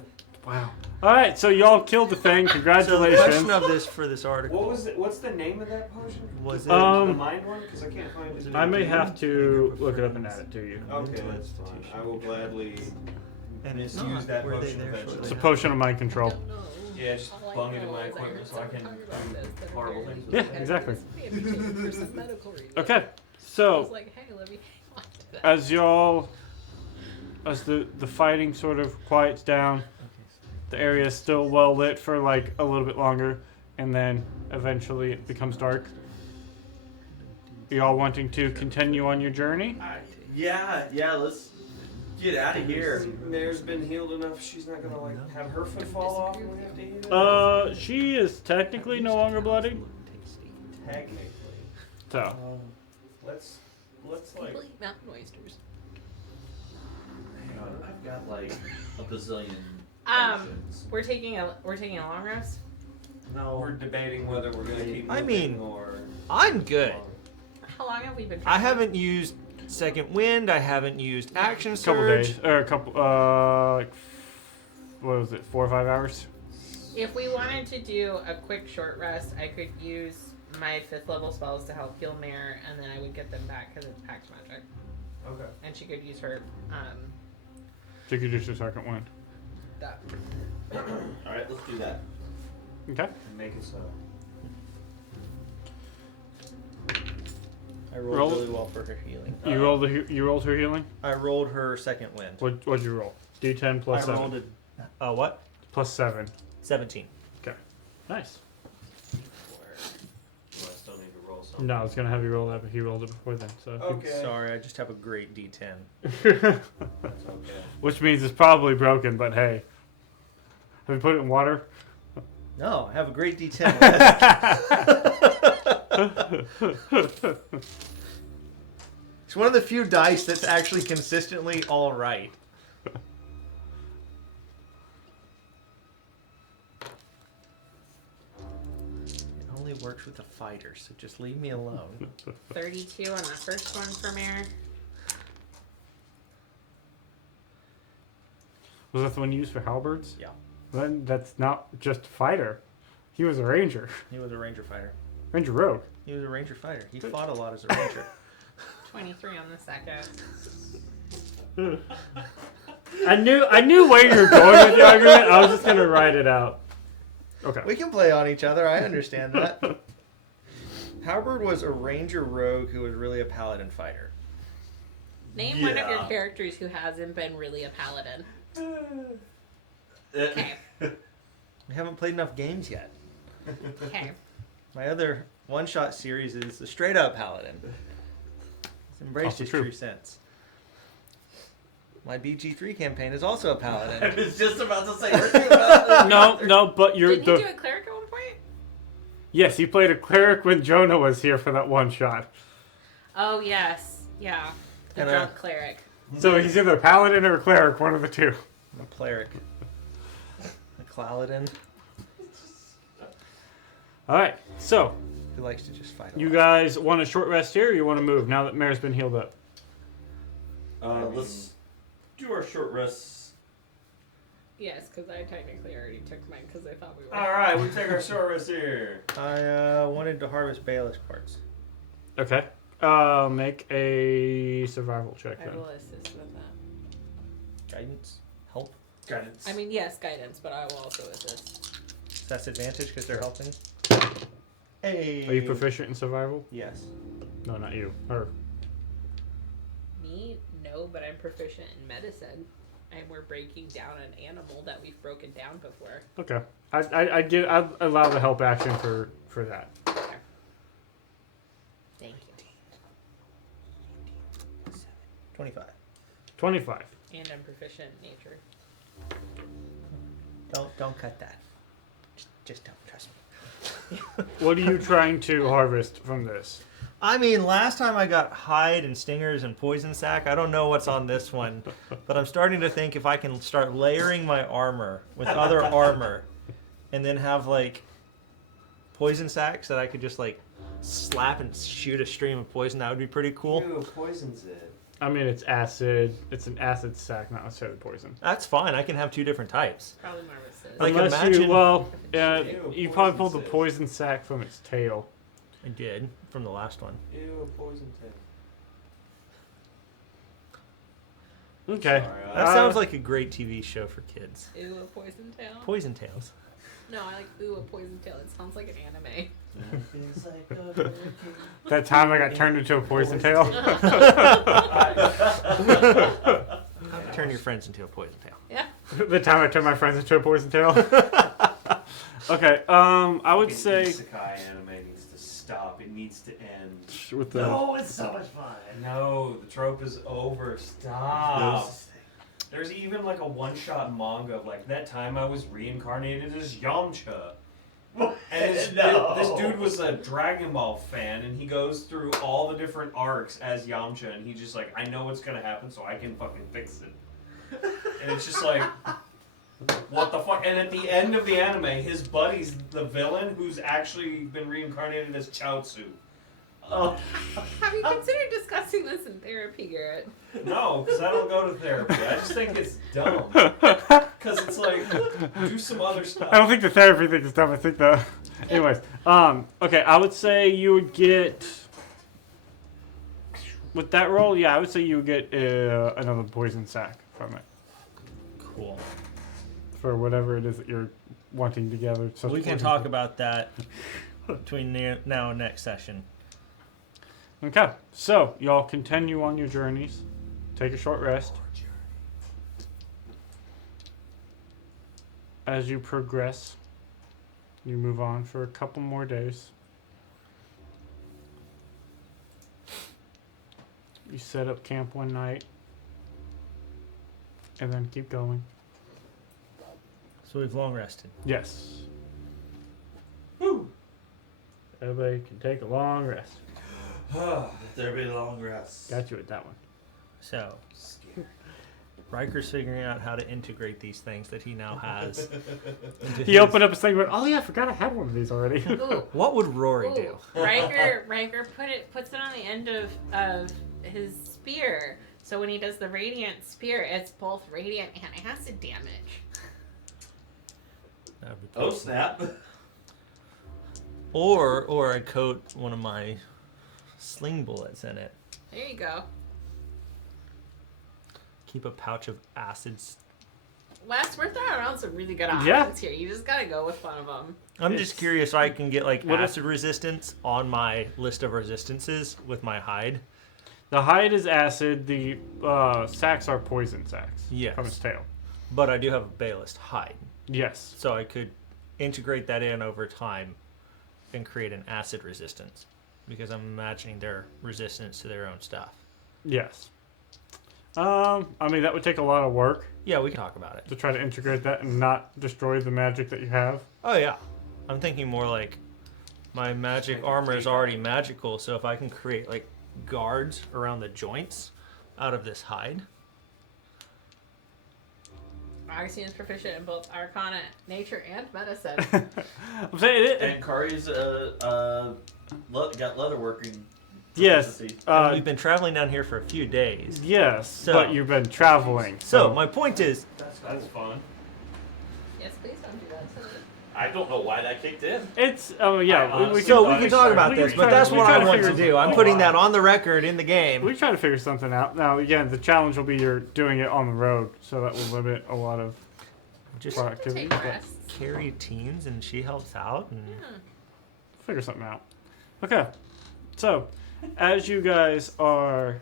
Wow. All right. So y'all killed the thing. So the Congratulations. question of this for this article What's the name of that potion? was it... the Um, mind one? Because I can't find it. I may have to look it up and add it to you. Okay, that's fine. I will gladly. and it's misuse not. that Were they potion there eventually. shortly It's a after? potion of mind control. Yeah, just All I plug into know my is I equipment heard so I can someone talk do about this that horrible apparently things. Yeah, he had exactly. this amputated for some medical reason. Okay. I was So like, hey, let me hang on to that. as the fighting sort of quiets down, the area is still well lit for like a little bit longer, and then eventually it becomes dark. Are y'all wanting to continue on your journey? Yeah, let's get out of here. Mare's been healed enough. She's not gonna like have her foot fall off when we have to eat it. She is technically no longer bloody, Technically. so Let's like. People eat mountain oysters. Hang on, I've got like a bazillion. potions. We're taking a long rest. We're debating whether we're gonna keep. I moving mean, or. I'm good. How long have we been? I traveling? haven't used Second Wind. I haven't used Action couple Surge. days or a couple like what was it, 4 or 5 hours? If we wanted to do a quick short rest, I could use my 5th level spells to help heal Mare, and then I would get them back because it's packed magic, Okay. and she could use her So you could use your second one. that. All right, let's do that. Okay. And make it so. I rolled Roll. really well for her healing. You rolled her healing. I rolled her Second Wind. What'd you roll? D10 plus I 7. rolled a what? Plus 7. 17. Okay. Nice. Do I still need to roll something? No, I was gonna have you roll that, but he rolled it before then. So. Okay. Sorry, I just have a great D10. That's okay. Which means it's probably broken, but hey. Have you put it in water? No, I have a great D10. It's one of the few dice that's actually consistently all right. It only works with a fighter, so just leave me alone. 32 on the first one for Mare. Was that the one you used for halberds? Yeah. Then that's not just a fighter. He was a ranger. He was a ranger fighter. Ranger rogue. He was a ranger fighter. He fought a lot as a ranger. 23 on the second. I knew where you were going with the argument. I was just gonna write it out. Okay. We can play on each other. I understand that. Halberd was a ranger rogue who was really a paladin fighter. Name one of your Yeah. characters who hasn't been really a paladin. Okay. We haven't played enough games yet. Okay. My other one-shot series is the straight-up paladin. He's embraced Also his true. true sense. My BG3 campaign is also a I paladin. was just about to say, we're doing about No, but you're Didn't you the. do a cleric at one point? Yes, he played a cleric when Jonah was here for that one shot. Oh, yes. Yeah. The And, drunk cleric. So he's either a paladin or a cleric, one of the two. I'm a cleric. A Clalladin All right, so who likes to just fight a you lot. guys want a short rest here, or you want to move now that Mare's been healed up? Let's do our short rests. Yes, because I technically already took mine because I thought we were. All right, we take our short rest here. I wanted to harvest Baelish parts. Okay. Make a survival check I then. will assist with that. Guidance? Help? Guidance. I mean, yes, guidance, but I will also assist. That's advantage because they're helping. Hey. Are you proficient in survival? Yes. No, not you. Her. Me? No, but I'm proficient in medicine. And we're breaking down an animal that we've broken down before. Okay. I'd allow the help action for that. Okay. Thank you. 25. 25. And I'm proficient in nature. Don't cut that. Just don't. Trust me. What are you trying to harvest from this? I mean, last time I got hide and stingers and poison sac. I don't know what's on this one, but I'm starting to think if I can start layering my armor with other armor, and then have like poison sacs that I could just like slap and shoot a stream of poison. That would be pretty cool. Ew, poisons it. I mean, it's acid. It's an acid sac, not necessarily poison. That's fine. I can have 2 different types. Probably more of a sis. Like, Unless imagine- you, well, Ew, you probably pulled poison the sac. poison sac from its tail. I did from the last one. Ew, poison tail. Okay. Sorry, That sounds like a great TV show for kids. Ooh, a poison tail? Poison Tales. No, I like ooh, a poison tail. It sounds like an anime. That time I got turned into a poison tail. Turn your friends into a poison tail. Yeah. The time I turned my friends into a poison tail. Okay. I would Fucking say Isekai anime needs to stop. It needs to end. with the No, it's so much fun. No, the trope is over. Stop. There's even like a one-shot manga of like that time I was reincarnated as Yamcha. And No. this dude was a Dragon Ball fan, and he goes through all the different arcs as Yamcha, and he just like, I know what's gonna happen, so I can fucking fix it. And it's just like, what the fuck? And at the end of the anime, his buddy's the villain who's actually been reincarnated as Chaozu. Oh, Have you considered discussing this in therapy, Garrett? No, because I don't go to therapy. I just think it's dumb. Because it's like, do some other stuff. I don't think the therapy thing is dumb. I think the. Anyways, okay. I would say you would get with that roll. Yeah, I would say you would get another poison sac from it Cool. for whatever it is that you're wanting to gather. So We can talk about that between now and next session. Okay, so y'all continue on your journeys. Take a short rest. As you progress, you move on for a couple more days. You set up camp one night, and then keep going. So we've long rested. Yes. Woo! Everybody can take a long rest. there be long rest. Got you with that one. So, Riker's figuring out how to integrate these things that he now has. into He his- opened up his thing and went, oh yeah, I forgot I had one of these already. Ooh. What would Rory Ooh. do? Riker puts it on the end of his spear. So when he does the radiant spear, it's both radiant and acid damage. That would be Oh pretty- snap! Or I coat one of my sling bullets in it. There you go. Keep a pouch of acids. Wes, we're throwing around some really good options Yeah. here. You just gotta go with one of them. I'm It's- just curious. I can get like What if- acid resistance on my list of resistances with my hide. The hide is acid. The sacs are poison sacs. Yes. From its tail. But I do have a balist hide, Yes. so I could integrate that in over time and create an acid resistance because I'm imagining their resistance to their own stuff. Yes. I mean, that would take a lot of work Yeah, we can talk about it. to try to integrate that and not destroy the magic that you have. Oh yeah, I'm thinking more like my magic armor is already magical, so if I can create like guards around the joints out of this hide. Augustine is proficient in both Arcana, Nature, and Medicine. I'm saying it. And Kari's got leatherworking. Yes. proficiency. And we've been traveling down here for a few days. Yes. So- But you've been traveling. So my point is, That's fun. Yes, please don't do that to me. I don't know why that kicked in. It's yeah. I honestly so we thought can we talk started- about we this, can but try- that's we what try I to want to figure- do. I'm putting that on the record in the game. We try to figure something out. Now again, the challenge will be you're doing it on the road, so that will limit a lot of just for activities, Take but rests. carry teams and she helps out. And Yeah. figure something out. Okay, so as you guys are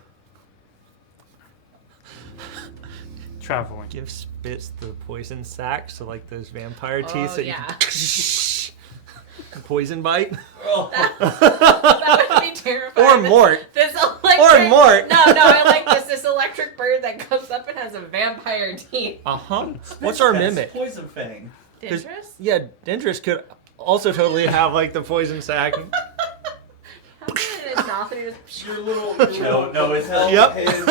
traveling, give Spitz the poison sack, so like those vampire teeth. Oh, So yeah. Poison bite. That would be terrifying. Or Mort. This electric. Or Mort. No, I like this. This electric bird that comes up and has a vampire teeth. What's our That's mimic? Poison Fang. 'Cause- Dangerous? Yeah, Dendris could also totally have like the poison sack. Have it in his mouth and he just. Your little. No, it's held Yep. hand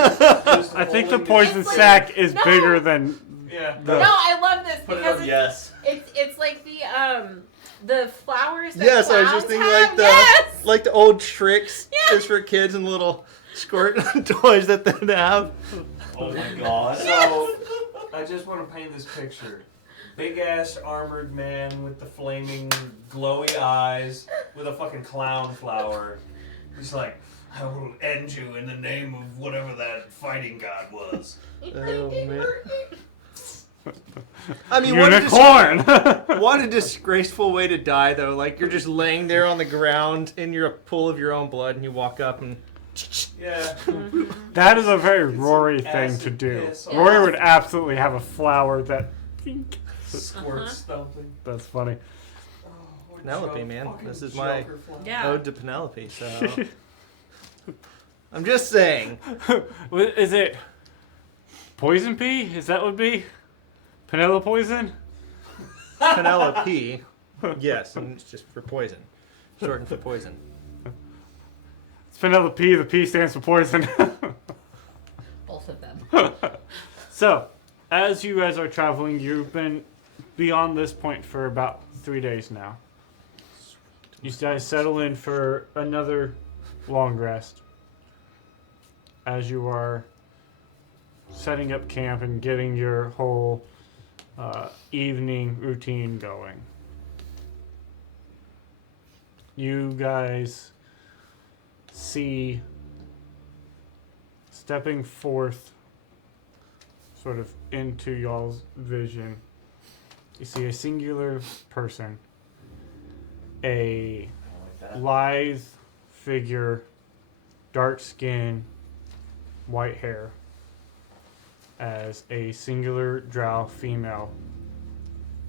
just I think the holding poison It's like- sack is no. bigger than Yeah. the. No, I love this Put it because on yes. it's like the flowers that Yes, I was clowns just thinking have. like the Yes! like the old tricks Yes. just for kids and little squirt toys that they have. Oh my god. So, I just want to paint this picture. Big ass armored man with the flaming glowy eyes with a fucking clown flower. He's like, I will end you in the name of whatever that fighting god was. Oh man. I mean, Unicorn! what a disgraceful way to die, though. Like, you're just laying there on the ground in your pool of your own blood, and you walk up and... Yeah. That is a very It's Rory an thing acid to do. piss. Rory would absolutely have a flower that. Squirt something. That's funny. Oh, Penelope, Joke- man. fucking This is my- Joker flower. Yeah. Ode to Penelope, so... I'm just saying. Is it poison pea? Is that what it be? Penelope poison? Penelope. Yes, and it's just for poison. Shortened for poison. It's Penelope. The P stands for poison. Both of them. So, as you guys are traveling, you've been beyond this point for about 3 days now. You guys settle in for another long rest as you are setting up camp and getting your whole evening routine going. You guys see stepping forth sort of into y'all's vision. You see a singular person, a I like that. lithe figure, dark skin, white hair, as a singular drow female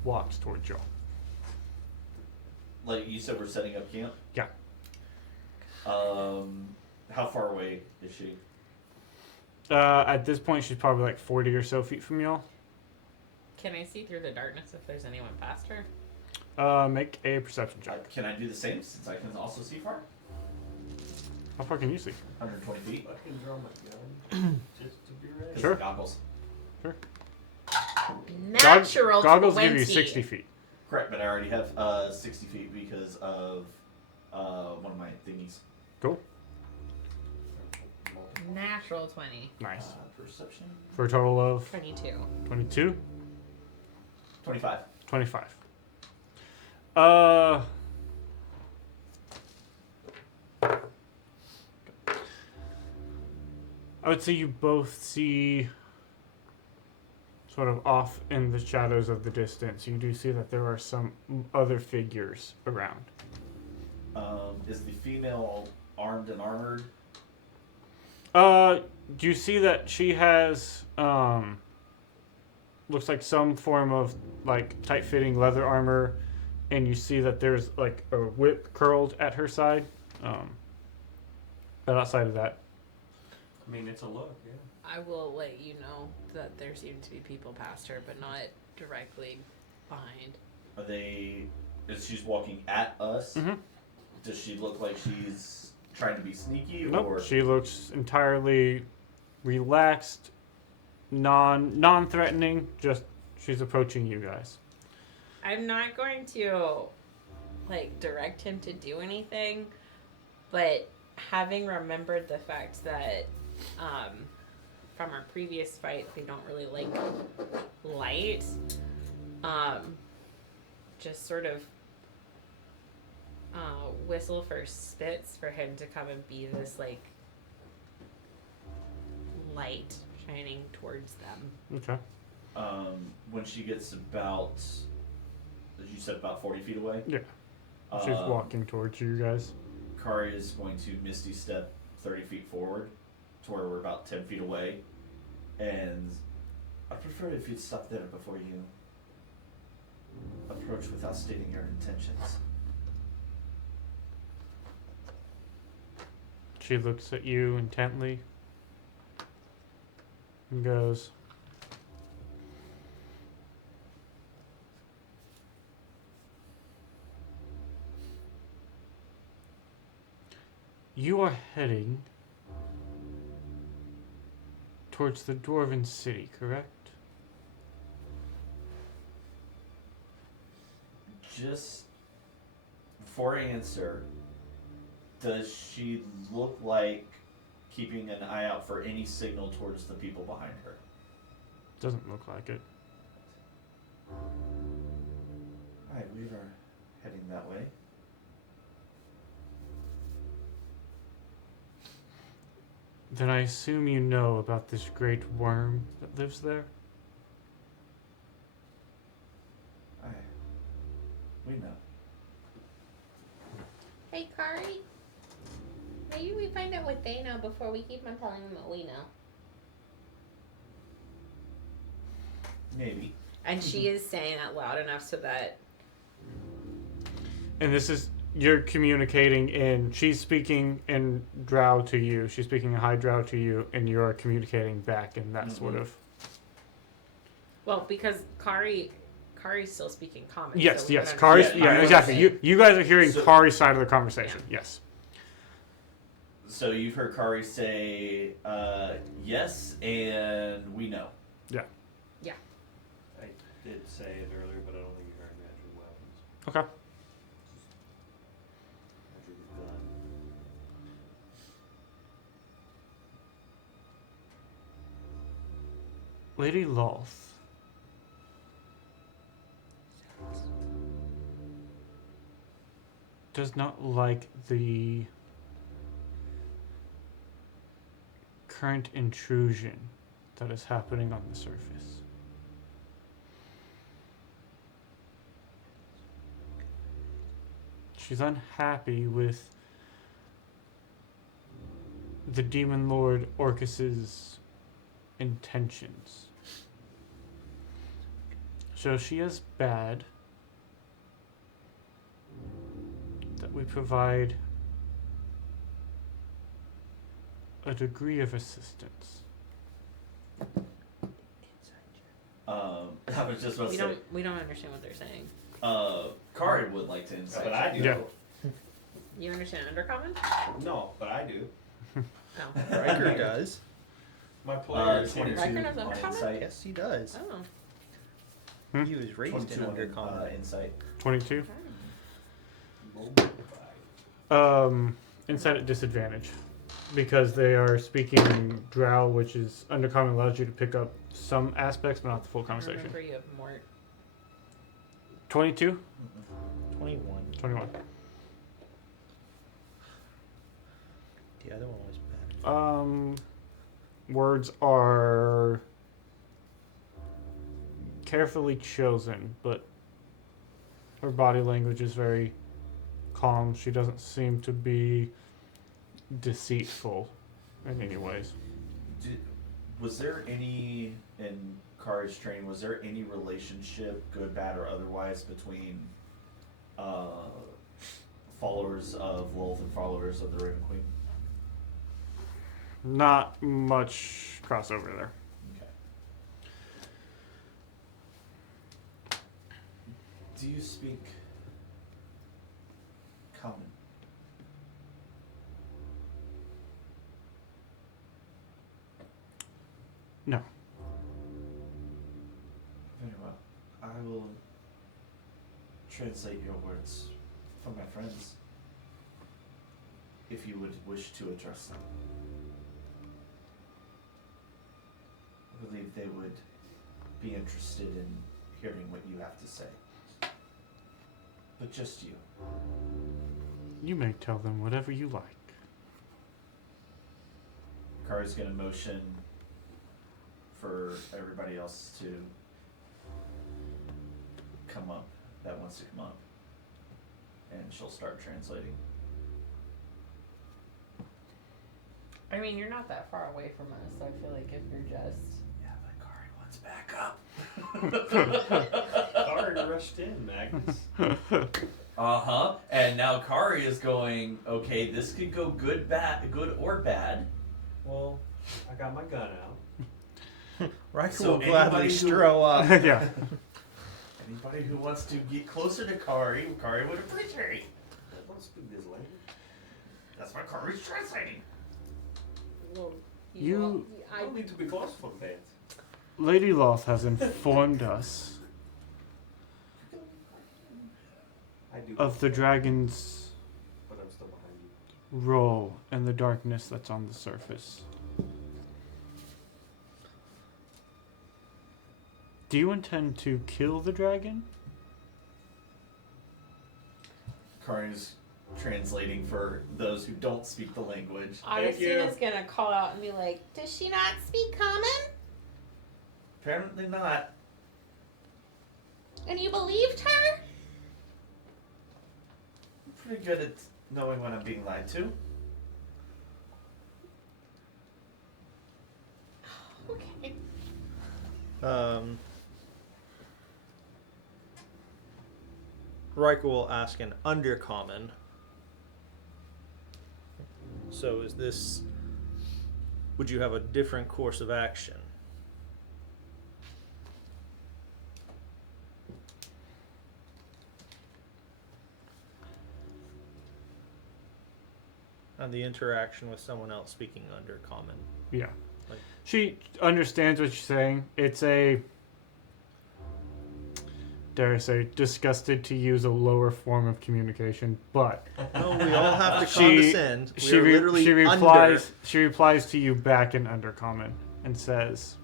walks towards y'all. Like you said, we're setting up camp. Yeah. How far away is she? At this point, she's probably like 40 or so feet from y'all. Can I see through the darkness if there's anyone past her? Make a perception check. Can I do the same since I can also see far? How far can you see? 120 feet. I can draw my gun just to be ready. 'Cause Sure. of goggles. Natural Goggles 20. give you 60 feet. Correct, but I already have 60 feet because of one of my thingies. Cool. Natural 20. Nice. Perception. For a total of 22. 22, 25. 25. I would say you both see sort of off in the shadows of the distance. You do see that there are some other figures around. Is the female armed and armored? Do you see that she has looks like some form of like tight-fitting leather armor, and you see that there's like a whip curled at her side. But outside of that, I mean, it's a look, yeah. I will let you know that there seem to be people past her, but not directly behind. Are they? Is she's walking at us? Mhm. Does she look like she's trying to be sneaky, nope, or she looks entirely relaxed, non-threatening. Just she's approaching you guys. I'm not going to, like, direct him to do anything, but having remembered the fact that, from our previous fight, they don't really like light, just sort of whistle for Spitz for him to come and be this, like, light shining towards them. Okay. when she gets about, as you said, about 40 feet away. Yeah. She's walking towards you guys. Kari is going to Misty Step 30 feet forward to where we're about 10 feet away. And I'd prefer if you'd stop there before you approach without stating your intentions. She looks at you intently and goes, "You are heading towards the Dwarven City, correct?" Just for answer, does she look like keeping an eye out for any signal towards the people behind her? Doesn't look like it. Alright, we are heading that way. Then I assume you know about this great worm that lives there? We know. Hey, Kari. Maybe we find out what they know before we keep on telling them what we know. Maybe. And she is saying that loud enough so that And this is, you're communicating in, she's speaking in Drow to you, she's speaking in High Drow to you, and you're communicating back in that sort of... well, because Kari's still speaking common. Yes, so we yes, don't Kari's, understand yeah, what exactly. she's saying. You guys are hearing So- Kari's side of the conversation, yes. So you've heard Kari say, yes, and we know. I did say it earlier, but I don't think you heard magic weapons. Okay. Magic gun. Lady Loth. Does not like the current intrusion that is happening on the surface. She's unhappy with the Demon Lord Orcus's intentions. So she is bad that we provide a degree of assistance. I was just about to say, We don't understand what they're saying. Kari would like to insight. But I do. Yeah. You understand Undercommon? No, but I do. Oh. Riker does. My player is 22 Riker knows on Undercommon? insight. Yes, he does. Oh. He was raised 22 in on Undercommon. insight. 22. here. Insight at disadvantage. Because they are speaking Drow, which is Undercommon allows you to pick up some aspects, but not the full conversation. Remember, you have more. 22? 21. 21. The other one was bad. Words are carefully chosen, but her body language is very calm. She doesn't seem to be deceitful in any ways. Was there any, in Kari's training, was there any relationship, good, bad, or otherwise, between followers of Lilith and followers of the Raven Queen? Not much crossover there. Okay. Do you speak common? No. Very well. I will translate your words for my friends, if you would wish to address them. I believe they would be interested in hearing what you have to say. But just you. You may tell them whatever you like. Kari's gonna motion for everybody else to come up, that wants to come up. And she'll start translating. I mean, you're not that far away from us, so I feel like if you're just... Yeah, but Kari wants back up. Kari rushed in, Magnus. Uh-huh. And now Kari is going, okay, this could go good or bad. Well, I got my gun out. Riker So will gladly anybody who- stroll up. Yeah. Anybody who wants to get closer to Kari would appreciate. I don't speak this language. That's why Kari's translating. Well, You- I don't need to be close for that. Lady Loth has informed us I do. of the dragon's But I'm still behind you. role in the darkness that's on the surface. Do you intend to kill the dragon? Kari's translating for those who don't speak the language. Augustina's gonna call out and be like, does she not speak common? Apparently not. And you believed her? I'm pretty good at knowing when I'm being lied to. Okay. Riker will ask an undercommon. So is this... Would you have a different course of action? And the interaction with someone else speaking undercommon. Yeah. Like- She understands what you're saying. It's a, dare I say, disgusted to use a lower form of communication, but No, we all have to She- condescend. We are literally she under. replies to you back in undercommon and says,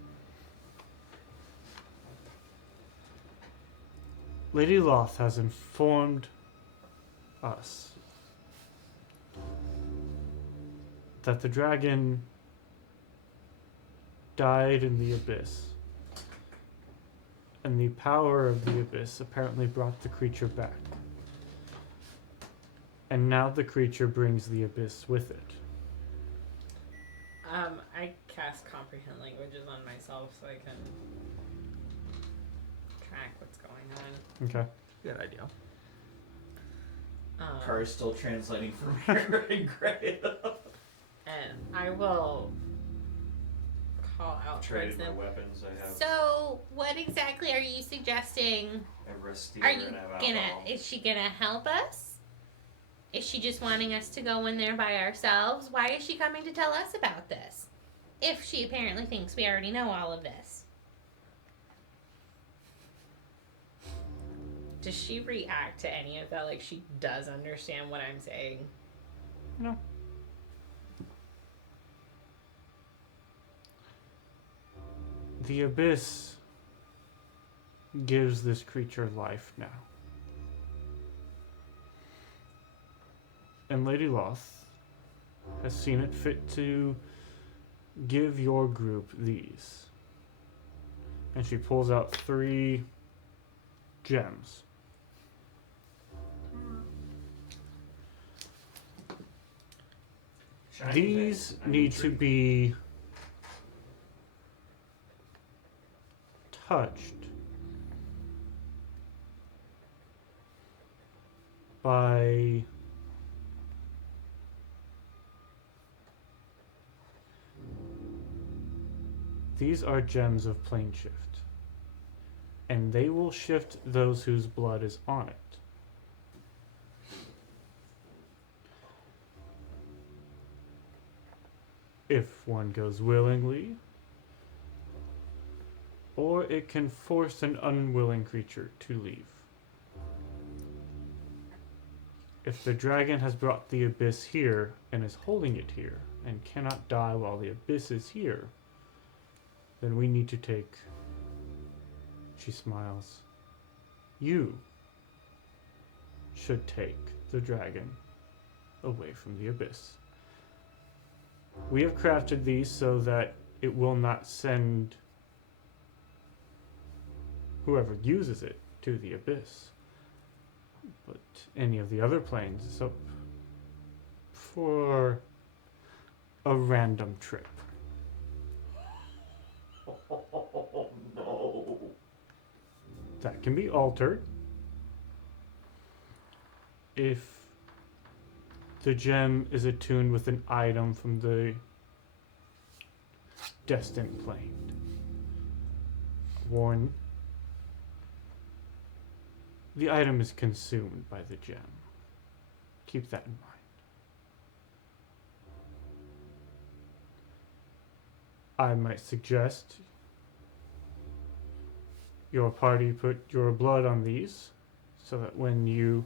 Lady Loth has informed us that the dragon died in the abyss. And the power of the abyss apparently brought the creature back. And now the creature brings the abyss with it. I cast comprehend languages on myself so I can track what's going on. Okay. Good idea. Kari's still translating for Mira and Gray. And I will call out towards Traded my them. weapons. I have So, what exactly are you suggesting? a rusty Are you and I have gonna? alcohol. Is she gonna help us? Is she just wanting us to go in there by ourselves? Why is she coming to tell us about this? If she apparently thinks we already know all of this. Does she react to any of that? Like she does understand what I'm saying? No. The abyss gives this creature life now. And Lady Loth has seen it fit to give your group these. And she pulls out 3 gems. Shiny These thing. I'm need to intrigued. be touched by these are gems of plane shift, and they will shift those whose blood is on it. If one goes willingly, or it can force an unwilling creature to leave. If the dragon has brought the abyss here and is holding it here and cannot die while the abyss is here, then we need to take, she smiles, you should take the dragon away from the abyss. We have crafted these so that it will not send whoever uses it to the abyss. But any of the other planes is up for a random trip. Oh no. That can be altered if the gem is attuned with an item from the destined plane. Warn, the item is consumed by the gem. Keep that in mind. I might suggest your party put your blood on these so that when you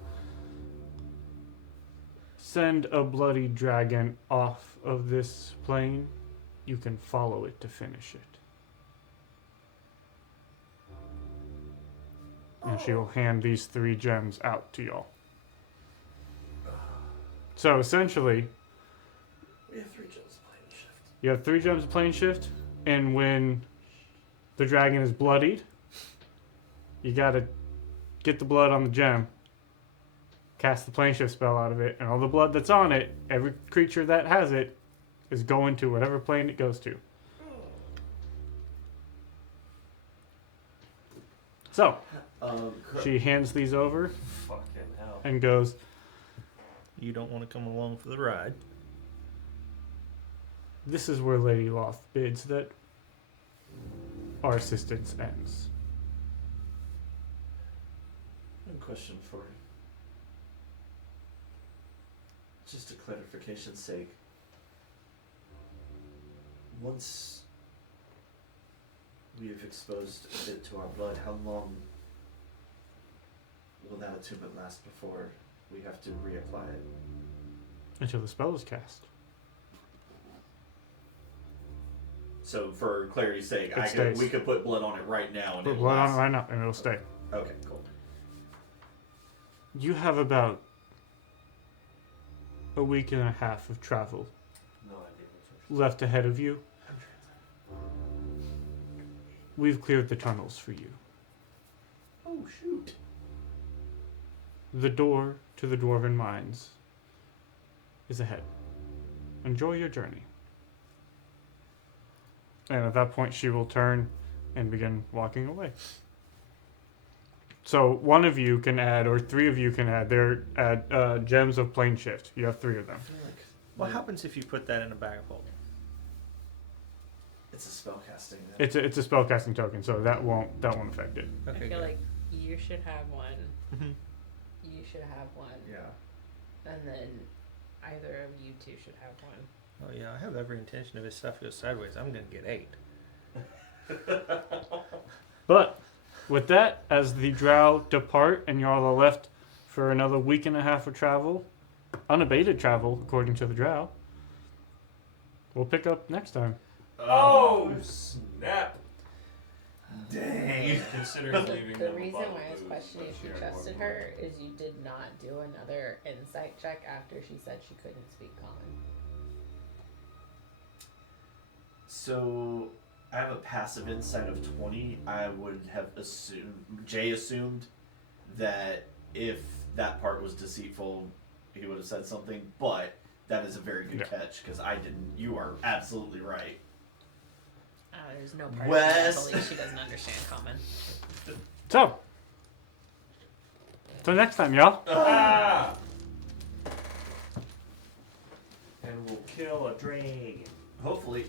send a bloody dragon off of this plane, you can follow it to finish it. And she will hand these 3 gems out to y'all. So essentially, We have 3 gems playing shift. you have 3 gems of plane shift, and when the dragon is bloodied, you gotta get the blood on the gem, cast the plane shift spell out of it, and all the blood that's on it, every creature that has it, is going to whatever plane it goes to. So, she hands these over Fucking hell. and goes, You don't want to come along for the ride. this is where Lady Loth bids that our assistance ends. One question for just a clarification's sake. Once we have exposed a bit to our blood, how long will that attunement last before we have to reapply it? Until the spell is cast. So for clarity's sake, It stays. we could put blood on it right now and Put it'll blood on last. it right now, and it'll stay. Okay, cool. You have about a week and a half of travel No idea. left ahead of you. We've cleared the tunnels for you. Oh shoot. The door to the dwarven mines is ahead. Enjoy your journey. And at that point, she will turn and begin walking away. So one of you can add, or 3 of you can add gems of plane shift. You have 3 of them. I feel like What happens if you put that in a bag of holding? it's a spell casting. It's a spellcasting token, so that won't affect it. I Okay, feel good. like you should have one. Mhm. You should have one. Yeah. And then either of you 2 should have one. Oh yeah, I have every intention if his stuff goes sideways, I'm gonna get 8. But with that, as the drow depart and y'all are left for another week and a half of travel, unabated travel according to the drow, we'll pick up next time. Oh, snap. Dang. Considering leaving The them a reason bottle why I was of booze, questioning if you sharing trusted one her is you did not do another insight check after she said she couldn't speak common. So I have a passive insight of 20. I would have assumed that if that part was deceitful, he would have said something, but that is a very good Yeah. catch because I didn't. You are absolutely right. There's no part Wes. of me that believes she doesn't understand common. So next time, y'all. Ah! And we'll kill a dragon. Hopefully,